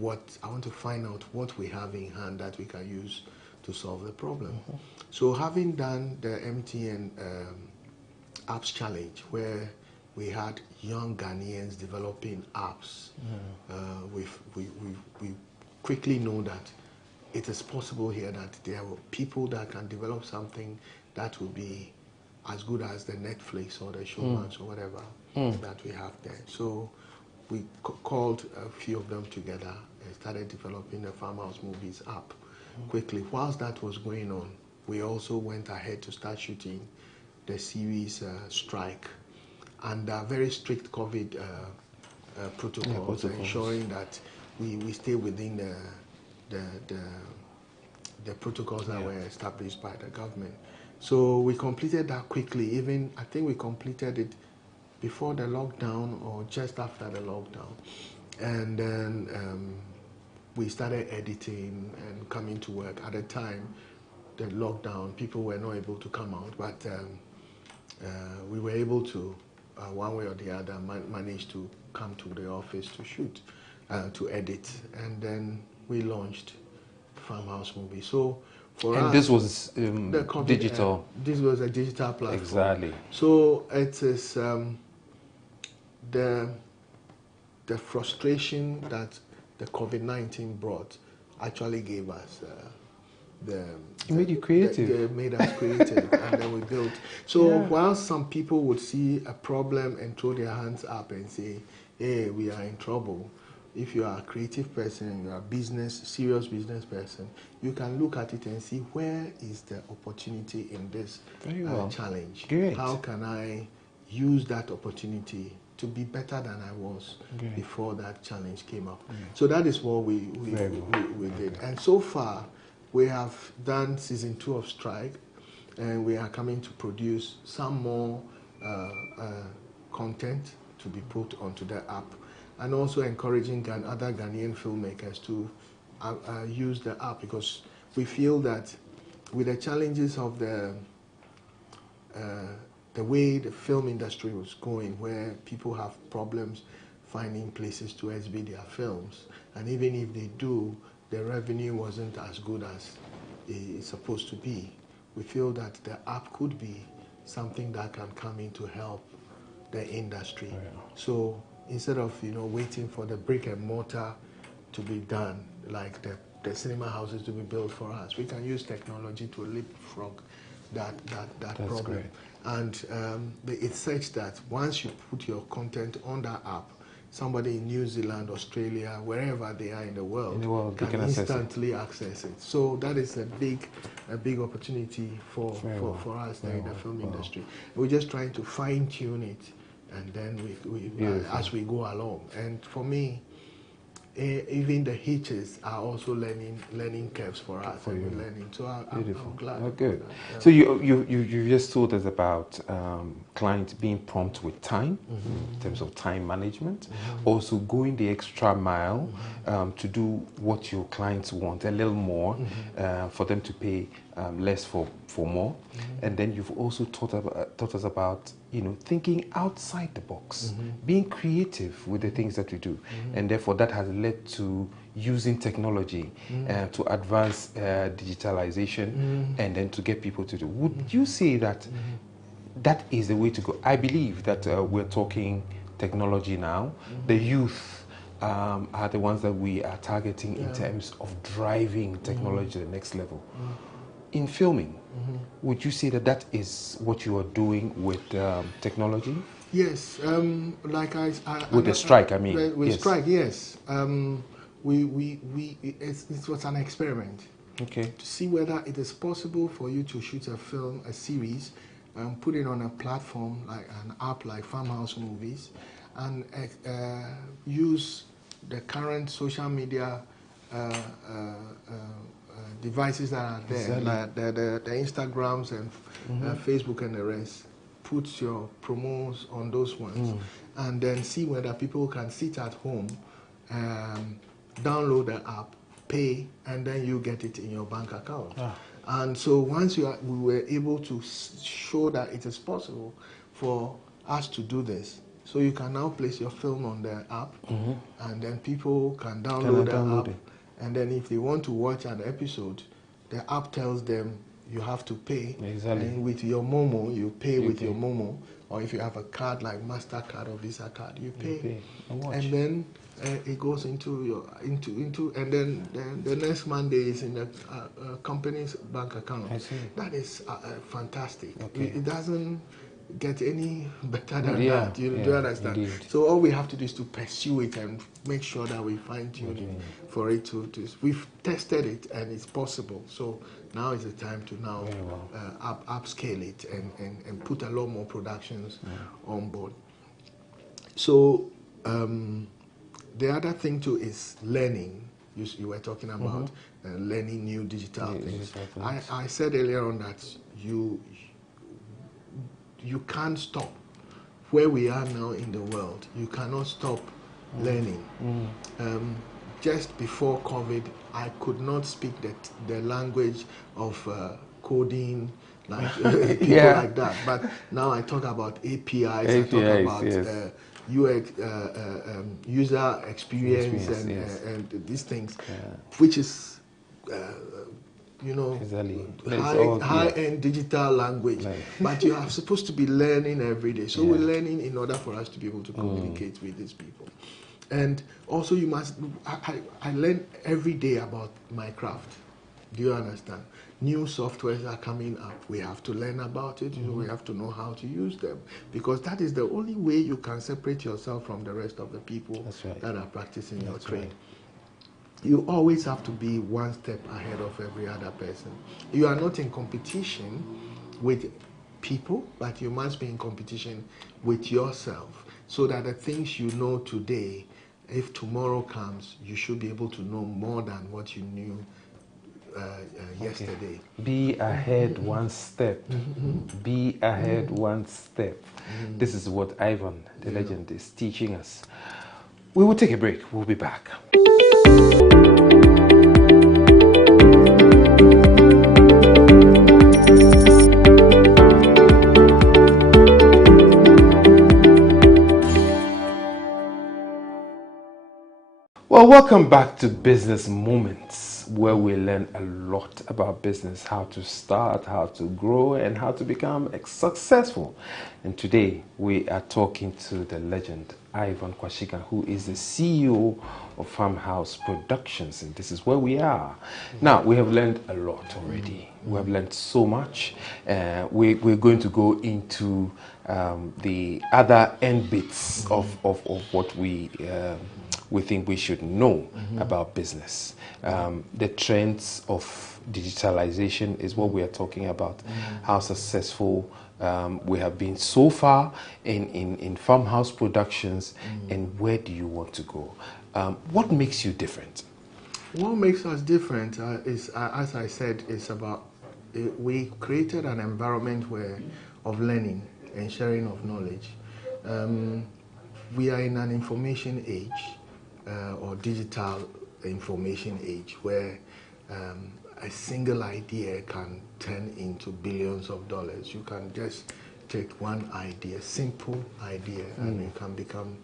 I want to find out what we have in hand that we can use to solve the problem. So having done the MTN Apps Challenge, where we had young Ghanaians developing apps, we quickly know that it is possible here that there are people that can develop something that will be as good as the Netflix or the Showmax or whatever that we have there. So we called a few of them together and started developing the Farmhouse Movies app quickly. Whilst that was going on, we also went ahead to start shooting the series Strike, and very strict COVID protocols, ensuring that we stay within the protocols that were established by the government. So we completed that quickly. Even I think we completed it before the lockdown or just after the lockdown, and then we started editing and coming to work. At the time, the lockdown, people were not able to come out, but we were able to, one way or the other, manage to come to the office to shoot, to edit, and then we launched Farmhouse Movie. So for us, this was digital. This was a digital platform. Exactly. So it is the frustration that the COVID-19 brought actually gave us it made you creative. It made us creative, and then we built. So while some people would see a problem and throw their hands up and say, "Hey, we are in trouble," if you are a creative person, you are a serious business person, you can look at it and see where is the opportunity in this challenge. Great. How can I use that opportunity to be better than I was before that challenge came up? So that is what we did. And so far, we have done season 2 of Strike, and we are coming to produce some more content to be put onto the app, and also encouraging other Ghanaian filmmakers to use the app because we feel that with the challenges of the way the film industry was going, where people have problems finding places to exhibit their films, and even if they do, the revenue wasn't as good as it's supposed to be. We feel that the app could be something that can come in to help the industry. Oh, yeah. So instead of waiting for the brick and mortar to be done, like the cinema houses to be built for us, we can use technology to leapfrog that problem. Great. And it's such that once you put your content on that app, somebody in New Zealand, Australia, wherever they are in the world, can instantly access it. So that is a big opportunity for us there in the film industry. We're just trying to fine tune it, and then we as we go along. And for me, even the hitches are also learning curves for us. And we're learning. So I'm glad. Oh, good. Yeah. So you just told us about clients being prompt with time, in terms of time management, also going the extra mile to do what your clients want, a little more, for them to pay less for more. And then you've also taught us about thinking outside the box, being creative with the things that we do, and therefore that has led to using technology to advance digitalization and then to get people to do. Would you say that that is the way to go? I believe that we're talking technology now. The youth are the ones that we are targeting in terms of driving technology to the next level. In filming, would you say that that is what you are doing with technology? Yes, like with the strike, I mean. With strike, yes. It was an experiment. Okay. To see whether it is possible for you to shoot a film, a series, and put it on a platform like an app like Farmhouse Movies, and use the current social media devices that are there, like the Instagrams and Facebook and the rest. Put your promos on those ones, and then see whether people can sit at home, download the app, pay, and then you get it in your bank account. And so once we were able to show that it is possible for us to do this, so you can now place your film on the app, and then people can download the app. And then if they want to watch an episode, the app tells them you have to pay. Exactly. And with your Momo, you pay with your Momo. Or if you have a card like MasterCard or Visa card, you pay. And then it goes into and then the next Monday is in the company's bank account. I see. That is fantastic. Okay. It doesn't get any better than that. Do you understand? Indeed. So all we have to do is to pursue it and make sure that we fine tune it for it to. We've tested it and it's possible. So now is the time to now upscale it and put a lot more productions on board. So the other thing too is learning. You were talking about learning new digital things. I said earlier on that you can't stop. Where we are now in the world, you cannot stop learning. Just before COVID, I could not speak the language of coding, like people like that. But now I talk about APIs, I talk about UX, user experience and these things, which is high-end digital language, but you are supposed to be learning every day. So we're learning in order for us to be able to communicate with these people. And also you must, I learn every day about my craft. Do you understand? New softwares are coming up. We have to learn about it. We have to know how to use them, because that is the only way you can separate yourself from the rest of the people that are practicing your trade. You always have to be one step ahead of every other person. You are not in competition with people, but you must be in competition with yourself, so that the things you know today, if tomorrow comes, you should be able to know more than what you knew yesterday. Be ahead one step. Be ahead one step. This is what Ivan, the legend, is teaching us. We will take a break. We'll be back. Well, welcome back to Business Moments, where we learn a lot about business, how to start, how to grow, and how to become successful. And today we are talking to the legend, Ivan Kwashiga, who is the CEO of Farmhouse Productions, and this is where we are. Now, we have learned a lot already. We have learned so much. We're going to go into the other end bits of what we think we should know about business. The trends of digitalization is what we are talking about, how successful we have been so far in Farmhouse Productions, and where do you want to go? What makes you different? What makes us different is, as I said, it's about we created an environment of learning and sharing of knowledge. We are in an information age, or digital information age, where a single idea can turn into billions of dollars. You can just take one idea, simple idea, and it can become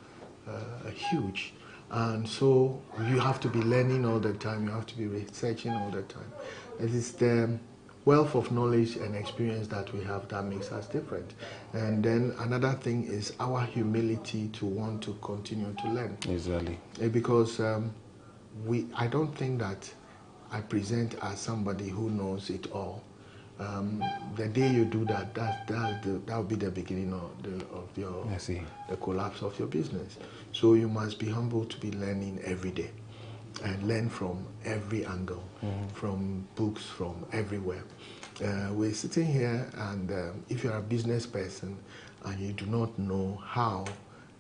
huge. And so you have to be learning all the time, you have to be researching all the time. It is the wealth of knowledge and experience that we have that makes us different. And then another thing is our humility to want to continue to learn. Exactly. Because I don't think that I present as somebody who knows it all. The day you do that, that'll be the beginning of the collapse of your business. So you must be humble to be learning every day and learn from every angle, from books, from everywhere. We're sitting here, and if you're a business person and you do not know how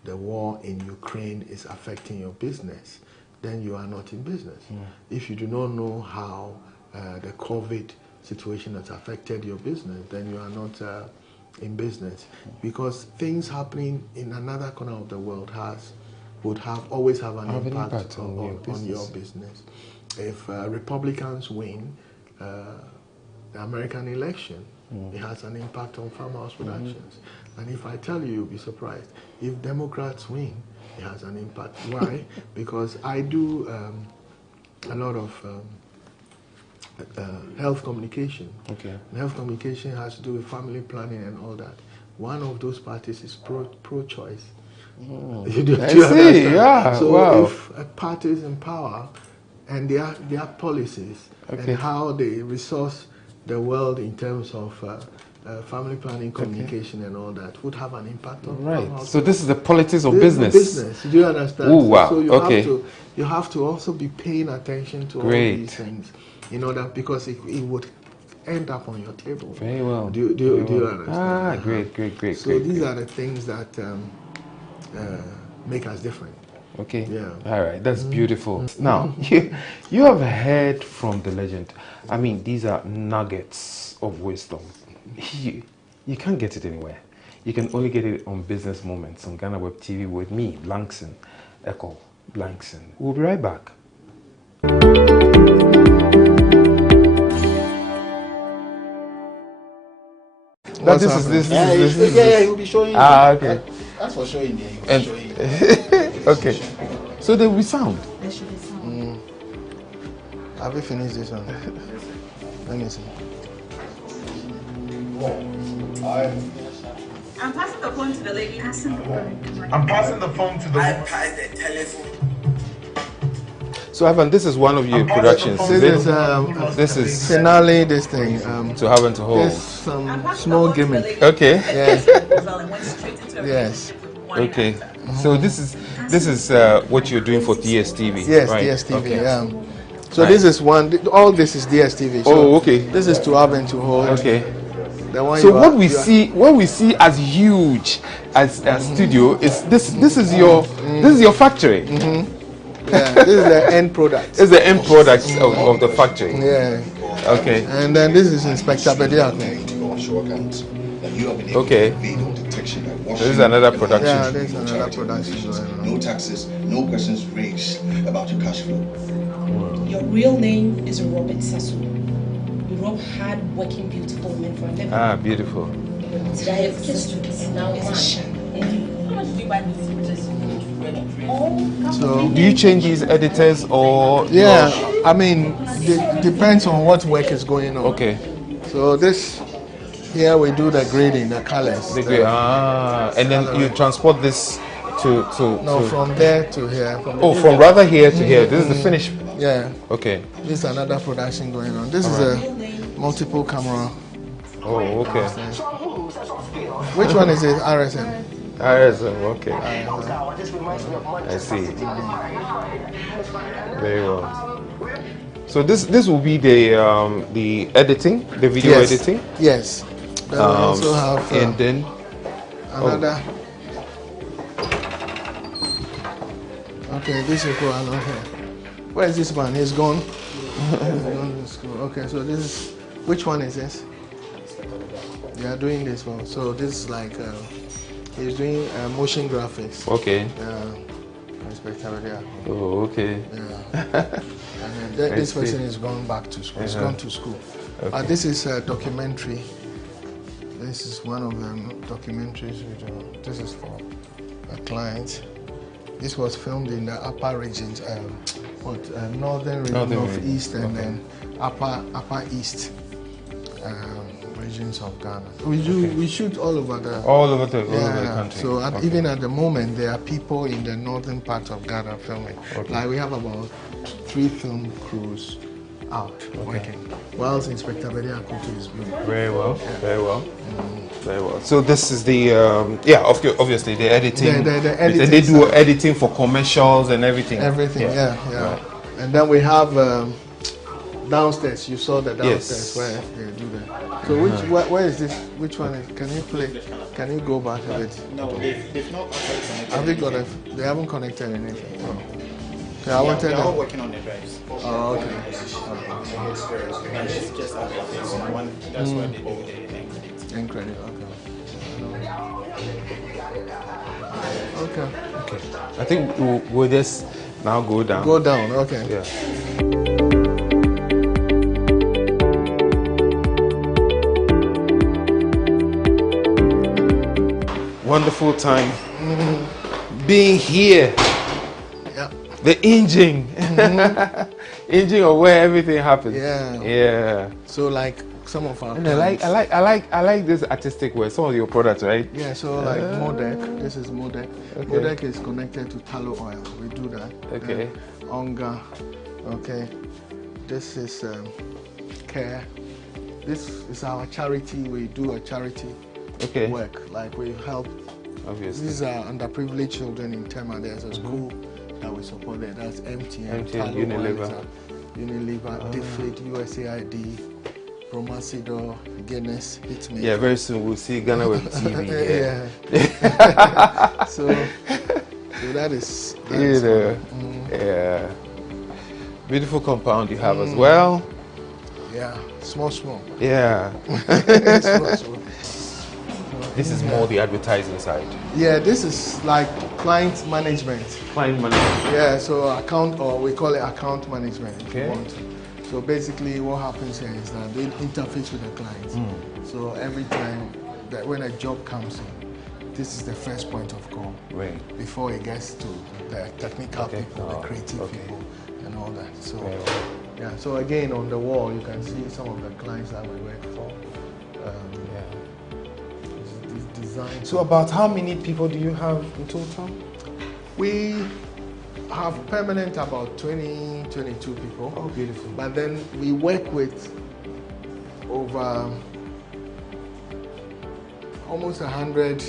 the war in Ukraine is affecting your business, then you are not in business. If you do not know how the COVID situation has affected your business, then you are not in business. Because things happening in another corner of the world would always have an impact on your business. If Republicans win the American election, it has an impact on Farmhouse Productions. And if I tell you, you'll be surprised. If Democrats win, it has an impact. Why? Because I do a lot of health communication. Okay. And health communication has to do with family planning and all that. One of those parties is pro-choice. You do understand? Yeah. So if a party is in power and their policies and how they resource the world in terms of family planning, communication, and all that would have an impact on. Right. So this is the politics of business. Do you understand? Oh wow. So you have to also be paying attention to all these things, in order, because it would end up on your table. Very well. Do you understand? Great. So these are the things that make us different. Okay. Yeah. All right. That's beautiful. Now, you have heard from the legend. I mean, these are nuggets of wisdom. You can't get it anywhere. You can only get it on Business Moments on GhanaWeb TV with me, Blankson, Echo Blankson. We'll be right back. This is. Yeah, he'll be showing you. Okay. That's for showing you. He'll be showing you. Okay. So there will be sound. There should be sound. Have you finished this one? Let me see. I'm passing the phone to the lady. I'm passing the phone to the. I pass the telephone. So Ivan, this is one of your productions. This is finale. This thing. To have and to hold. There's some small gimmick. Okay. Yes. Yes. Okay. So this is what you're doing for DSTV. Yes, right? DSTV. Okay. So this is one. All this is DSTV. So okay. This is to have and to hold. Okay. So what we see as huge as a studio is this is your factory. Yeah, this is the end product. This is the end product of the factory. Yeah. Okay. And then this is Inspector Bediako. Okay. This is another production. Yeah, this is another production. No taxes, no questions raised about your cash flow. Your real name is Robert Sasu. You rob hard-working, beautiful men for a living. Beautiful. Today I have kissed you, and now it's a shame. much do you buy this? So, do you change these editors or? Yeah, I mean, depends on what work is going on. Okay. So this here we do the grading, the colors. And then you transport this to from there to here. From rather here to here. This is the finish. Yeah. Okay. This is another production going on. This is a multiple camera. Oh, okay. Which one is it? RSM. RSM. Okay. I see. Very well. So this will be the editing, the video editing. Yes. Then we also have and then another. Okay, this is cool. Where is this one? He's gone. He's gone to school. Okay, so this is which one is this? They are doing this one. So this is like he's doing motion graphics. Okay. Oh, okay. Yeah. And then this person is going back to school. He's gone to school. Okay. This is a documentary. This is one of them documentaries we do. This is for a client. This was filmed in the upper regions, northern region of East and then upper East regions of Ghana. We shoot all over the country. So even at the moment, there are people in the northern part of Ghana filming. Okay. Like we have about 3 film crews out working, whilst Inspector Bedia Kutu is doing. Very well. Very well. So this is the obviously the editing. The editing. They do editing for commercials and everything. Everything, yeah. Right. And then we have downstairs. You saw the downstairs where they do that. So where is this? Which one is? Can you play? Can you go back a bit? No, they've not connected. Have they got it? They haven't connected anything. Oh. Okay, I wanted. They're all working on the drives. Oh, okay. It's just one. That's why they do the end credit. Okay. I think we'll just now go down. Go down. Okay. Yeah. Wonderful time being here. Yeah. The engine. Engine of where everything happens. Yeah. So like some of our I like this artistic way. Some of your products, right? Yeah, so like Modec. This is Modec. Okay. Modec is connected to tallow oil. We do that. Okay. Onga. Okay. This is Care. This is our charity. We do a charity work. Like we help. Obviously. These are underprivileged children in Tema. There's a school that we support there. That's MTN Unilever. Defeat, USAID, Promotional, Guinness, Hitmaker. Yeah, very soon we'll see GhanaWeb TV. So that is yeah. Beautiful compound you have as well. Yeah, small. Yeah. Small. This is more the advertising side. Yeah, this is like client management. Yeah, so we call it account management. Okay. So basically what happens here is that they interface with the clients. So every time that when a job comes in, this is the first point of call. Right. Before it gets to the technical people, the creative people and all that. So yeah, so again on the wall you can see some of the clients that we work for. Design. So about how many people do you have in total? We have permanent about 20, 22 people. Oh, beautiful. But then we work with over almost 100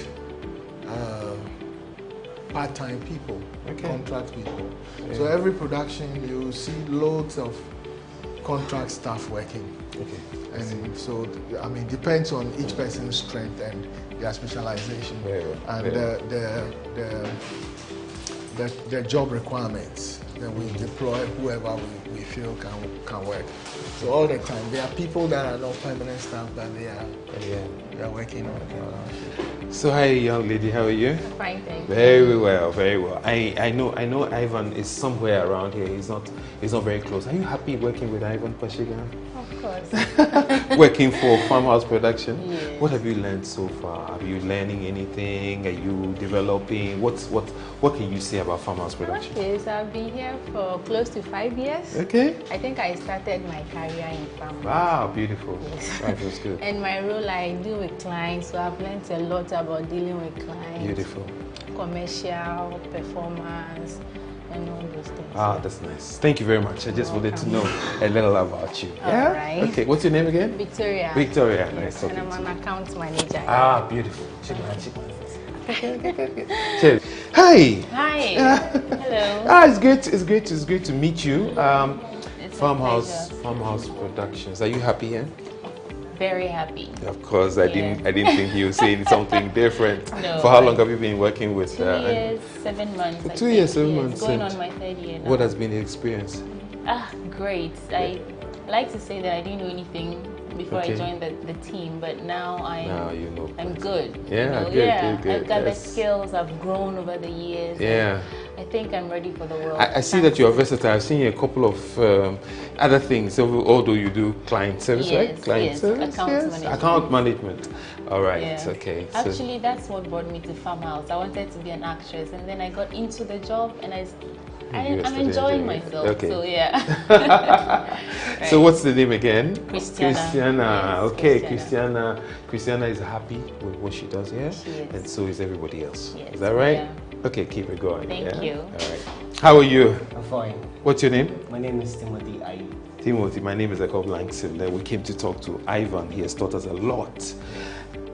part-time people, contract people. Yeah. So every production you see loads of contract staff working. And so, I mean, depends on each person's strength and their specialization and the job requirements. Then we deploy whoever we feel can work. So all the time, there are people that are not permanent staff that they are working on. So hi, young lady, how are you? Fine, thank you. Very well, very well. I know Ivan is somewhere around here. He's not very close. Are you happy working with Ivan Kwashiga? Of course. Working for Farmhouse Production? Yes. What have you learned so far? Are you learning anything? Are you developing? What can you say about Farmhouse Production? Okay, so I've been here for close to 5 years. Okay. I think I started my career in Farmhouse. Wow, beautiful. Yes. That was good. And my role I do with clients, so I've learned a lot about dealing with clients. Beautiful. Commercial, performance, and all those things. Ah, that's nice. Thank you very much. I just wanted to know a little about you. All Yeah? right. Okay, what's your name again? Victoria. Victoria, nice talking And I'm an account manager. Ah, beautiful. Cheers. Hi. Hi. Hello. Ah, it's great to meet you. It's Farmhouse Productions. Are you happy here? Very happy. Of course, I didn't think you were saying something different. No, For how long have you been working with? 2 years, 7 months. For I 2 years, think. 7 Yes, months. going and on my 3rd year now. What has been the experience? Great. I like to say that I didn't know anything before Okay. I joined the team, but now you know. I'm good. Yeah, good. good. I've got Yes. the skills. I've grown over the years. Yeah. I think I'm ready for the world. I see that you're versatile. I've seen a couple of other things, although you do client service, Yes, right? Client yes, service, account management. Account management. All right, Yeah. okay. So Actually, that's what brought me to Farmhouse. I wanted to be an actress, and then I got into the job, and I'm enjoying myself. Okay. So yeah. So what's the name again? Christiana. Yes, Okay, Christiana is happy with what she does here, and so is everybody else. Yes, Is that right? yeah. Okay, keep it going. Thank you. All right. How are you? I'm fine. What's your name? My name is Timothy Ayi. Timothy, my name is Jacob Langson. We came to talk to Ivan. He has taught us a lot.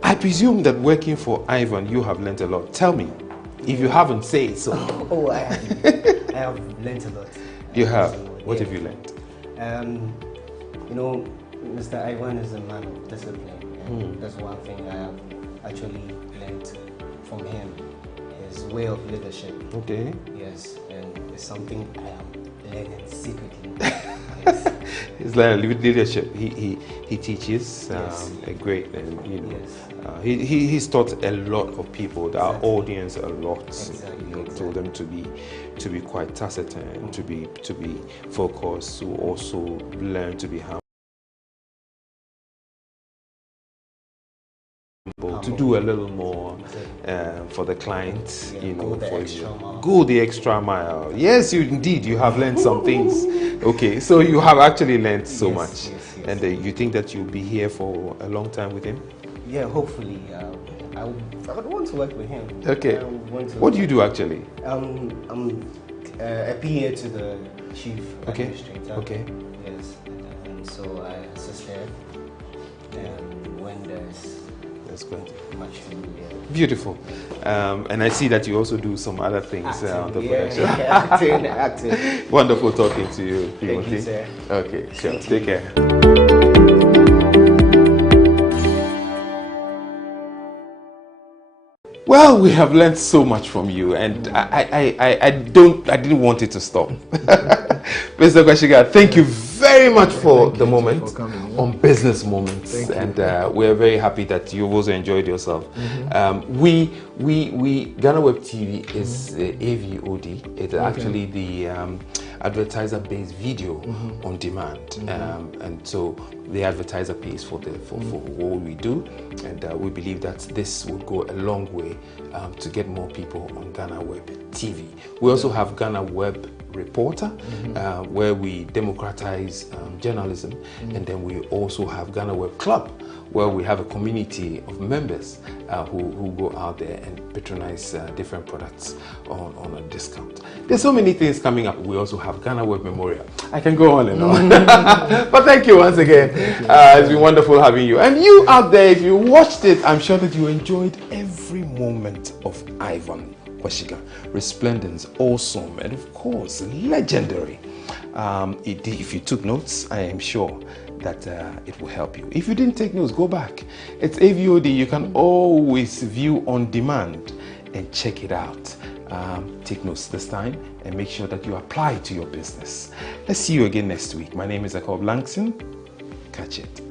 I presume that working for Ivan, you have learned a lot. Tell me, if you haven't, say it so. Oh, I have learned a lot. You have? What have you learned? You know, Mr. Ivan is a man of discipline. And that's one thing I have actually learned from him. His way of leadership. Okay. Yes, and it's something I am learning secretly. It's like leadership. He teaches a great, and you know, he's taught a lot of people, our audience, a lot. You know, told them to be quite taciturn, to be focused, to also learn to be humble, to do a little more for the client, you know, for you. Go the extra mile. Yes, you have learned some things. Okay, so you have actually learned so much, and you think that you'll be here for a long time with him? Yeah, hopefully. I would want to work with him. Okay. What do you do actually? I'm a PA to the chief administrator. Okay. Yes, and so I assist him. And when there's good. Much to do, yeah. Beautiful. And I see that you also do some other things on the production. Acting. Wonderful talking to you, Timothy. Thank you, sir. Okay, sure. Take care. Well, we have learned so much from you, and I didn't want it to stop. Mr. Kwashiga, thank you very much for the moment on Business Moments, and we're very happy that you've also enjoyed yourself. GhanaWeb TV is AVOD. It's actually the advertiser-based video on demand, and so the advertiser pays for what we do, and we believe that this will go a long way to get more people on GhanaWeb TV. We also have GhanaWeb Reporter, where we democratize journalism, and then we also have GhanaWeb Club, where we have a community of members who go out there and patronize different products on a discount. There's so many things coming up. We also have GhanaWeb Memorial. I can go on and on. But thank you once again. It's been wonderful having you. And you out there, if you watched it, I'm sure that you enjoyed every moment of Ivan Kwashiga. Resplendent, awesome, and of course, legendary. If you took notes, I am sure that it will help you. If you didn't take notes, go back. It's AVOD. You can always view on demand and check it out. Take notes this time and make sure that you apply it to your business. Let's see you again next week. My name is Jacob Langson. Catch it.